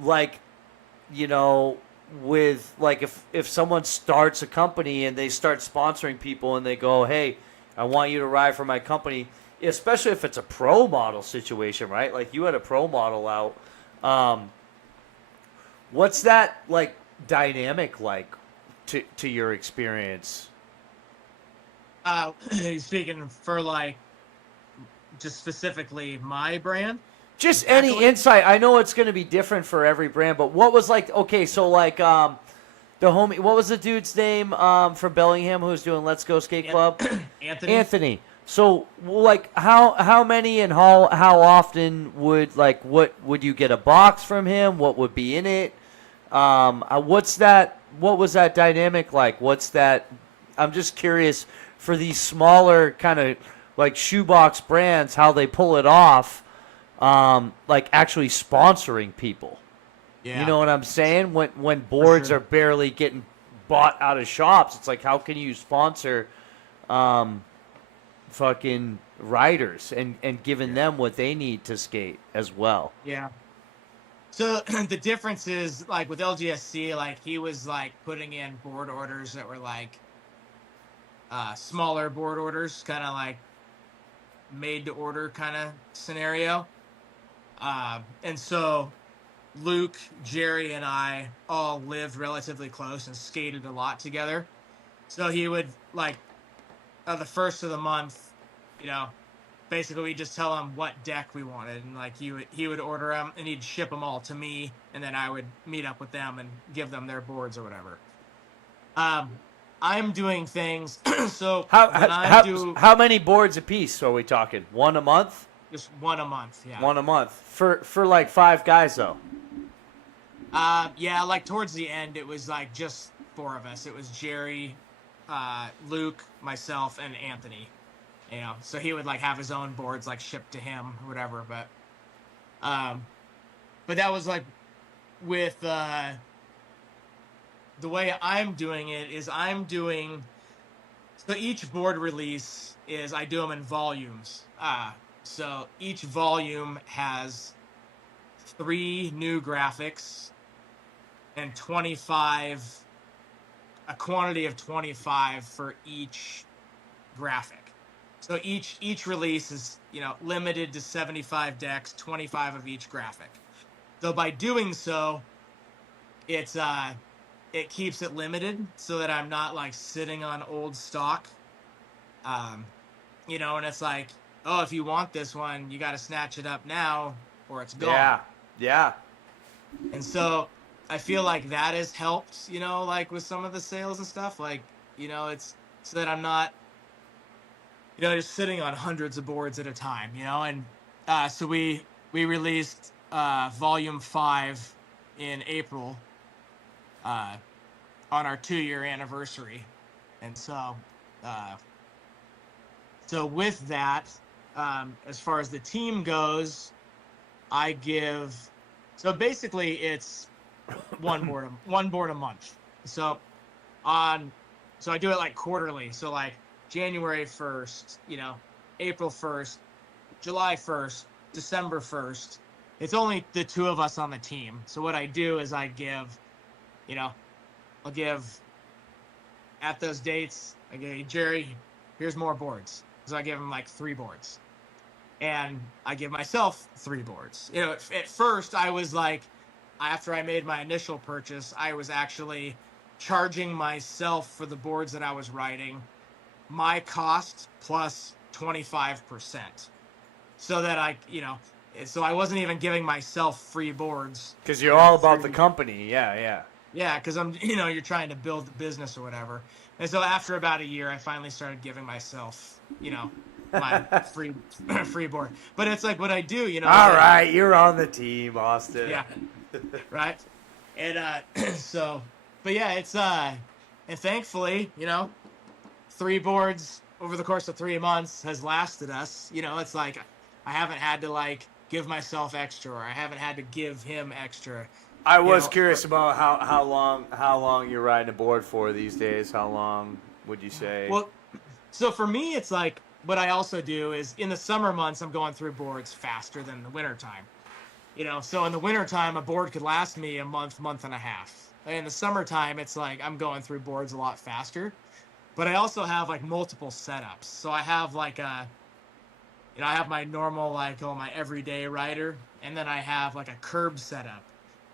like, with, like, if someone starts a company and they start sponsoring people and they go, hey, I want you to ride for my company, especially if it's a pro model situation, right? Like, you had a pro model out. What's that like dynamic like to your experience? Speaking for like just specifically my brand. Just any insight. I know it's going to be different for every brand, but what was like? Okay, so like the homie, what was the dude's name from Bellingham who was doing Let's Go Skate Club? Anthony. So like how many and how often would like what would you get a box from him? What would be in it? What's that? What was that dynamic like? What's that? I'm just curious for these smaller kind of like shoebox brands how they pull it off. Like actually sponsoring people. Yeah. You know what I'm saying? When boards are barely getting bought out of shops, it's like how can you sponsor fucking riders and giving them what they need to skate as well. Yeah. So the difference is like with LGSC, like he was like putting in board orders that were like smaller board orders, kind of like made to order kind of scenario. And so Luke, Jerry, and I all lived relatively close and skated a lot together. So he would like the first of the month, you know, basically we just tell him what deck we wanted, and like he would order them and he'd ship them all to me, and then I would meet up with them and give them their boards or whatever. I'm doing things so how many boards a piece are we talking? One a month? Just one a month, yeah. One a month for like 5 guys though. Yeah, like towards the end it was like just 4 of us. It was Jerry, Luke, myself, and Anthony. You know, so he would like have his own boards like shipped to him or whatever, but that was like with the way I'm doing it is so each board release is I do them in volumes. So each volume has 3 new graphics and a quantity of 25 for each graphic. So each release is, you know, limited to 75 decks, 25 of each graphic. So by doing so, it keeps it limited so that I'm not like sitting on old stock. You know, and it's like, oh, if you want this one, you got to snatch it up now or it's gone. Yeah. And so I feel like that has helped, you know, like with some of the sales and stuff, like, you know, it's so that I'm not, you know, just sitting on hundreds of boards at a time, you know, and so we released volume 5 in April on our 2-year anniversary. And so with that, as far as the team goes, so basically it's one board a month. So I do it like quarterly. So like January 1st, you know, April 1st, July 1st, December 1st. It's only the 2 of us on the team. So what I do is I'll give at those dates, I go, hey, Jerry, here's more boards. So I give him like 3 boards. And I give myself 3 boards. You know, at first I was like, after I made my initial purchase, I was actually charging myself for the boards that I was writing, my cost plus 25%. So that so I wasn't even giving myself free boards. Because you're all about the company. Yeah. Yeah, because you're trying to build the business or whatever. And so after about a year, I finally started giving myself, my free board. But it's like what I do, All right, you're on the team, Austin. Yeah, right. And but yeah, it's and thankfully, 3 boards over the course of 3 months has lasted us. It's like I haven't had to like give myself extra, or I haven't had to give him extra. I was curious about how long you're riding a board for these days. How long would you say? Well, so for me, it's like what I also do is in the summer months, I'm going through boards faster than the winter time. So in the winter time, a board could last me a month and a half. In the summertime, it's like I'm going through boards a lot faster. But I also have like multiple setups. So I have like I have my normal my everyday rider, and then I have like a curb setup.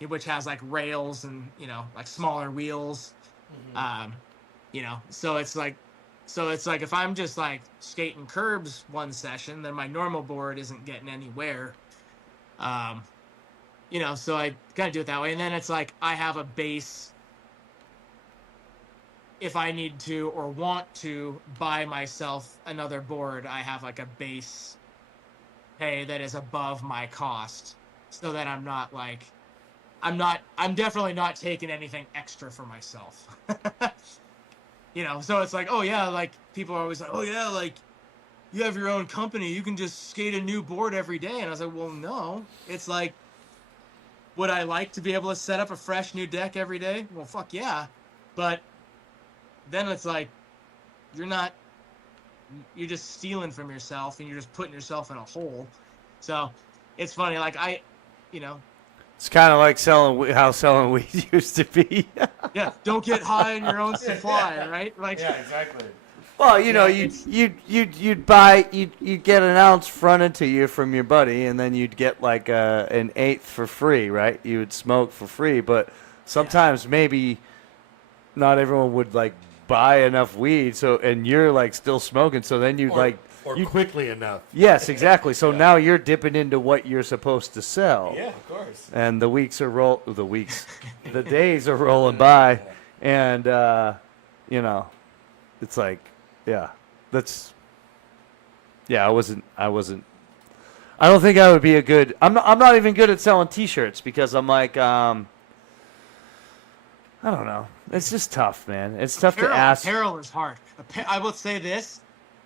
which has like rails and like smaller wheels. So it's like if I'm just like skating curbs one session, then my normal board isn't getting anywhere. So I kind of do it that way. And then it's like I have a base if I need to or want to buy myself another board. I have like a base pay that is above my cost, so that I'm definitely not taking anything extra for myself. So it's like, oh yeah, like people are always like, oh yeah, like you have your own company, you can just skate a new board every day. And I was like, well, no. It's like, would I like to be able to set up a fresh new deck every day? Well, fuck yeah. But then it's like, you're just stealing from yourself and you're just putting yourself in a hole. So it's funny. Like It's kind of like how selling weed used to be. yeah. Don't get high on your own supply, right? Like, Yeah, exactly. Well, you'd buy, you'd get an ounce fronted to you from your buddy, and then you'd get like an eighth for free, right? You would smoke for free, but sometimes maybe not everyone would like buy enough weed, and you're like still smoking, so then you quickly enough. Yes, exactly. So now you're dipping into what you're supposed to sell. Yeah, of course. And the days are rolling by, and it's like, I don't think I would be I'm not even good at selling t-shirts because I'm like, I don't know. It's just tough, man. It's tough to ask. Apparel is hard. I will say this,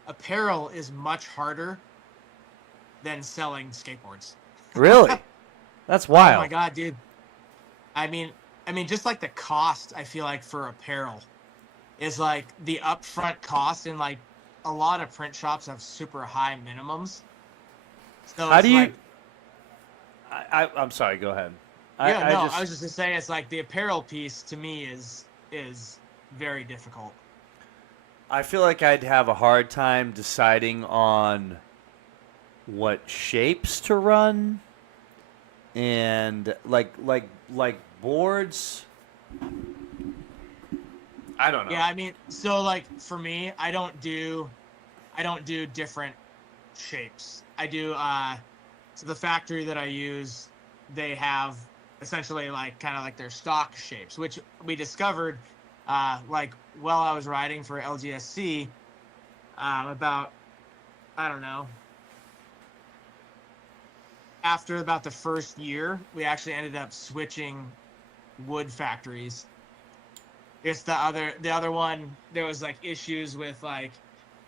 apparel is much harder than selling skateboards. Really? That's wild. Oh my God, dude. I mean, just like the cost, I feel like for apparel is like the upfront cost, and like a lot of print shops have super high minimums. So how do you? I'm sorry. Go ahead. I was just gonna say it's like the apparel piece to me is very difficult. I feel like I'd have a hard time deciding on what shapes to run, and like boards. I don't know. Yeah, I mean, so like for me, I don't do different shapes. I do so the factory that I use, they have essentially like kind of like their stock shapes, which we discovered like while I was riding for LGSC about, I don't know, after about the first year, we actually ended up switching wood factories. It's the other one, there was like issues with like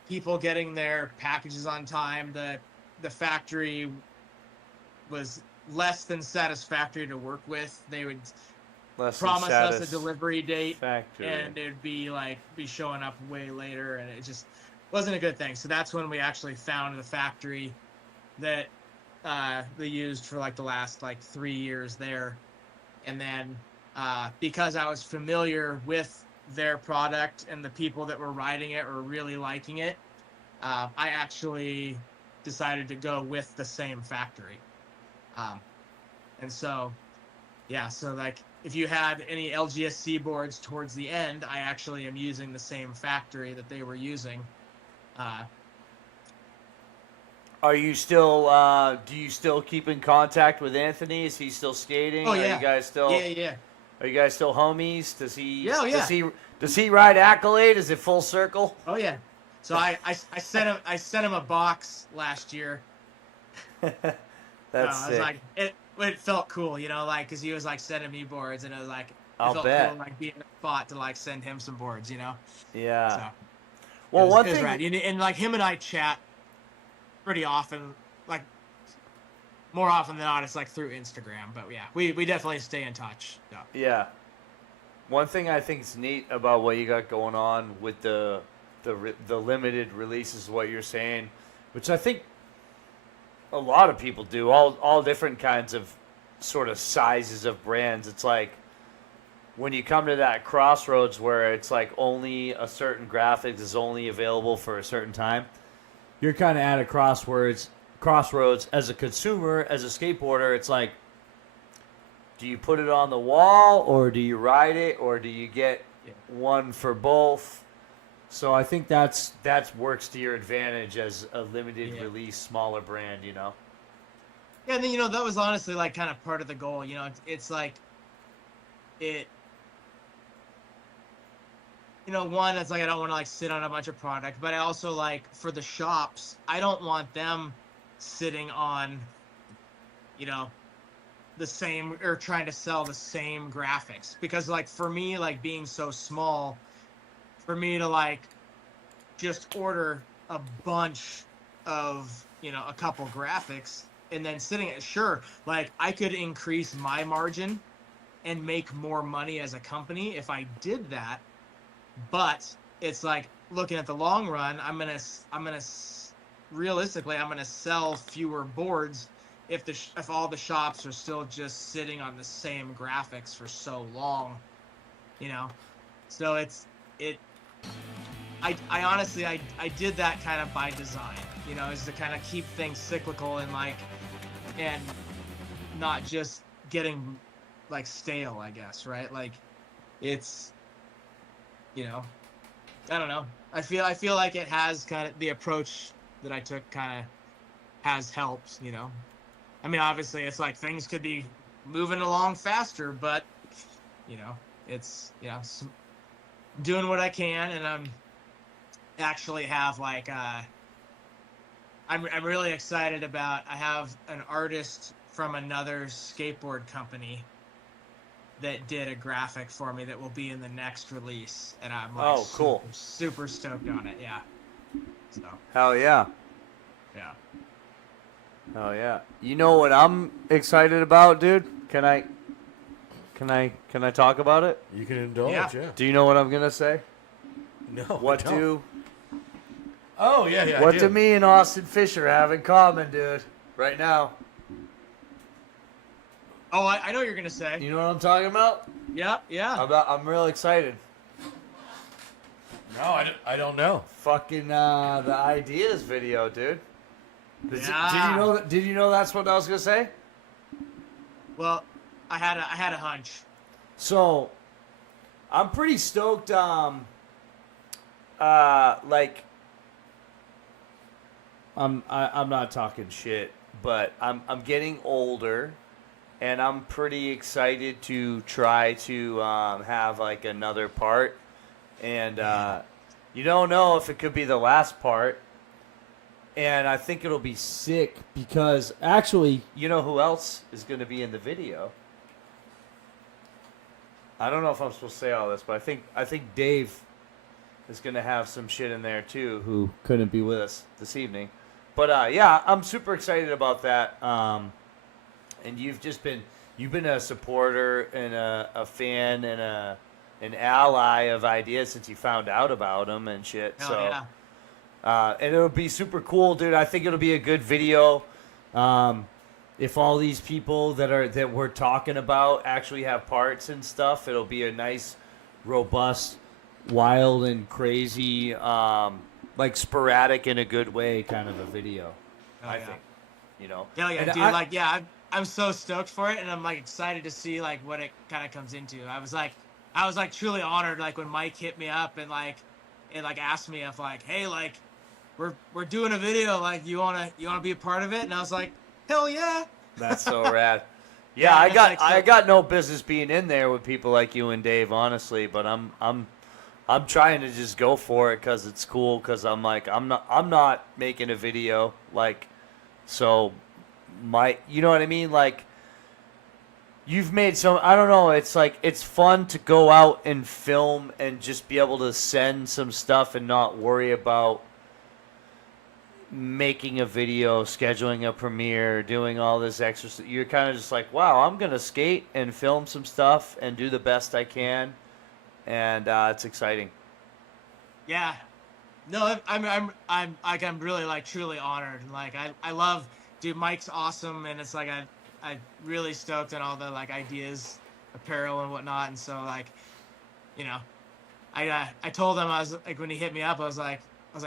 people getting their packages on time. The factory was less than satisfactory to work with. They would promise us a delivery date and it'd be showing up way later, and it just wasn't a good thing. So that's when we actually found the factory that they used for like the last like 3 years there. And then because I was familiar with their product and the people that were riding it were really liking it, I actually decided to go with the same factory. And so, yeah, so like if you had any LGSC boards towards the end, I actually am using the same factory that they were using. Are you still? Do you still keep in contact with Anthony? Is he still skating? Oh yeah. Are you guys still? Yeah. Are you guys still homies? Does he? Yeah, yeah. Does he ride Accolade? Is it full circle? Oh yeah. So I sent him a box last year. That's I was sick. like, it felt cool, you know, like because he was like sending me boards, and it was like I'll felt bet. cool, like being in a spot to like send him some boards, you know. Yeah. So, well, one it was thing. rad. And like him and I chat pretty often, like more often than not, it's like through Instagram. But yeah, we definitely stay in touch. So. Yeah. One thing I think is neat about what you got going on with the limited releases, what you're saying, which I think a lot of people do, all different kinds of sort of sizes of brands. It's like when you come to that crossroads where it's like only a certain graphic is only available for a certain time, you're kind of at a crossroads as a consumer, as a skateboarder. It's like, do you put it on the wall, or do you ride it, or do you get one for both? So I think that works to your advantage as a limited release, smaller brand, you know? Yeah, and then, you know, that was honestly, like, kind of part of the goal. You know, it's like, you know, one, it's like I don't want to, like, sit on a bunch of product, but I also, like, for the shops, I don't want them sitting on, you know, the same, or trying to sell the same graphics. Because, like, for me, like, being so small, for me to, like, just order a bunch of, you know, a couple graphics and then sitting at, sure, like, I could increase my margin and make more money as a company if I did that. But it's like, looking at the long run, realistically, I'm gonna sell fewer boards if all the shops are still just sitting on the same graphics for so long, you know. So I honestly I did that kind of by design, you know, is to kind of keep things cyclical and not just getting like stale, I guess, right? Like, it's, you know, I don't know. I feel like it has kind of, the approach that I took kind of has helped, you know. I mean, obviously, it's like things could be moving along faster, but, you know, it's, you know, doing what I can, and I'm actually have like I'm really excited about, I have an artist from another skateboard company that did a graphic for me that will be in the next release, and I'm like, cool, super stoked on it. Yeah. So. Hell yeah. Yeah. Oh yeah. You know what I'm excited about, dude? Can I talk about it? You can indulge, yeah. Do you know what I'm gonna say? No. What do What do me and Austin Fisher have in common, dude? Right now. Oh, I know what you're gonna say. You know what I'm talking about? Yeah, yeah. I'm real excited. No, I don't know. Fucking the ideas video, dude. Yeah. Did you know that's what I was gonna say? Well, I had a hunch. So, I'm pretty stoked. Like, I'm not talking shit, but I'm getting older, and I'm pretty excited to try to have like another part, and you don't know if it could be the last part. And I think it'll be sick because actually, you know who else is going to be in the video? I don't know if I'm supposed to say all this, but I think Dave is going to have some shit in there too, who couldn't be with us this evening. But yeah, I'm super excited about that. And you've been a supporter and a fan and an ally of ideas since you found out about them and shit. Hell so. Yeah. And it'll be super cool, dude. I think it'll be a good video. If all these people that we're talking about actually have parts and stuff, it'll be a nice, robust, wild and crazy, like sporadic in a good way kind of a video. I think, you know. Hell yeah, and dude! I'm so stoked for it, and I'm like excited to see like what it kind of comes into. I was like truly honored, like when Mike hit me up and asked me if like, hey, like, we're doing a video, like, you wanna be a part of it? And I was like, hell yeah. That's so rad. Yeah, I got no business being in there with people like you and Dave, honestly, but I'm trying to just go for it because it's cool. Because I'm like, I'm not making a video, like, so you know what I mean? Like, you've made some, I don't know, it's like, it's fun to go out and film and just be able to send some stuff and not worry about making a video, scheduling a premiere, doing all this extra stuff. You're kind of just like, wow, I'm going to skate and film some stuff and do the best I can. And it's exciting. Yeah. No, I'm really like truly honored. And like, I love, dude, Mike's awesome. And it's like, I really stoked on all the like ideas, apparel and whatnot. And so like, you know, I told him, I was like, when he hit me up, I was like,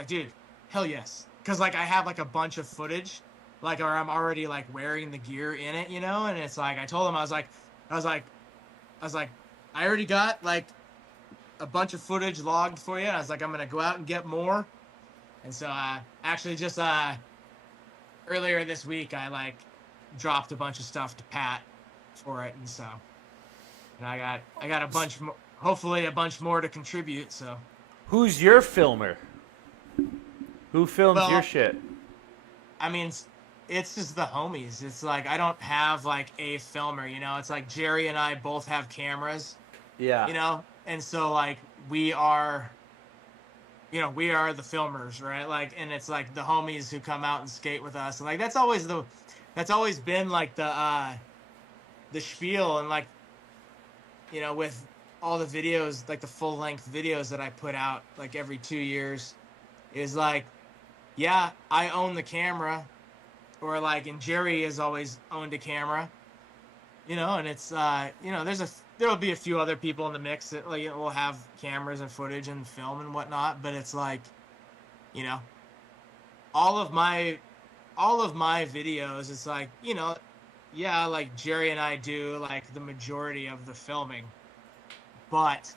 dude, hell yes. Cause like I have like a bunch of footage, like, or I'm already like wearing the gear in it, you know? And it's like, I told him, I was like, I was like, I already got like a bunch of footage logged for you. And I was like, I'm gonna go out and get more. And so actually just earlier this week, I like dropped a bunch of stuff to Pat for it, and so and I got a bunch more, hopefully a bunch more to contribute. So Who's your filmer? Who films your shit? I mean, it's just the homies. It's like I don't have like a filmer, you know. It's like Jerry and I both have cameras, Yeah. you know, and so like we are the filmers, right? Like, and it's like the homies who come out and skate with us, and like that's always been like the spiel, and like, you know, with all the videos, like the full length videos that I put out like every 2 years, is like, yeah, I own the camera, or like, and Jerry has always owned a camera, you know, and it's you know, there'll be a few other people in the mix that like will have cameras and footage and film and whatnot, but it's like, you know, all of my videos, it's like, you know, yeah, like Jerry and I do like the majority of the filming, but,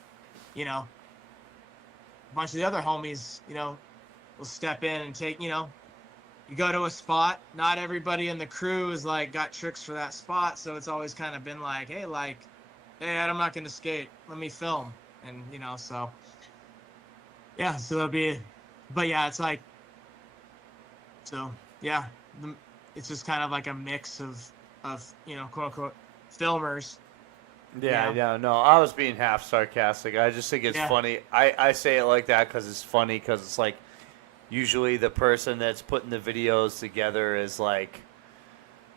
you know, a bunch of the other homies, you know, will step in and take, you know, you go to a spot, not everybody in the crew is like got tricks for that spot, so it's always kind of been like, hey, I'm not going to skate, let me film, and, you know, so, yeah, so it'll be, but yeah, it's like, so, yeah, it's just kind of like a mix of you know, quote unquote filmers. Yeah, no, I was being half sarcastic. I just think it's funny. I say it like that because it's funny, because it's like usually the person that's putting the videos together is like,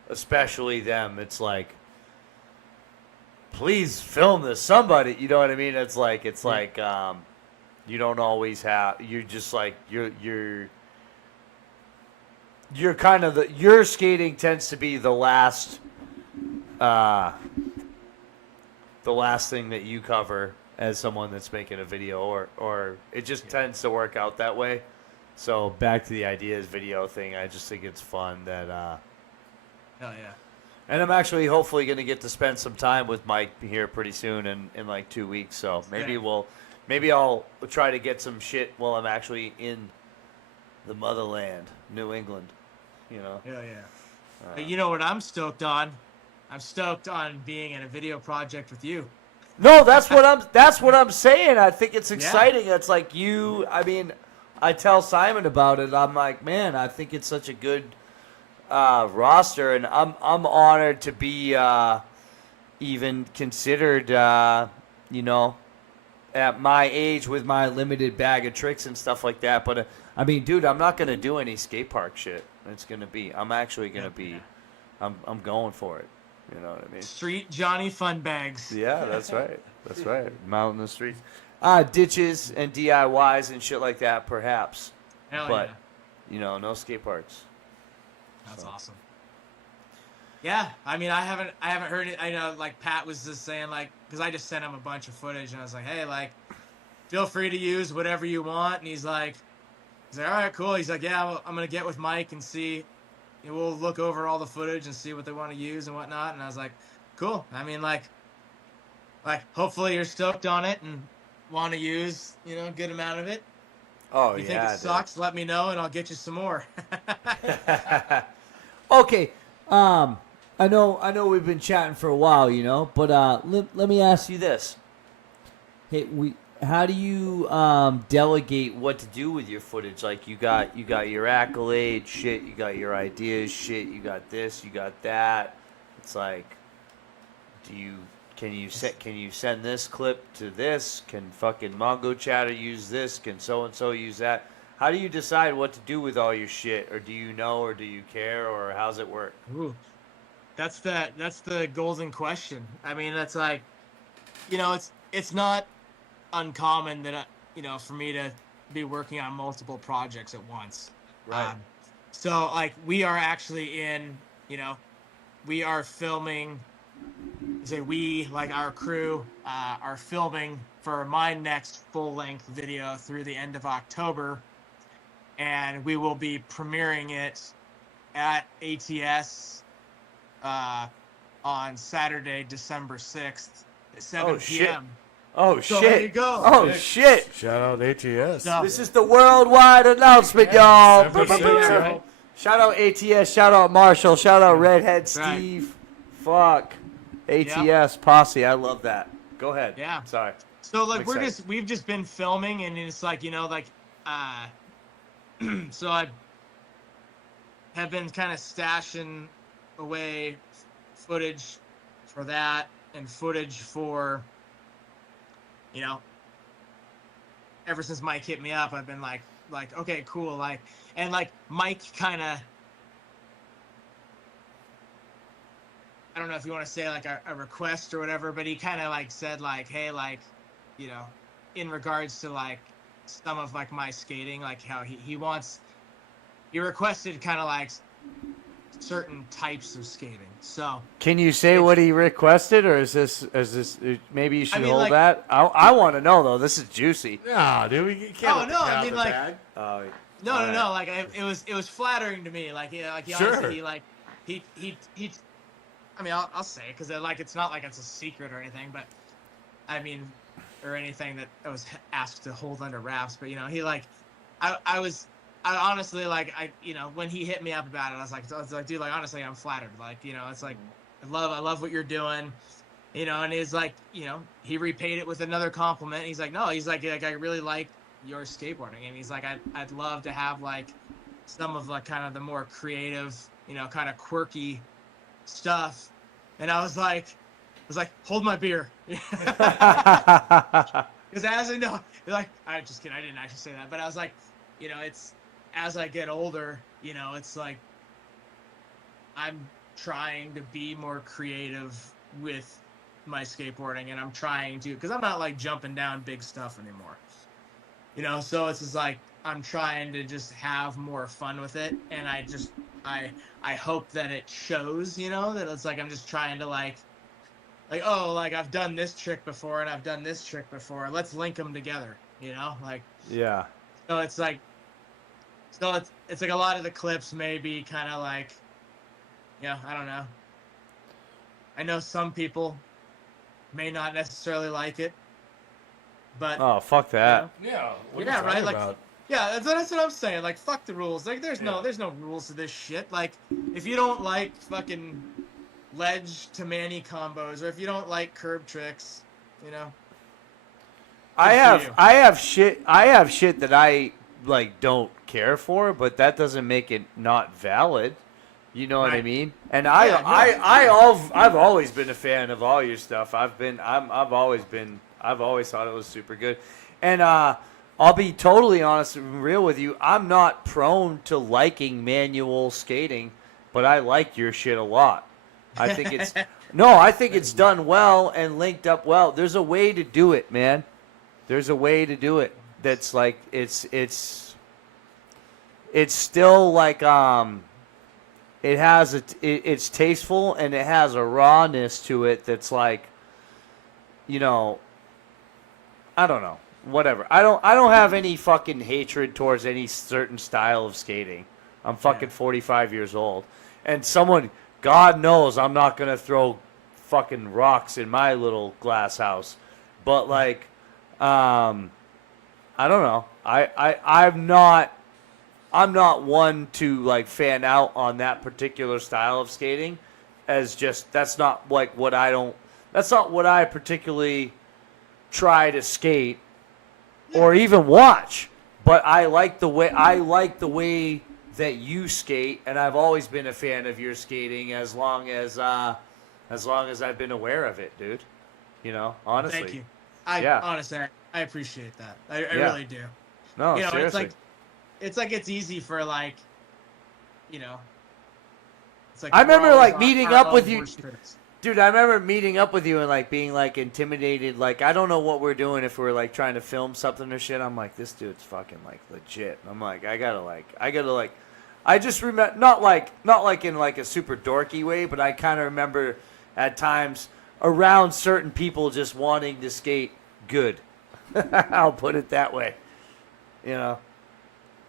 especially them, it's like, please film this, somebody, you know what I mean? It's like you don't always have, you're just like, you're kind of your skating tends to be the last thing that you cover as someone that's making a video, or it just tends to work out that way. So back to the ideas video thing, I just think it's fun that Hell yeah. and I'm actually hopefully going to get to spend some time with Mike here pretty soon in like 2 weeks. So maybe I'll try to get some shit while I'm actually in the motherland, New England, you know. Hell yeah. But you know what I'm stoked on? I'm stoked on being in a video project with you. No, that's what I'm saying. I think it's exciting. Yeah. It's like I mean, I tell Simon about it. I'm like, man, I think it's such a good roster, and I'm honored to be even considered, you know, at my age with my limited bag of tricks and stuff like that. But I mean, dude, I'm not gonna do any skate park shit. I'm actually gonna be, I'm going for it. You know what I mean? Street Johnny Fun Bags. Yeah, that's right. That's right. Mountain the streets. Ditches and DIYs and shit like that, perhaps. Hell but, yeah. you know, no skate parks. That's awesome. Yeah, I mean, I haven't heard it. I know, like, Pat was just saying, like, because I just sent him a bunch of footage, and I was like, hey, like, feel free to use whatever you want. And he's like, all right, cool. He's like, yeah, well, I'm going to get with Mike and see. We'll look over all the footage and see what they want to use and whatnot. And I was like, cool. I mean, like hopefully you're stoked on it and want to use, you know, a good amount of it. Oh, if you think it sucks, let me know and I'll get you some more. Okay. I know we've been chatting for a while, you know, but let me ask you this. Hey, how do you delegate what to do with your footage? Like, you got your accolades shit, you got your ideas shit, you got this, you got that. It's like, can you send this clip to this? Can fucking Mongochatter use this? Can so and so use that? How do you decide what to do with all your shit? Or do you know, or do you care, or how's it work? Ooh, that's the golden question. I mean, that's like, you know, it's not uncommon that you know, for me to be working on multiple projects at once. Right. So like, we are actually we are filming. Like our crew are filming for my next full length video through the end of October, and we will be premiering it at ATS on Saturday, December 6th at 7 Oh, shit. p.m. Oh, So shit. there you go. Oh, shit. Shout out ATS. So- This is the worldwide announcement, y'all. December 6th, right? Shout out ATS. Shout out Marshall. Shout out Redhead Right. Steve. Fuck. ATS posse. I love that. Go ahead. Yeah. Sorry. So like I'm excited. we've just been filming, and it's like, you know, like so I have been kind of stashing away footage for that and footage for, you know, ever since Mike hit me up, I've been like okay, cool, like, and like Mike kind of, I don't know if you want to say like a request or whatever, but he kind of like said like, hey, like, you know, in regards to like some of like my skating, like how he requested kind of like certain types of skating. So Can you say what he requested, or is this maybe you should mean, hold like- that? I want to know though. This is juicy. No, dude, we can't. Oh, no, I have mean, the like- bag. no, Alright. no, like it was flattering to me. Like, yeah, like he Sure. honestly, he I mean, I'll say it because like it's not like it's a secret or anything, but I mean, or anything that I was asked to hold under wraps. But you know, he like, I honestly like you know, when he hit me up about it, I was like, dude, like honestly, I'm flattered. Like, you know, it's like I love what you're doing. You know, and he's like, you know, he repaid it with another compliment. He's like, no, he's like I really like your skateboarding, and he's like, I'd love to have like some of like kind of the more creative, you know, kind of quirky stuff. And I was like, hold my beer. Because as I know, like, I just kidding, I didn't actually say that, but I was like, you know, it's as I get older, you know, it's like I'm trying to be more creative with my skateboarding, and I'm trying to, because I'm not like jumping down big stuff anymore, you know. So it's just like I'm trying to just have more fun with it, and I hope that it shows, you know, that it's like I'm just trying to like oh, like I've done this trick before and I've done this trick before, let's link them together, you know, like. Yeah. So it's like, it's like a lot of the clips may be kind of like, yeah, I don't know. I know some people may not necessarily like it, but Oh, fuck that. Yeah. What Yeah, are you right, talking like- about? yeah, that's what I'm saying. Like, fuck the rules. Like, there's no rules to this shit. Like, if you don't like fucking ledge to Manny combos, or if you don't like curb tricks, you know. I Good for have you. I have shit that I like don't care for, but that doesn't make it not valid. You know what I Right. mean? And Yeah, I've always been a fan of all your stuff. I've always thought it was super good. And I'll be totally honest and real with you. I'm not prone to liking manual skating, but I like your shit a lot. I think it's I think it's done well and linked up well. There's a way to do it, man. There's a way to do it that's like it's still like it's tasteful, and it has a rawness to it that's like, you know, I don't know, whatever. I don't have any fucking hatred towards any certain style of skating. I'm fucking 45 years old, and someone, God knows, I'm not gonna throw fucking rocks in my little glass house, but like, I don't know. I'm not one to like fan out on that particular style of skating, as just that's not what I particularly try to skate or even watch. But I like the way that you skate, and I've always been a fan of your skating as long as I've been aware of it, dude. You know, honestly. Thank you. Honestly, I appreciate that. I really do. No, You know, seriously. it's easy for like, you know. It's like I remember, we're always like, on meeting our up with own you- worst critics. Dude, I remember meeting up with you and like being like intimidated. Like, I don't know what we're doing if we're like trying to film something or shit. I'm like, this dude's fucking like legit. I'm like, I just remember, not like in like a super dorky way, but I kind of remember at times around certain people just wanting to skate good. I'll put it that way. You know.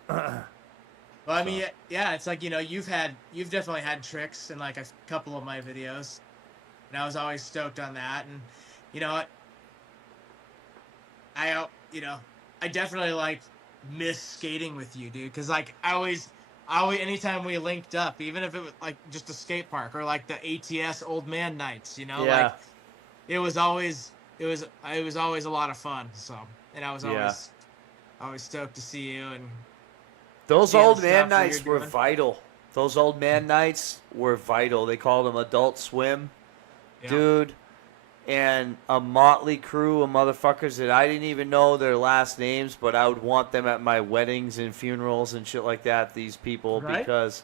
Well, I mean, yeah, it's like, you know, you've definitely had tricks in like a couple of my videos. and I was always stoked on that. And you know, I definitely like miss skating with you, dude. Cause like I always, anytime we linked up, even if it was like just a skate park or like the ATS old man nights, like it was always a lot of fun. So, and I was always stoked to see you and those seeing old the man stuff that nights you're were doing. vital. Those old man nights were vital. They called them Adult Swim, Yeah. dude. And a motley crew of motherfuckers that I didn't even know their last names, but I would want them at my weddings and funerals and shit like that, these people, Right? because...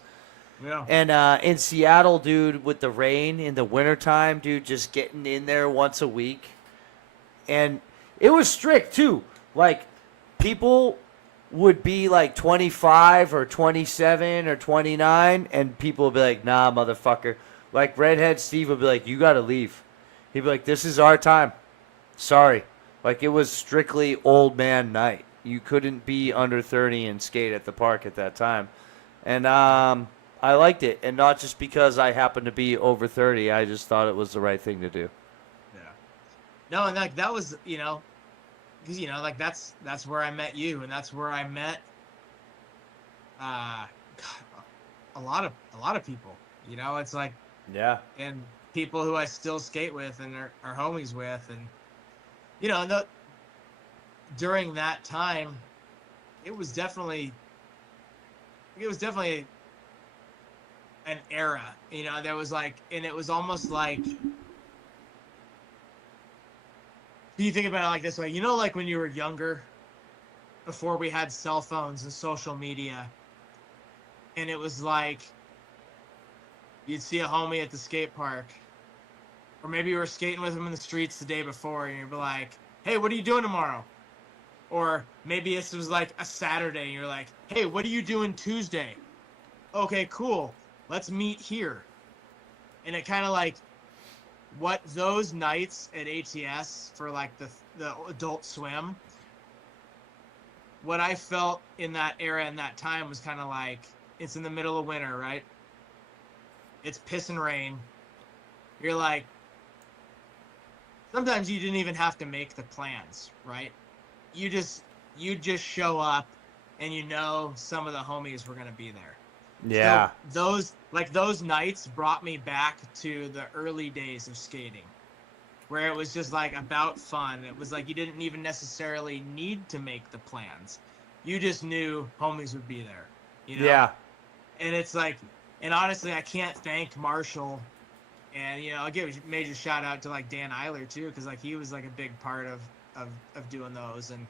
Yeah. And in Seattle, dude, with the rain in the wintertime, dude, just getting in there once a week. And it was strict, too. Like, people would be like 25 or 27 or 29, and people would be like, nah, motherfucker. Like, Redhead Steve would be like, you got to leave. He'd be like, this is our time. Sorry. Like, it was strictly old man night. You couldn't be under 30 and skate at the park at that time. And I liked it. And not just because I happened to be over 30. I just thought it was the right thing to do. Yeah. No, and like that was, because like that's where I met you, and that's where I met a lot of people. It's like, Yeah. and people who I still skate with and are homies with, and during that time, it was definitely an era. There was like, and it was almost like, you think about it like this way, like when you were younger, before we had cell phones and social media, and it was like you'd see a homie at the skate park, or maybe you were skating with him in the streets the day before, and you'd be like, hey, what are you doing tomorrow? Or maybe this was like a Saturday, and you're like, hey, what are you doing Tuesday? Okay, cool. Let's meet here. And it kind of like, what those nights at ATS for like the Adult Swim, what I felt in that era and that time was kind of like, it's in the middle of winter, right? It's piss and rain. You're like, sometimes you didn't even have to make the plans, right? You just show up, and some of the homies were gonna be there. Yeah. So those nights brought me back to the early days of skating, where it was just like about fun. It was like you didn't even necessarily need to make the plans. You just knew homies would be there. Yeah. And it's like, and honestly, I can't thank Marshall. And I'll give a major shout out to like Dan Eiler too, because like he was like a big part of doing those, and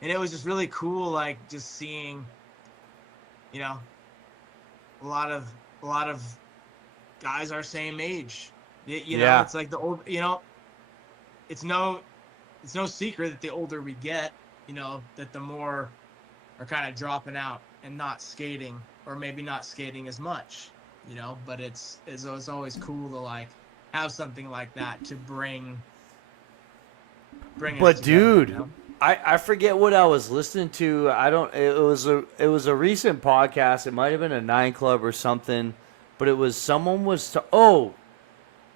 it was just really cool, like just seeing, a lot of guys our same age. Yeah. It's like the old, it's no secret that the older we get, that the more are kind of dropping out and not skating, or maybe not skating as much. But it's always cool to like have something like that to bring us But together, dude, I forget what I was listening to. It was a recent podcast. It might have been a 9 Club or something, but it was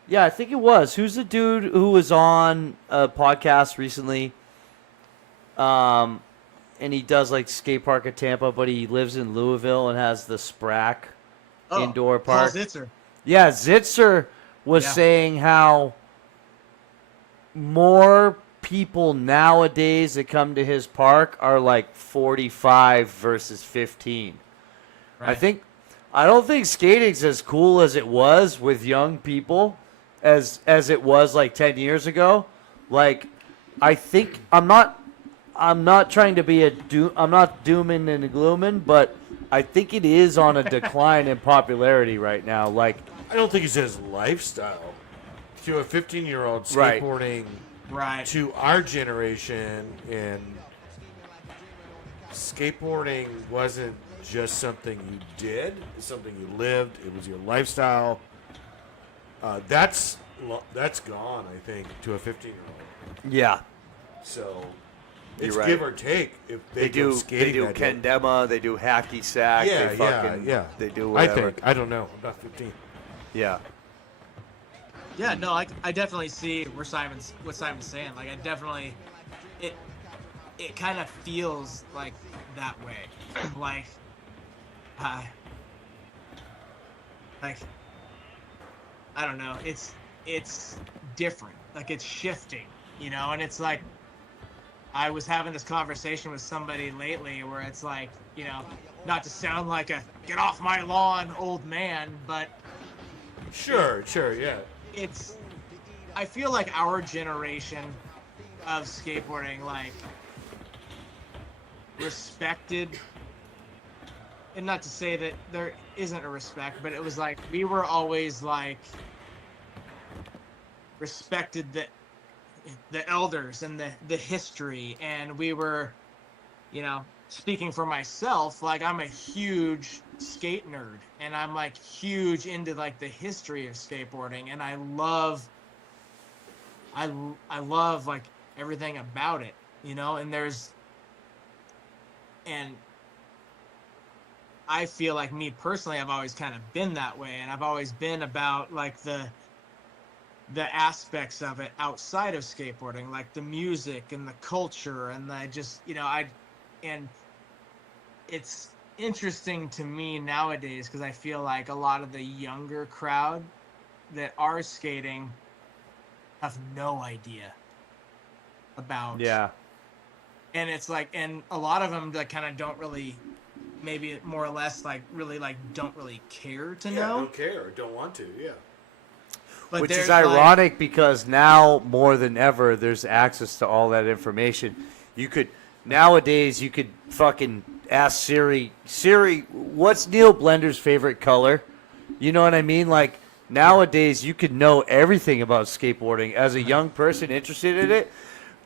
yeah, I think it was. Who's the dude who was on a podcast recently? And he does like skate park at Tampa, but he lives in Louisville and has the Sprack indoor park. Paul Zitzer. Yeah, Zitzer was saying how more people nowadays that come to his park are like 45 versus 15. Right. I don't think skating's as cool as it was with young people as it was like 10 years ago. Like, I think I'm not trying to be I'm not dooming and glooming, but I think it is on a decline in popularity right now. Like, I don't think it's his lifestyle. To a 15-year-old skateboarding Right. to our generation, and skateboarding wasn't just something you did, it's something you lived, it was your lifestyle. That's gone, I think, to a 15-year-old. yeah. So it's You're right. give or take if they go skating that day. kendama, they do hacky sack, Yeah. they do I whatever. think. I don't know. I'm not 15. Yeah. Yeah, no, I definitely see what Simon's saying. Like, I definitely, it it kind of feels like that way. like, uh, like I don't know. It's different. Like, it's shifting, and it's like I was having this conversation with somebody lately where it's like, not to sound like a get off my lawn old man, but Sure, yeah. it's I feel like our generation of skateboarding, like, respected, and not to say that there isn't a respect, but it was like we were always like respected the elders and the history, and we were, speaking for myself, like, I'm a huge skate nerd, and I'm like huge into like the history of skateboarding, and I love like everything about it, and I feel like, me personally, I've always kind of been that way, and I've always been about like the aspects of it outside of skateboarding, like the music and the culture, and and it's interesting to me nowadays because I feel like a lot of the younger crowd that are skating have no idea about. Yeah. And it's like, and a lot of them that kind of don't really, maybe more or less, like, really, like, don't really care to know. Don't care or don't want to, yeah. But Which is there's, ironic because now more than ever there's access to all that information. Nowadays you could fucking ask Siri, what's Neil Blender's favorite color? You know what I mean? Like, nowadays you could know everything about skateboarding as a young person interested in it.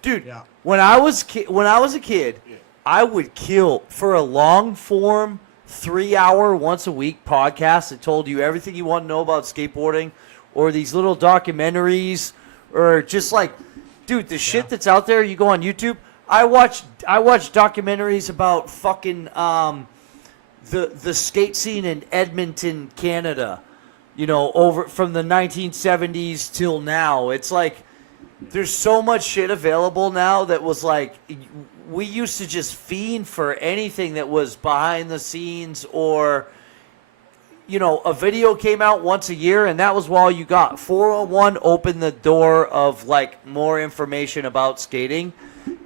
Dude, Yeah. when I was a kid, I would kill for a long form 3-hour once a week podcast that told you everything you want to know about skateboarding, or these little documentaries, or just like, dude, the shit that's out there. You go on YouTube. I watch documentaries about fucking the skate scene in Edmonton, Canada. Over from the 1970s till now. It's like there's so much shit available now that was like, we used to just fiend for anything that was behind the scenes, or a video came out once a year and that was all you got. 401 opened the door of like more information about skating,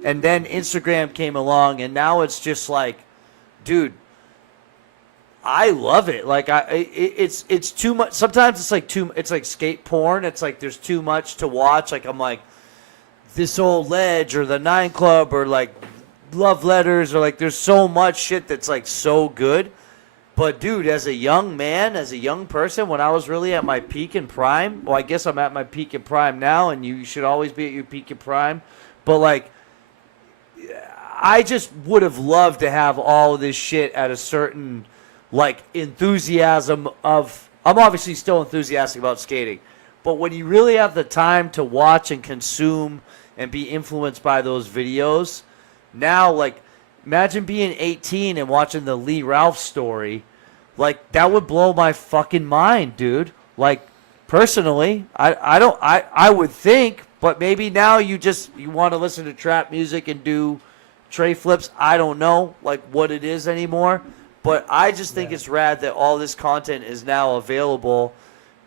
and then Instagram came along, and now it's just like, dude, I love it. Like, it's too much. Sometimes it's like skate porn. It's like there's too much to watch. Like, I'm like, this old ledge or the 9 Club or like love letters, or like there's so much shit that's like so good. But dude, as a young man, as a young person, when I was really at my peak and prime, well, I guess I'm at my peak and prime now, and you should always be at your peak and prime. But like, I just would have loved to have all of this shit at a certain like enthusiasm of. I'm obviously still enthusiastic about skating, but when you really have the time to watch and consume and be influenced by those videos, now, like, imagine being 18 and watching the Lee Ralph story. Like, that would blow my fucking mind, dude. Like, personally, I would think, but maybe now you want to listen to trap music and do tray flips. I don't know, like, what it is anymore. But I just think it's rad that all this content is now available,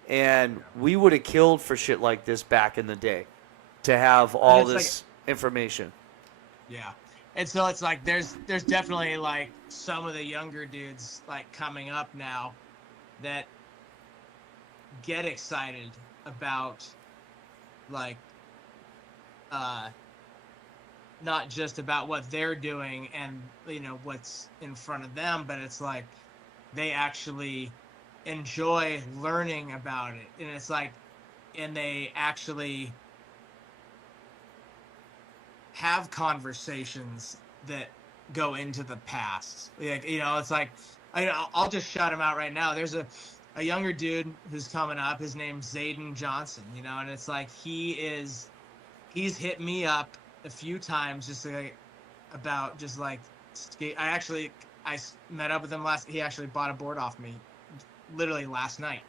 and we would have killed for shit like this back in the day to have all this information. Yeah. And so it's like there's definitely like some of the younger dudes like coming up now that get excited about like not just about what they're doing and what's in front of them, but it's like they actually enjoy learning about it, and it's like, and they actually have conversations that go into the past. Like, it's like, I'll just shout him out right now. There's a younger dude who's coming up. His name's Zayden Johnson, and it's like he's hit me up a few times just like about just like skate. I met up with him he actually bought a board off me literally last night.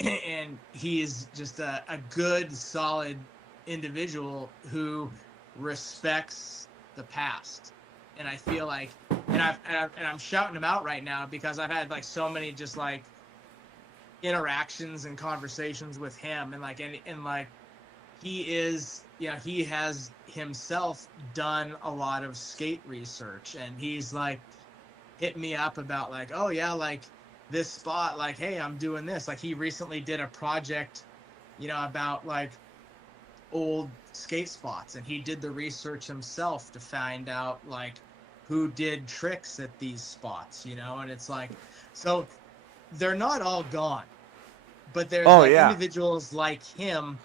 and he is just a good, solid individual who respects the past. And I feel like, and I'm shouting him out right now because I've had like so many just like interactions and conversations with him, and like and like he is, he has himself done a lot of skate research, and he's like hit me up about like, oh yeah, like this spot, like, hey, I'm doing this. Like he recently did a project, about like old skate spots, and he did the research himself to find out like who did tricks at these spots, and it's like, so they're not all gone, but there's individuals like him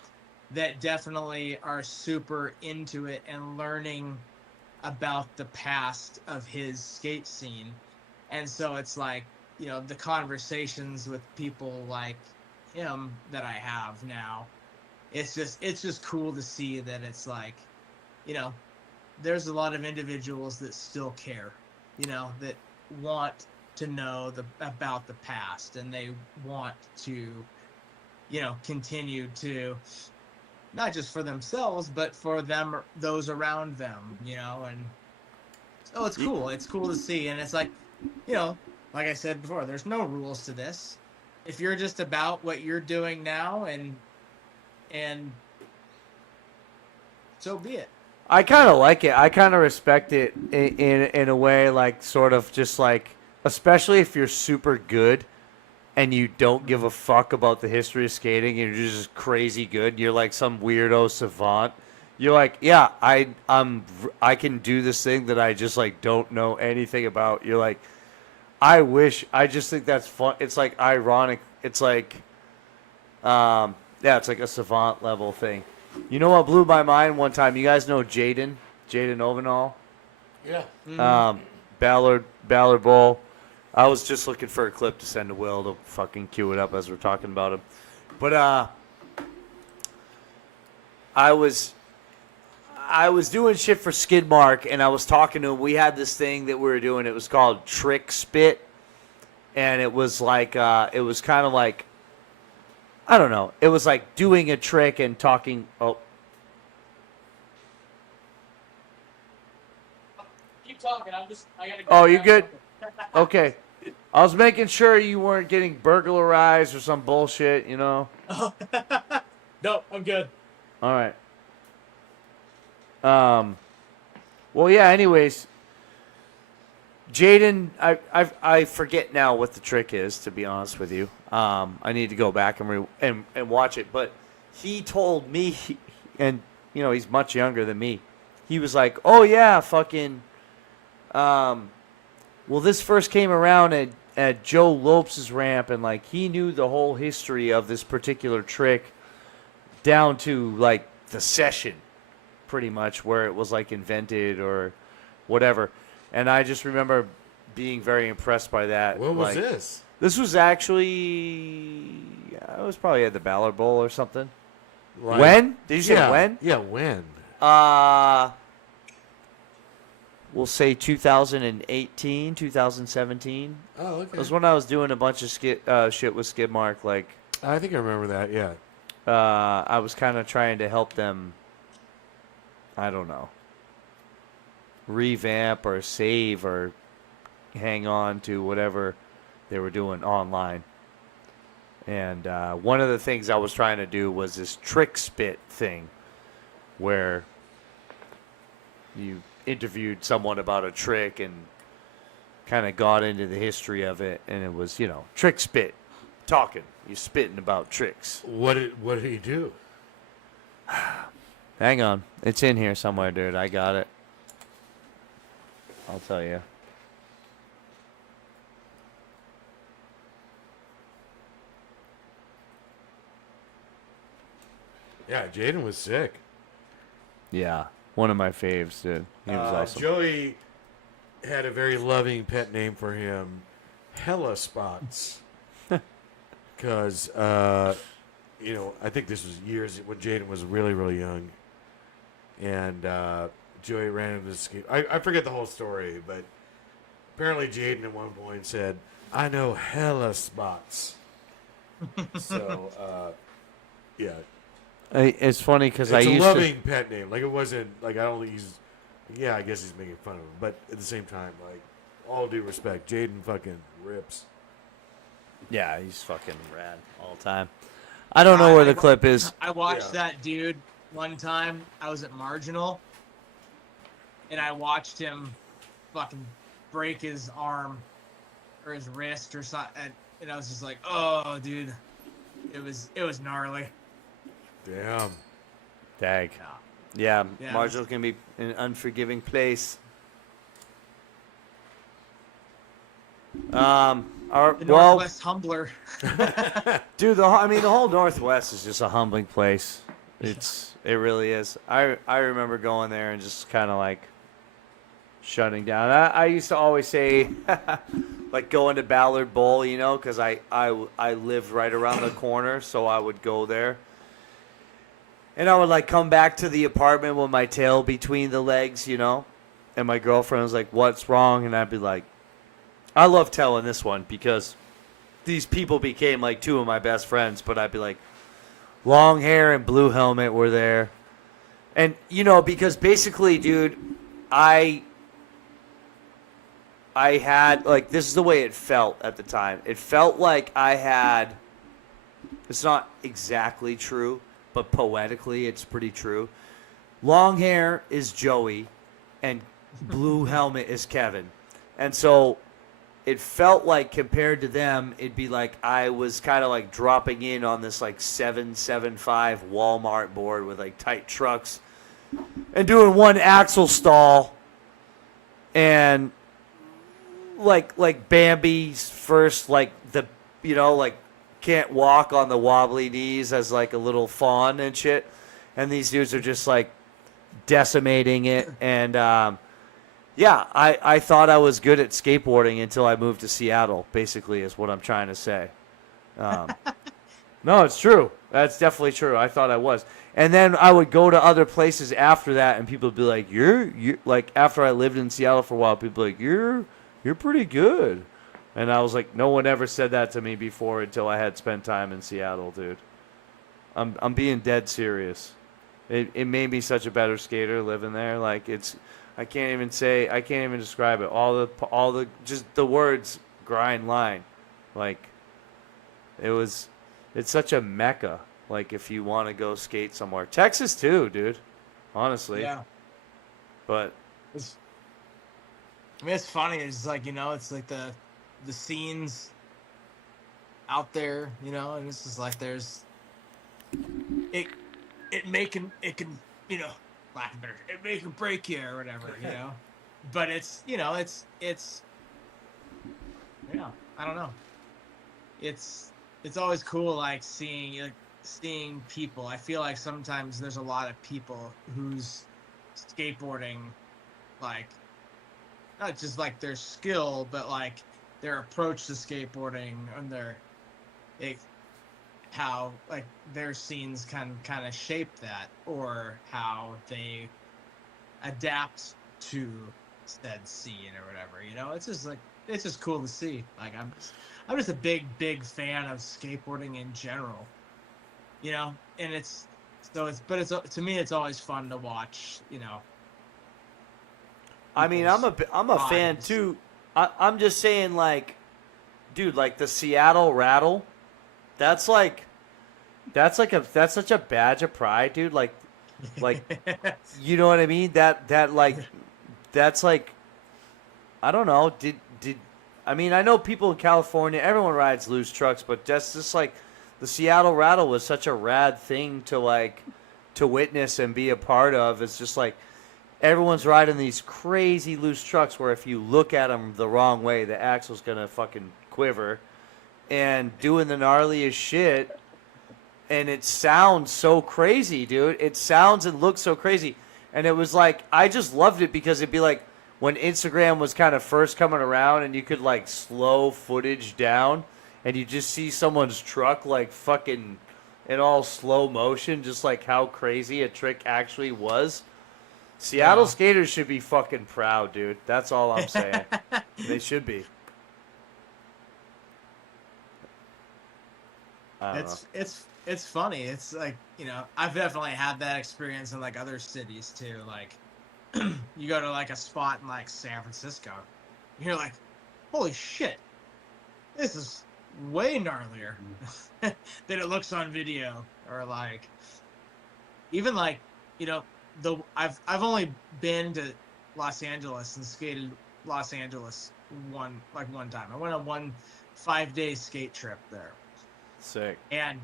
that definitely are super into it and learning about the past of his skate scene. And so it's like, the conversations with people like him that I have now, it's just cool to see that it's like, there's a lot of individuals that still care, that want to know about the past, and they want to, continue to, not just for themselves, but for those around them, and so it's cool. It's cool to see. And it's like, like I said before, there's no rules to this. If you're just about what you're doing now, and so be it. I kind of like it. I kind of respect it in a way, like sort of just like, especially if you're super good and you don't give a fuck about the history of skating and you're just crazy good. You're like some weirdo savant. You're like, yeah, I can do this thing that I just like don't know anything about. You're like, I just think that's fun. It's like ironic. It's like, it's like a savant level thing. You know what blew my mind one time? You guys know Jaden Ovenall? Yeah. Mm-hmm. Ballard Bowl. I was just looking for a clip to send to Will to fucking cue it up as we're talking about him. But I was doing shit for Skidmark, and I was talking to him. We had this thing that we were doing. It was called Trick Spit, and it was like it was kind of like, I don't know. It was like doing a trick and talking. Oh. Keep talking. I gotta go. Oh, you good? Okay. I was making sure you weren't getting burglarized or some bullshit, No, I'm good. All right. Well, yeah. Anyways, Jaden, I forget now what the trick is. To be honest with you, I need to go back and watch it. But he told me, and he's much younger than me. He was like, "Oh yeah, fucking." Well, this first came around at Joe Lopes' ramp, and like he knew the whole history of this particular trick down to like the session, pretty much, where it was like invented or whatever. And I just remember being very impressed by that. When was this? This was actually, I was probably at the Ballard Bowl or something. Like, when? Did you say when? Yeah, when? We'll say 2018, 2017. Oh, okay. It was when I was doing a bunch of shit with Skidmark. Like, I think I remember that, yeah. I was kind of trying to help them, I don't know, revamp or save or hang on to whatever they were doing online. And one of the things I was trying to do was this trick spit thing where you interviewed someone about a trick and kind of got into the history of it, and it was, trick spit, talking. You're spitting about tricks. What did he do? Hang on. It's in here somewhere, dude. I got it. I'll tell you. Yeah, Jaden was sick. Yeah. One of my faves, dude. He was awesome. Joey had a very loving pet name for him, Hella Spots. Because, I think this was years when Jaden was really, really young. And Joey ran into this skate. I forget the whole story, but apparently Jaden at one point said, I know hella spots. So, yeah. It's funny because I It's a used loving pet name. Like, it wasn't, like, I don't think he's, yeah, I guess he's making fun of him. But at the same time, like, all due respect, Jaden fucking rips. Yeah, he's fucking rad all the time. I don't know where the clip is. I watched that dude one time. I was at Marginal, and I watched him fucking break his arm or his wrist or something, and I was just like, oh, dude, it was gnarly. Damn. Dag. Yeah, Yeah. Marginal can be an unforgiving place. The Northwest Humbler. Dude, the whole Northwest is just a humbling place. It really is. I remember going there and just kind of like shutting down. I used to always say, like going to Ballard Bowl, you know, because I lived right around the corner, so I would go there. And I would like come back to the apartment with my tail between the legs, you know, and my girlfriend was like, "What's wrong?" And I'd be like, I love telling this one because these people became like two of my best friends, but I'd be like, Long Hair and Blue Helmet were there. And, you know, because basically, dude, I had, like, this is the way it felt at the time. It felt like I had, it's not exactly true, but poetically it's pretty true. Long Hair is Joey and Blue Helmet is Kevin. And so it felt like compared to them, it'd be like I was kind of like dropping in on this like 775 Walmart board with like tight trucks and doing one axle stall and like Bambi's first, like the, you know, like can't walk on the wobbly knees as like a little fawn and shit. And these dudes are just like decimating it. And, yeah, I thought I was good at skateboarding until I moved to Seattle, basically, is what I'm trying to say. No, it's true. That's definitely true. I thought I was. And then I would go to other places after that, and people would be like, you're like, after I lived in Seattle for a while, people would be like, you're pretty good. And I was like, no one ever said that to me before until I had spent time in Seattle, dude. I'm being dead serious. It made me such a better skater living there. Like, I can't even describe it. All the just the words grind line. Like, it's such a mecca. Like, if you want to go skate somewhere. Texas too, dude. Honestly. Yeah. But I mean, it's funny. It's like, you know, it's like the scenes out there, you know, and it's just like there's it can, you know, lack of better, it make or break you or whatever, you know. But it's, you know, it's yeah, I don't know. It's always cool, like seeing people. I feel like sometimes there's a lot of people who's skateboarding, like, not just like their skill, but like their approach to skateboarding and how like their scenes can kind of shape that, or how they adapt to said scene or whatever. You know, it's just cool to see. Like I'm just a big fan of skateboarding in general. You know, and it's to me it's always fun to watch. You know. I mean, I'm a fan too. I'm just saying, like, dude, like the Seattle Rattle, that's such a badge of pride, dude. Like, you know what I mean? That's like, I don't know. I mean, I know people in California, everyone rides loose trucks, but that's just like the Seattle Rattle was such a rad thing to witness and be a part of. It's just like, everyone's riding these crazy loose trucks where if you look at them the wrong way, the axle's going to fucking quiver, and doing the gnarliest shit. And it sounds so crazy, dude. It sounds and looks so crazy. And it was like, I just loved it because it'd be like when Instagram was kind of first coming around and you could like slow footage down and you just see someone's truck like fucking in all slow motion, just like how crazy a trick actually was. Seattle skaters should be fucking proud, dude. That's all I'm saying. They should be. I don't know. It's funny. It's like, I've definitely had that experience in like other cities too. Like you go to like a spot in like San Francisco, you're like, holy shit, this is way gnarlier than it looks on video. Or like even like, I've only been to Los Angeles and skated Los Angeles one time. I went on one 5-day skate trip there. Sick. And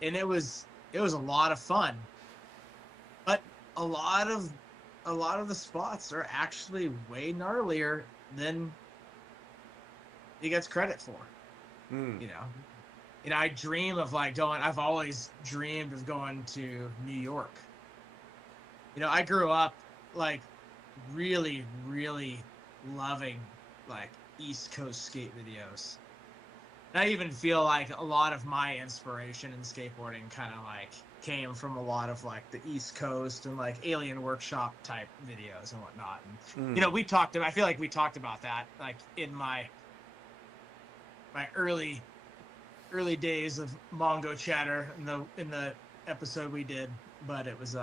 it was a lot of fun. But a lot of the spots are actually way gnarlier than he gets credit for. I dream of like I've always dreamed of going to New York. I grew up like really, really loving like East Coast skate videos. And I even feel like a lot of my inspiration in skateboarding kind of like came from a lot of like the East Coast and like Alien Workshop type videos and whatnot. And, I feel like we talked about that like in my early days of Mongochatter in the episode we did, but it was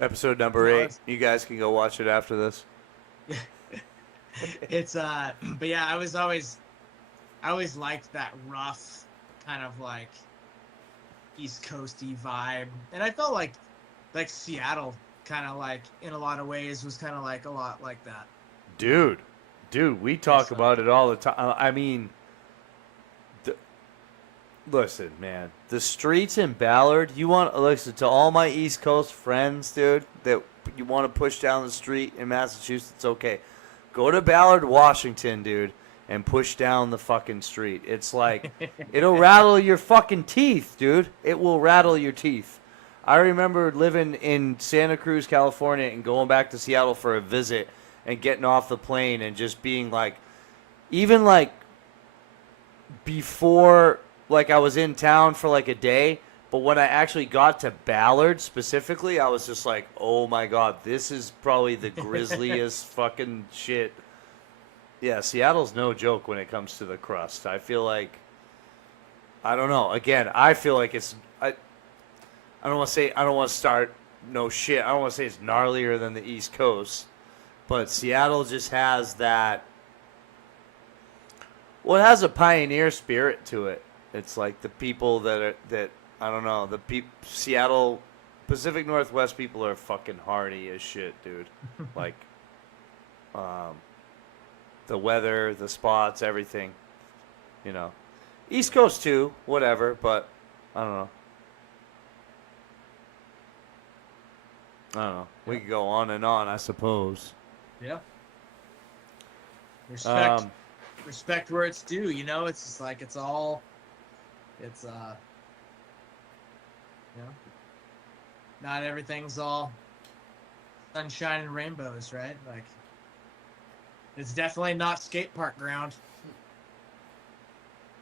Episode number 8. You guys can go watch it after this. It's but yeah, I always liked that rough kind of like East Coasty vibe, and I felt like Seattle kind of like in a lot of ways was kind of like a lot like that. Dude, we talk about it all the time. I mean, listen, man, the streets in Ballard. You want to listen to all my East Coast friends, dude, that you want to push down the street in Massachusetts? Okay, go to Ballard, Washington, dude, and push down the fucking street. It's like, it'll rattle your fucking teeth, dude. It will rattle your teeth. I remember living in Santa Cruz, California, and going back to Seattle for a visit and getting off the plane and just being like, even like before, like I was in town for like a day, but when I actually got to Ballard specifically, I was just like, oh my God, this is probably the grisliest fucking shit. Yeah, Seattle's no joke when it comes to the crust. I feel like, I don't know. Again, I feel like it's, I don't want to start no shit. I don't want to say it's gnarlier than the East Coast, but Seattle just has that, well, it has a pioneer spirit to it. It's like the people that I don't know, Seattle, Pacific Northwest people are fucking hardy as shit, dude. Like, the weather, the spots, everything, East Coast too, whatever, but I don't know. We could go on and on, I suppose. Yeah. Respect where it's due, it's just like not everything's all sunshine and rainbows, right? Like, it's definitely not skate park ground.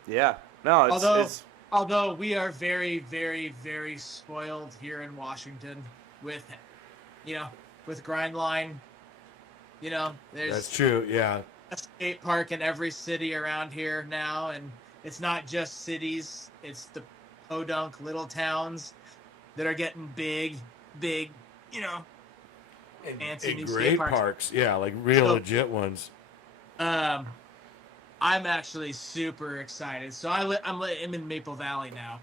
Yeah. No, although we are very, very, very spoiled here in Washington with Grindline. There's That's true. Yeah. a skate park in every city around here now, and it's not just cities, it's the podunk little towns that are getting big, fancy new great skate parks. Yeah, like real legit ones. I'm actually super excited. So I'm in Maple Valley now,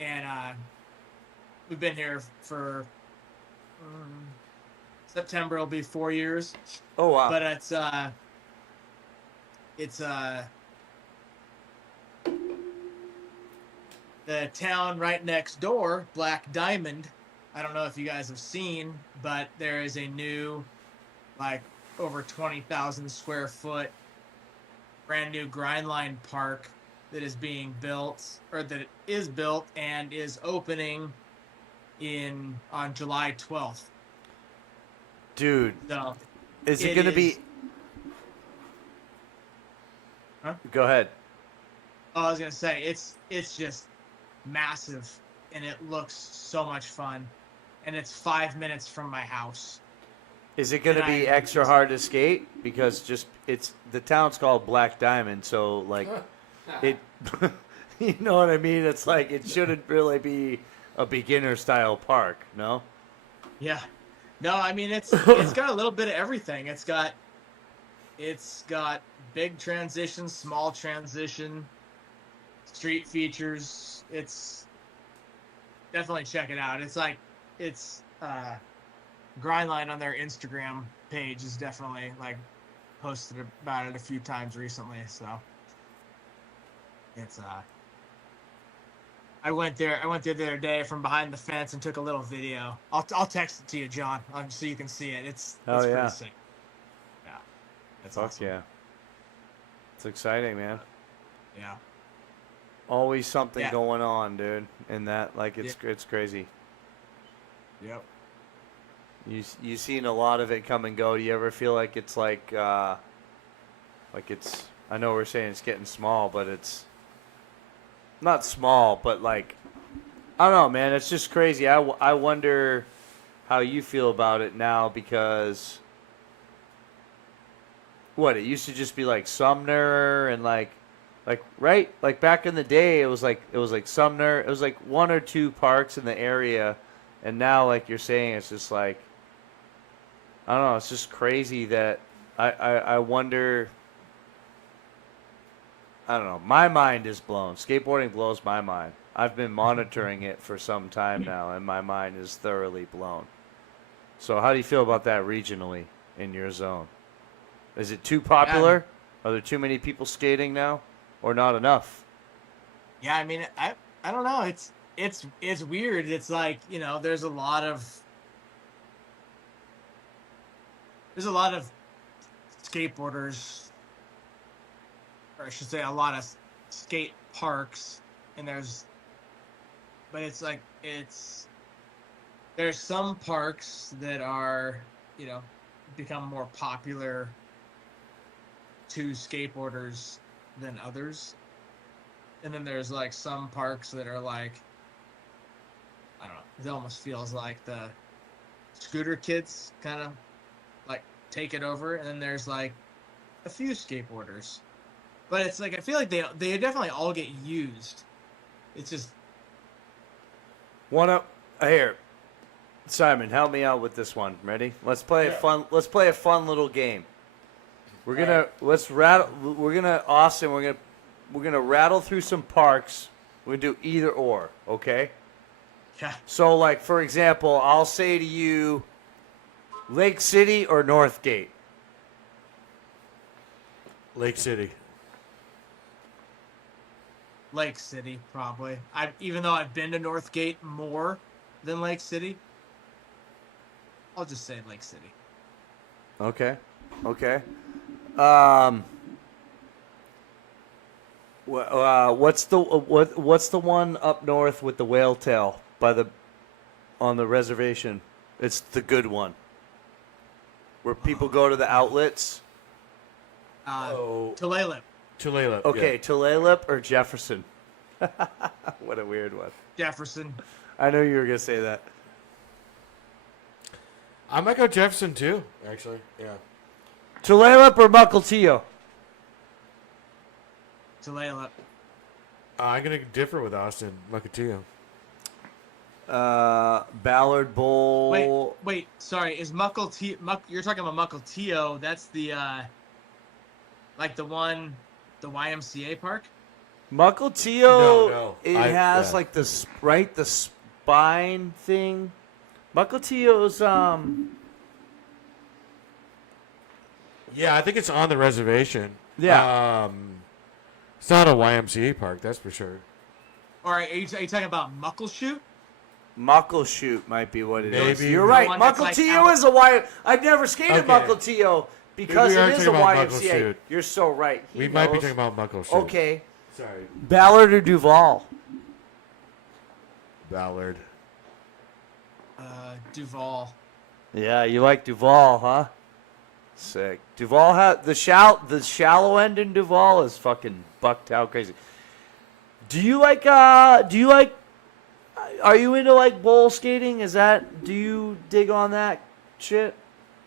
and we've been here for September will be 4 years. Oh wow! But it's the town right next door, Black Diamond. I don't know if you guys have seen, but there is a new, like, over 20,000 square foot brand new Grindline park that is being built, or that is built and is opening on July 12th. Dude, So is it going to be? Huh? Go ahead. Oh, I was gonna say it's just massive, and it looks so much fun, and it's 5 minutes from my house. Is it going to be extra hard to skate? Because the town's called Black Diamond, so like it You know what I mean? It's like it shouldn't really be a beginner style park, no? Yeah. No, I mean it's got a little bit of everything. It's got big transition, small transition, street features. It's definitely check it out. It's Grindline on their Instagram page is definitely like posted about it a few times recently, so it's I went there the other day from behind the fence and took a little video. I'll text it to you, John, so you can see it. It's yeah. pretty sick. Yeah. It's Fuck awesome. yeah. It's exciting, man. Yeah. Always something Yeah. going on, dude. And that, like, it's crazy. Yep. You seen a lot of it come and go. Do you ever feel like it's like it's? I know we're saying it's getting small, but it's not small. But like, I don't know, man. It's just crazy. I wonder how you feel about it now because what it used to just be like Sumner and like right, like back in the day it was like Sumner. It was like one or two parks in the area, and now like you're saying it's just like. I don't know. It's just crazy that I wonder. I don't know. My mind is blown. Skateboarding blows my mind. I've been monitoring it for some time now, and my mind is thoroughly blown. So, how do you feel about that regionally in your zone? Is it too popular? Are there too many people skating now, or not enough? Yeah, I mean, I don't know. It's weird. It's like, you know, there's a lot of skateboarders, or I should say a lot of skate parks, and but it's like there's some parks that are, you know, become more popular to skateboarders than others. And then there's like some parks that are like, I don't know, it almost feels like the scooter kids kind of like take it over, and then there's like a few skateboarders, but it's like I feel like they definitely all get used. It's just One up here, Simon. Help me out with this one. Ready? Let's play a fun. Let's play a fun little game. We're gonna let's rattle. We're gonna Austin. We're gonna rattle through some parks. We're gonna do either or. Okay. yeah. So, like for example, I'll say to you. Lake City or Northgate? Lake City. Lake City, probably. Even though I've been to Northgate more than Lake City, I'll just say Lake City. Okay. What's the one up north with the whale tail on the reservation? It's the good one. Where people go to the outlets. Tulalip. Tulalip. Okay, Yeah. Tulalip or Jefferson? What a weird one. Jefferson. I knew you were gonna say that. I might go Jefferson too, actually. Yeah. Tulalip or Mukilteo? Tulalip. I'm going to differ with Austin. Mukilteo. Ballard Bowl. Wait. Sorry, is Mukilteo? You're talking about Mukilteo? That's the like the one, the YMCA park. Mukilteo. No. It has like the spine thing. Mukilteo's Yeah, I think it's on the reservation. Yeah. It's not a YMCA park, that's for sure. Or are you talking about Muckleshoot? Muckleshoot might be what it is. Maybe. You're right. The one that's like Mukilteo out- is a Y. I've never skated Okay. Mukilteo because We are it is a talking about YMCA. Muckleshoot. You're so right. He We might be knows. talking about Muckleshoot. Okay. Sorry. Ballard or Duval? Ballard. Duval. Yeah, you like Duval, huh? Sick. Duval the shallow end in Duval is fucking bucked out crazy. Do you like are you into like bowl skating? Do you dig on that shit?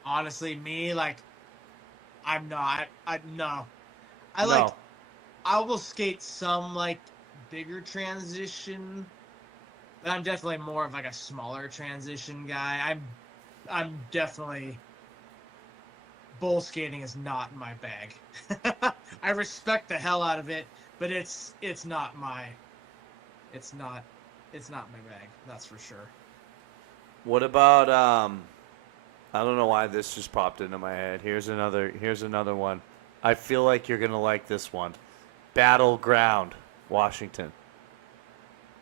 Honestly, me, like, I'm not. No. No. I will skate some, like, bigger transition, but I'm definitely more of like a smaller transition guy. I'm definitely bowl skating is not my bag. I respect the hell out of it, but it's not my my bag. That's for sure. What about I don't know why this just popped into my head. Here's another one. I feel like you're gonna like this one. Battleground, Washington.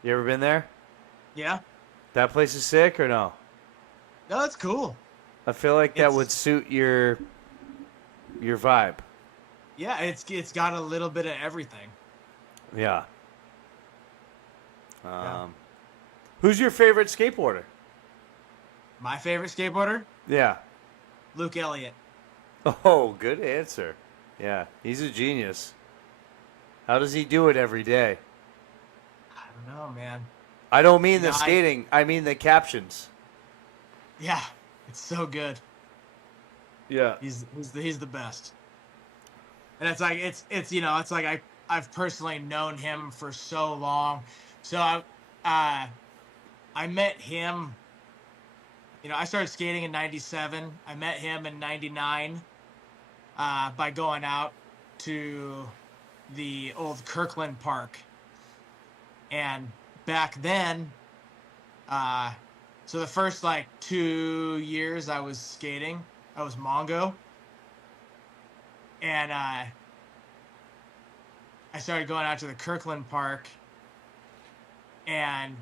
You ever been there? Yeah. That place is sick or no? No, that's cool. I feel like that would suit your vibe. Yeah, it's got a little bit of everything. Yeah. Who's your favorite skateboarder? My favorite skateboarder, Yeah. Luke Elliott. Oh, good answer. Yeah, he's a genius. How does he do it every day? I don't know, man. I don't mean the No, skating. I mean the captions. Yeah, it's so good. Yeah. He's the best. And it's like it's like I've personally known him for so long. So I met him. I started skating in '97. I met him in '99 by going out to the old Kirkland Park. And back then, so the first 2 years I was skating, I was Mongo. And I started going out to the Kirkland Park, and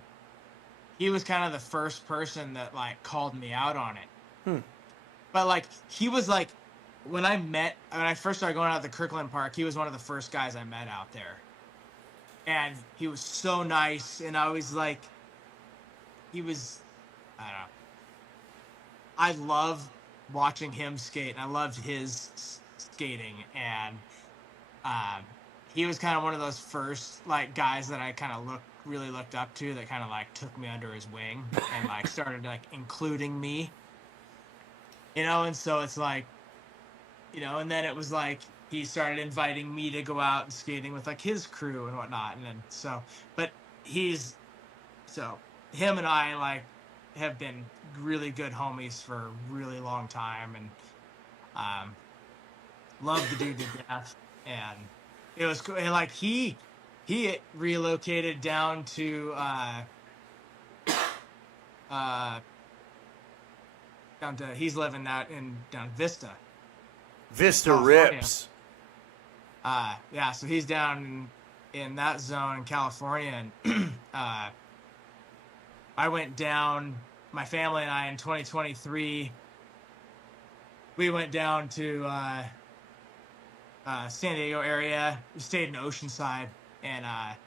he was kind of the first person that called me out on it. But he was when I first started going out to the Kirkland Park, he was one of the first guys I met out there. And he was so nice, and I was I don't know. I love watching him skate, and I loved his skating, and he was kind of one of those first guys that I kind of really looked up to, that kind of took me under his wing and started including me, and so it's and then it was he started inviting me to go out and skating with his crew and whatnot, and then him and I have been really good homies for a really long time, and love the dude to death. And it was cool. And he relocated down to he's living out down Vista. Vista California. rips. Yeah, so he's down in that zone in California, and I went down, my family and I, in 2023. We went down to San Diego area. We stayed in Oceanside, and I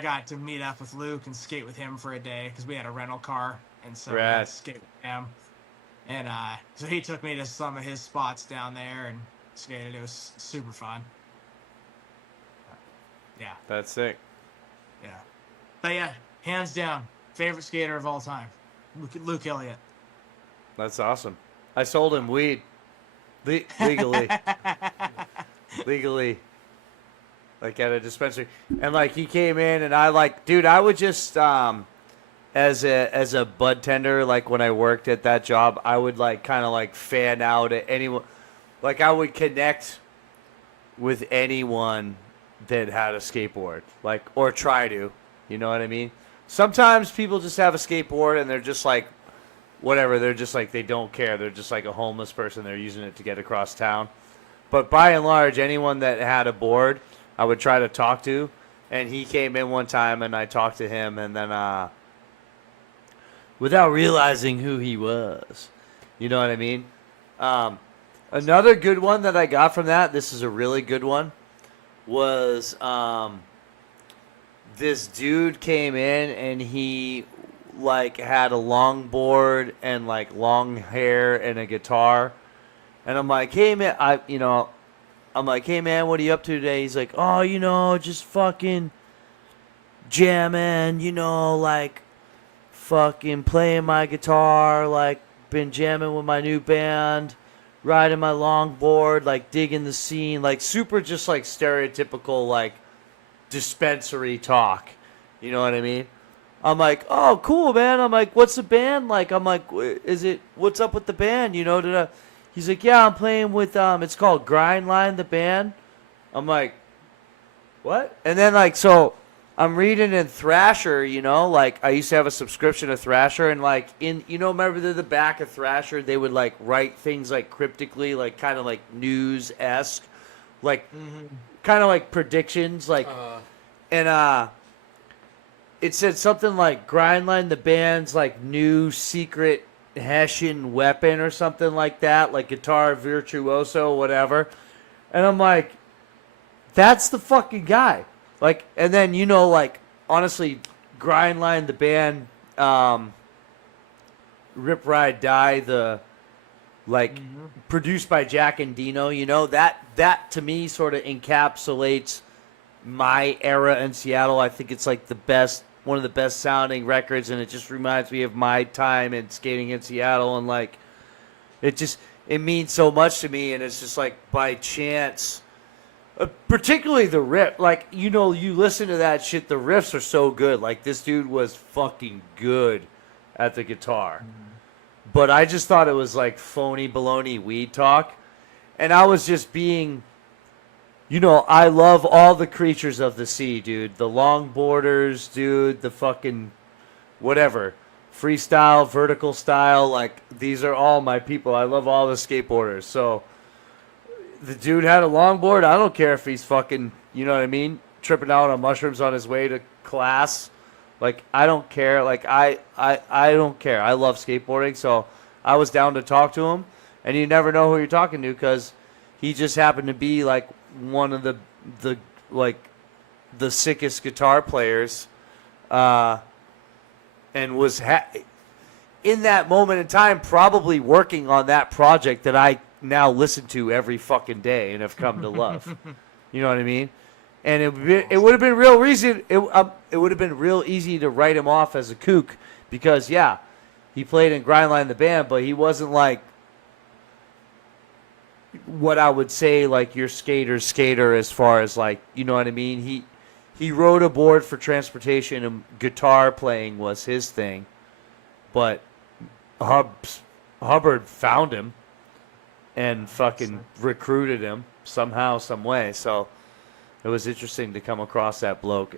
got to meet up with Luke and skate with him for a day because we had a rental car, and so I got to skate with him. And so he took me to some of his spots down there and skated. It was super fun. Yeah. That's sick. Yeah. But yeah, hands down, favorite skater of all time, Luke Elliott. That's awesome. I sold him weed. Legally. Legally. At a dispensary. And he came in, and I dude, I would just as a bud tender, when I worked at that job, I would kind of fan out at anyone. I would connect with anyone that had a skateboard, or try to, you know what I mean? Sometimes people just have a skateboard and they're just whatever, they're just they don't care. They're just a homeless person. They're using it to get across town. But by and large, anyone that had a board, I would try to talk to. And he came in one time, and I talked to him, and then without realizing who he was, you know what I mean? Another good one that I got from that, this is a really good one, was this dude came in, and he had a longboard and long hair and a guitar, and I'm like, hey man, I'm like, hey man, what are you up to today? He's like, oh, just fucking jamming, fucking playing my guitar, been jamming with my new band, riding my longboard, digging the scene, super just stereotypical dispensary talk. You know what I mean? I'm like, oh, cool, man. I'm like, what's the band like? I'm like, what's up with the band? You know, he's like, yeah, I'm playing with, it's called Grindline, the band. I'm like, what? And then, like, so I'm reading in Thrasher, you know, like, I used to have a subscription to Thrasher, and, like, remember the back of Thrasher, they would, like, write things, like, cryptically, like, kind of, like, news-esque, like, kind of, like, predictions, like, and, it said something like Grindline, the band's, like, new secret Hessian weapon or something like that, like guitar virtuoso, whatever. And I'm like, that's the fucking guy. Like, and then, you know, like, honestly, Grindline, the band, Rip Ride Die, the, like, produced by Jack and Dino, you know, that to me sort of encapsulates my era in Seattle. I think it's, like, one of the best sounding records, and it just reminds me of my time in skating in Seattle, and, like, it means so much to me, and it's just, like, by chance, particularly the riff, like, you know, you listen to that shit, the riffs are so good. Like, this dude was fucking good at the guitar. But I just thought it was, like, phony baloney weed talk, and I was just being... You know, I love all the creatures of the sea, dude. The longboarders, dude, the fucking whatever. Freestyle, vertical style, like, these are all my people. I love all the skateboarders. So, the dude had a longboard. I don't care if he's fucking, you know what I mean, tripping out on mushrooms on his way to class. Like, I don't care. Like, I don't care. I love skateboarding, so I was down to talk to him. And you never know who you're talking to because he just happened to be, like, one of the sickest guitar players, and was in that moment in time probably working on that project that I now listen to every fucking day and have come to love. You know what I mean? And it would have been real easy. It would have been real easy to write him off as a kook because he played in Grindline the band, but he wasn't like what I would say, like, your skater as far as, like, you know what I mean? He rode a board for transportation and guitar playing was his thing. But Hubbard found him and fucking recruited him somehow, some way. So it was interesting to come across that bloke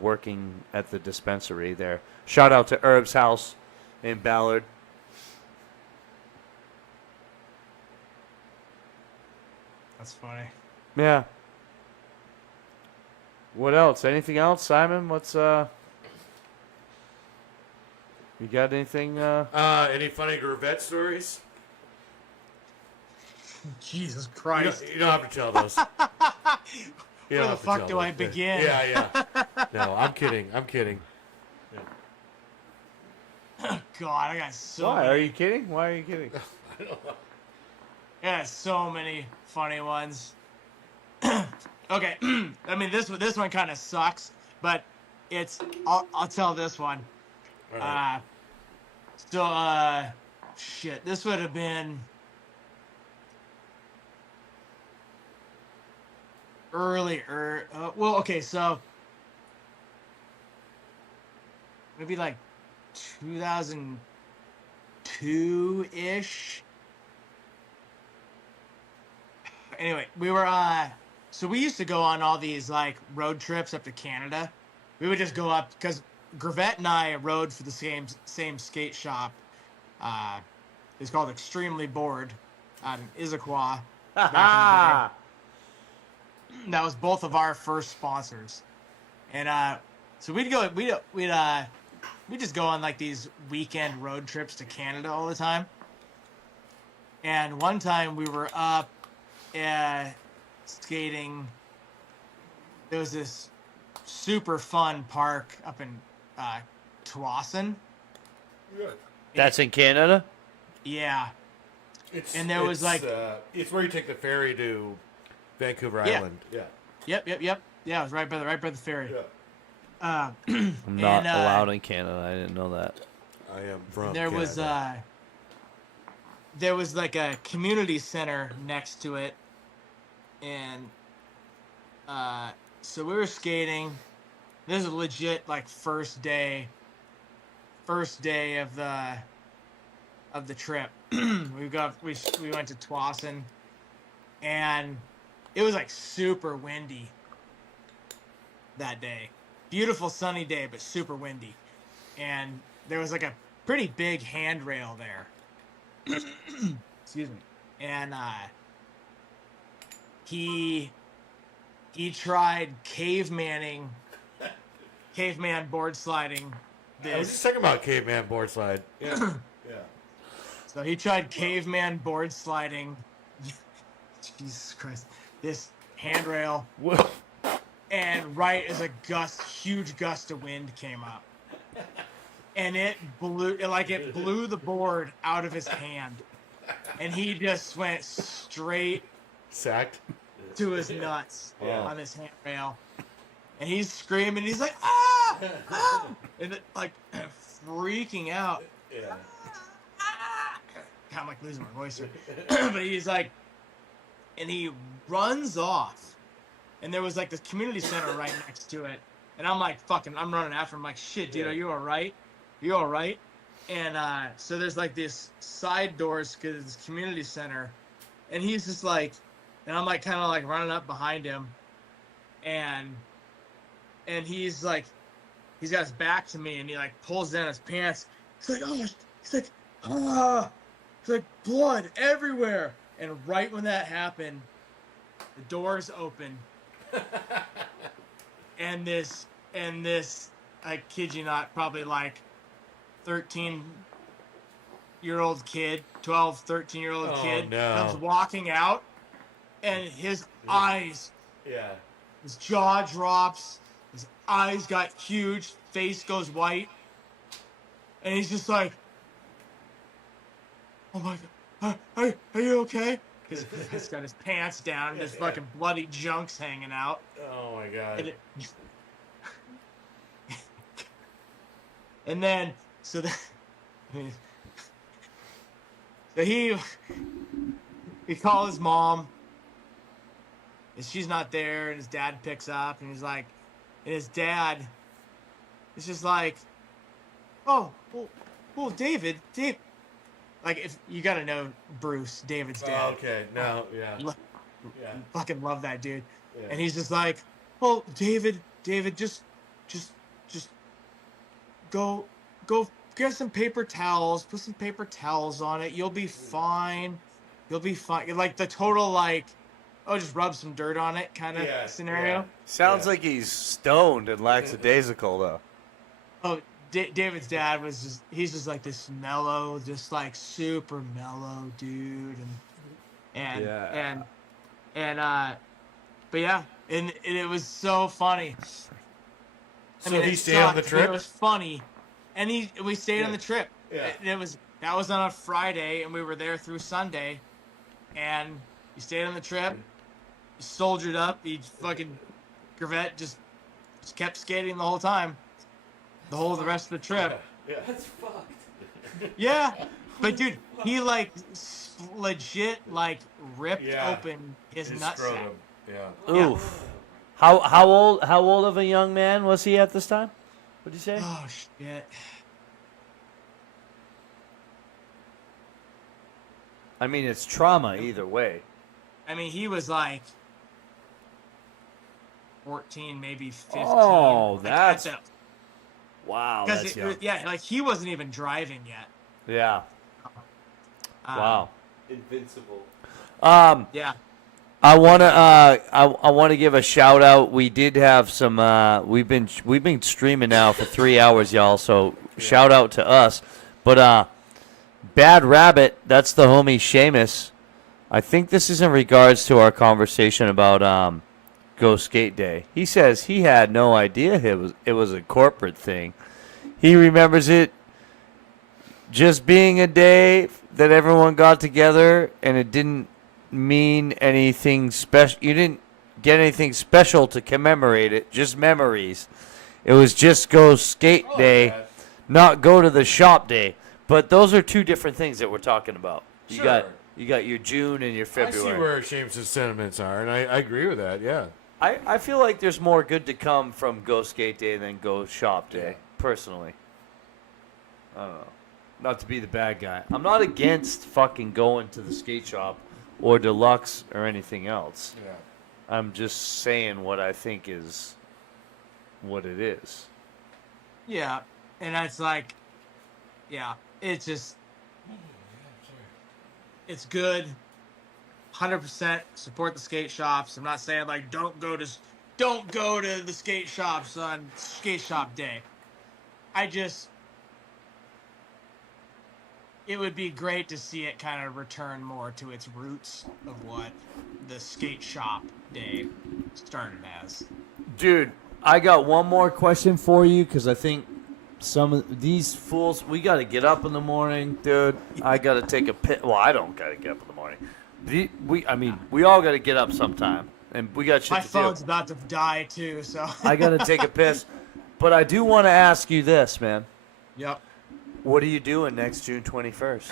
working at the dispensary there. Shout out to Herb's House in Ballard. That's funny. Yeah. What else? Anything else, Simon? What's you got anything? Any funny Gravette stories? Jesus Christ! You don't have to tell those. Where the fuck do I begin? Yeah. No, I'm kidding. God, I got so. Why? many. Are you kidding? Why are you kidding? I don't know. Yeah, so many funny ones. Okay, I mean this one kind of sucks, but I'll tell this one. All right. Shit, this would have been earlier. Well, okay, so maybe like 2002-ish. Anyway, we were so we used to go on all these like road trips up to Canada. We would just go up because Gravette and I rode for the same skate shop. It's called Extremely Bored out in Issaquah. Back in the day. That was both of our first sponsors, and so we'd just go on like these weekend road trips to Canada all the time. And one time we were up skating. There was this super fun park up in Tsawwassen. That's in Canada? Yeah. It's where you take the ferry to Vancouver Island. Yeah. Yep. Yeah, it was right by the ferry. Yeah. I'm not allowed in Canada. I didn't know that. I am from There Canada. there was like a community center next to it, and so we were skating. This is legit like first day of the trip. we went to Twassen, and it was like super windy that day. Beautiful sunny day, but super windy. And there was like a pretty big handrail there. Excuse me. And he tried caveman board sliding. I was just talking about caveman board slide. Yeah. Yeah. So he tried caveman board sliding. Jesus Christ. This handrail. Whoa. And right as a huge gust of wind came up. And it blew the board out of his hand. And he just went straight Sacked to his nuts Wow. on this handrail. And he's screaming, he's like, ah! Ah! And like freaking out. Yeah. I'm like losing my voice here. But he's like, and he runs off. And there was like this community center right next to it. And I'm like, I'm running after him. I'm like, shit, dude, are you all right? You all right? And so there's like this side doors because it's this community center. And he's just like, and I'm like kind of like running up behind him. And he's like, he's got his back to me and he like pulls down his pants. He's like, oh, he's like, ah. He's like, blood everywhere. And right when that happened, the doors open. and this, I kid you not, probably like 13-year-old kid, 12, 13-year-old kid comes walking out, and his eyes, his jaw drops, his eyes got huge, face goes white, and he's just like, oh my God, are you okay? Because he's got his pants down and his fucking bloody junk's hanging out. Oh my God. And then, so he called his mom, and she's not there, and his dad picks up, and he's like, and his dad is just like, oh, well, Dave, like, if you gotta know Bruce, David's dad. Oh, okay. No, yeah. Fucking love that dude. Yeah. And he's just like, well, David, just go get some paper towels, put some paper towels on it. You'll be fine. Like the total, like, oh, just rub some dirt on it kind of scenario. Yeah. Sounds like he's stoned and lackadaisical, though. Oh, David's dad he's just like this mellow, just like super mellow dude. But yeah, and it was so funny. So he stayed on the trip? It was funny. And we stayed on the trip. Yeah. That was on a Friday, and we were there through Sunday. And he stayed on the trip. He soldiered up. He fucking Gravette just kept skating the whole time. The rest of the trip. Yeah. That's fucked. Yeah. But dude, he like legit like ripped open his nutsack. Yeah. Oof. How old of a young man was he at this time? What'd you say? Oh shit. I mean, it's trauma either way. I mean, he was like 14, maybe 15. Oh, like, that's wow. That's young. Yeah, like he wasn't even driving yet. Yeah. Wow. Invincible. Yeah. I wanna give a shout out. We did have some. We've been streaming now for 3 hours, y'all. So shout out to us. But Bad Rabbit, that's the homie Seamus. I think this is in regards to our conversation about Go Skate Day. He says he had no idea it was a corporate thing. He remembers it just being a day that everyone got together, and it didn't mean anything special. You didn't get anything special to commemorate it, just memories. It was just Go Skate Day, not go to the shop day. But those are two different things that we're talking about. You got your June and your February. I see where Seamus' sentiments are, and I agree with that. Yeah. I feel like there's more good to come from Go Skate Day than Go Shop Day, personally. I don't know. Not to be the bad guy. I'm not against fucking going to the skate shop or Deluxe or anything else. Yeah. I'm just saying what I think is what it is. Yeah, and that's like, yeah, it's just, it's good. 100% support the skate shops. I'm not saying like don't go to the skate shops on skate shop day. It would be great to see it kind of return more to its roots of what the skate shop day started as. Dude, I got one more question for you because I think some of these fools, we got to get up in the morning, dude. I got to take a pit. Well, I don't got to get up in the morning. We all got to get up sometime, and we got shit My to do. phone's about to die too, so. I got to take a piss. But I do want to ask you this, man. Yep. What are you doing next June 21st?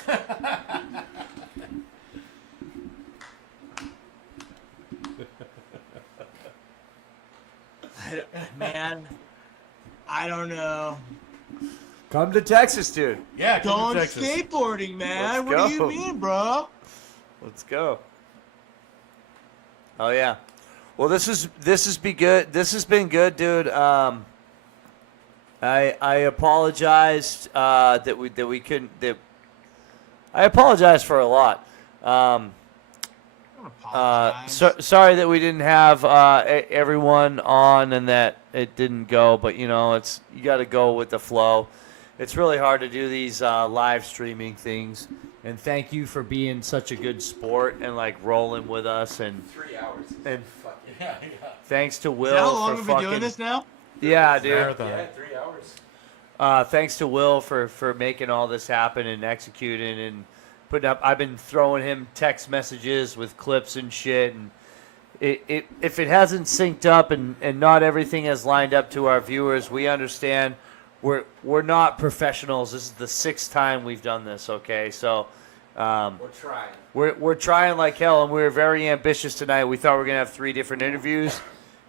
Man, I don't know. Come to Texas, dude. Yeah, Going skateboarding, man. Let's What do go. you mean, bro? Let's go. Oh yeah. Well, this has been good. This has been good, dude. I apologized that we couldn't. I apologize for a lot. Don't apologize. Sorry that we didn't have everyone on and that it didn't go. But you got to go with the flow. It's really hard to do these live streaming things. And thank you for being such a good sport and like rolling with us. And 3 hours. And Yeah. thanks to Will Is that how long for we've fucking been doing this now? Yeah, dude. Marathon. Yeah, 3 hours. Thanks to Will for making all this happen and executing and putting up. I've been throwing him text messages with clips and shit, and if it hasn't synced up and not everything has lined up to our viewers, we understand. We're not professionals. This is the 6th time we've done this. Okay, so We're trying. we're trying like hell, and we were very ambitious tonight. We thought we were gonna have 3 different interviews.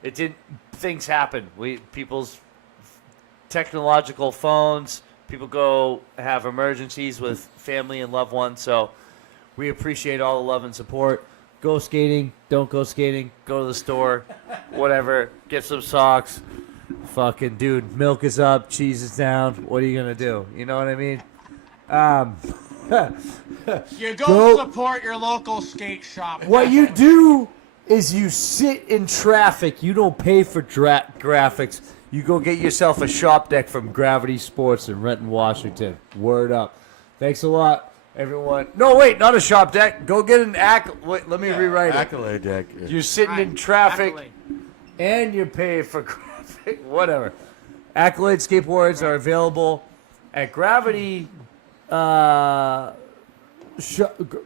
It didn't. Things happen. People's technological phones. People go have emergencies with family and loved ones. So we appreciate all the love and support. Go skating. Don't go skating. Go to the store. Whatever. Get some socks. Fucking dude, milk is up, cheese is down. What are you gonna do? You know what I mean? You Go- go support your local skate shop. What you do is you sit in traffic. You don't pay for graphics. You go get yourself a shop deck from Gravity Sports in Renton, Washington. Word up. Thanks a lot, everyone. No, wait, not a shop deck. Go get an Wait, let me rewrite it. Accolade deck. You're sitting in traffic and you're paying for graphic. Whatever. Accolade skateboards are available at Gravity.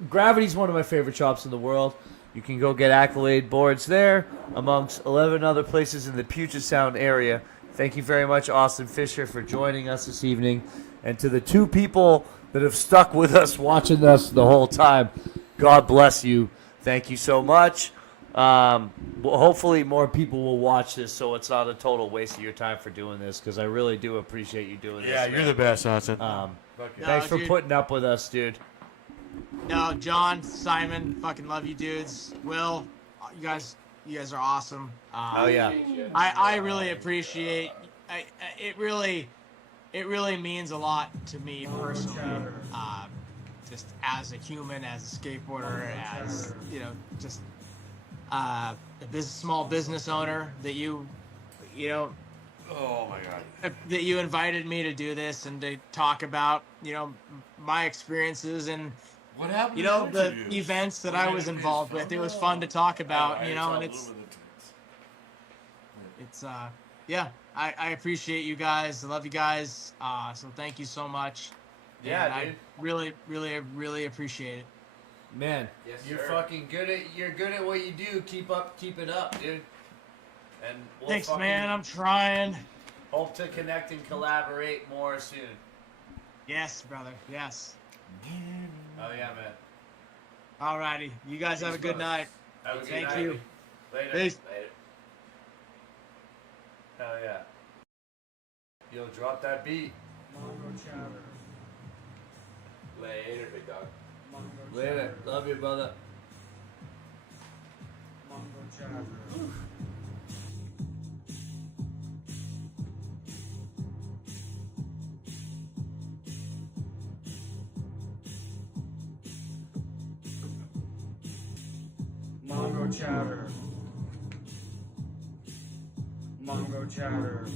Gravity's one of my favorite shops in the world. You can go get Accolade boards there, amongst 11 other places in the Puget Sound area. Thank you very much, Austin Fisher, for joining us this evening. And to the 2 people that have stuck with us, watching us the whole time, God bless you. Thank you so much. Well, hopefully more people will watch this so it's not a total waste of your time for doing this, because I really do appreciate you doing Yeah, this. you're the best, Austin. Thanks for dude. putting up with us, dude. No, John, Simon, fucking love you dudes. Will, you guys are awesome. Oh, yeah. I really appreciate. It really means a lot to me personally. Just as a human, as a skateboarder, as just a small business owner that you Oh my God. that you invited me to do this and to talk about my experiences and What happened? the events that I was involved with. It was fun to talk about, and it's yeah, I appreciate you guys. I love you guys. So thank you so much. Yeah, And dude. I really appreciate it. Man, Yes, you're sir. fucking good at what you do. Keep it up, dude. And we'll Thanks, fucking man. I'm trying. hope to connect and collaborate more soon. Yes, brother. Yes. Oh yeah, man. Alrighty. You guys have a good night. Have a good Thank night. you. Later. Peace. Later. Hell yeah. Yo, drop that beat. Mongochatter. Later, big dog. Mongochatter. Later. Love you, brother. Mongochatter. Mongochatter. Mongochatter.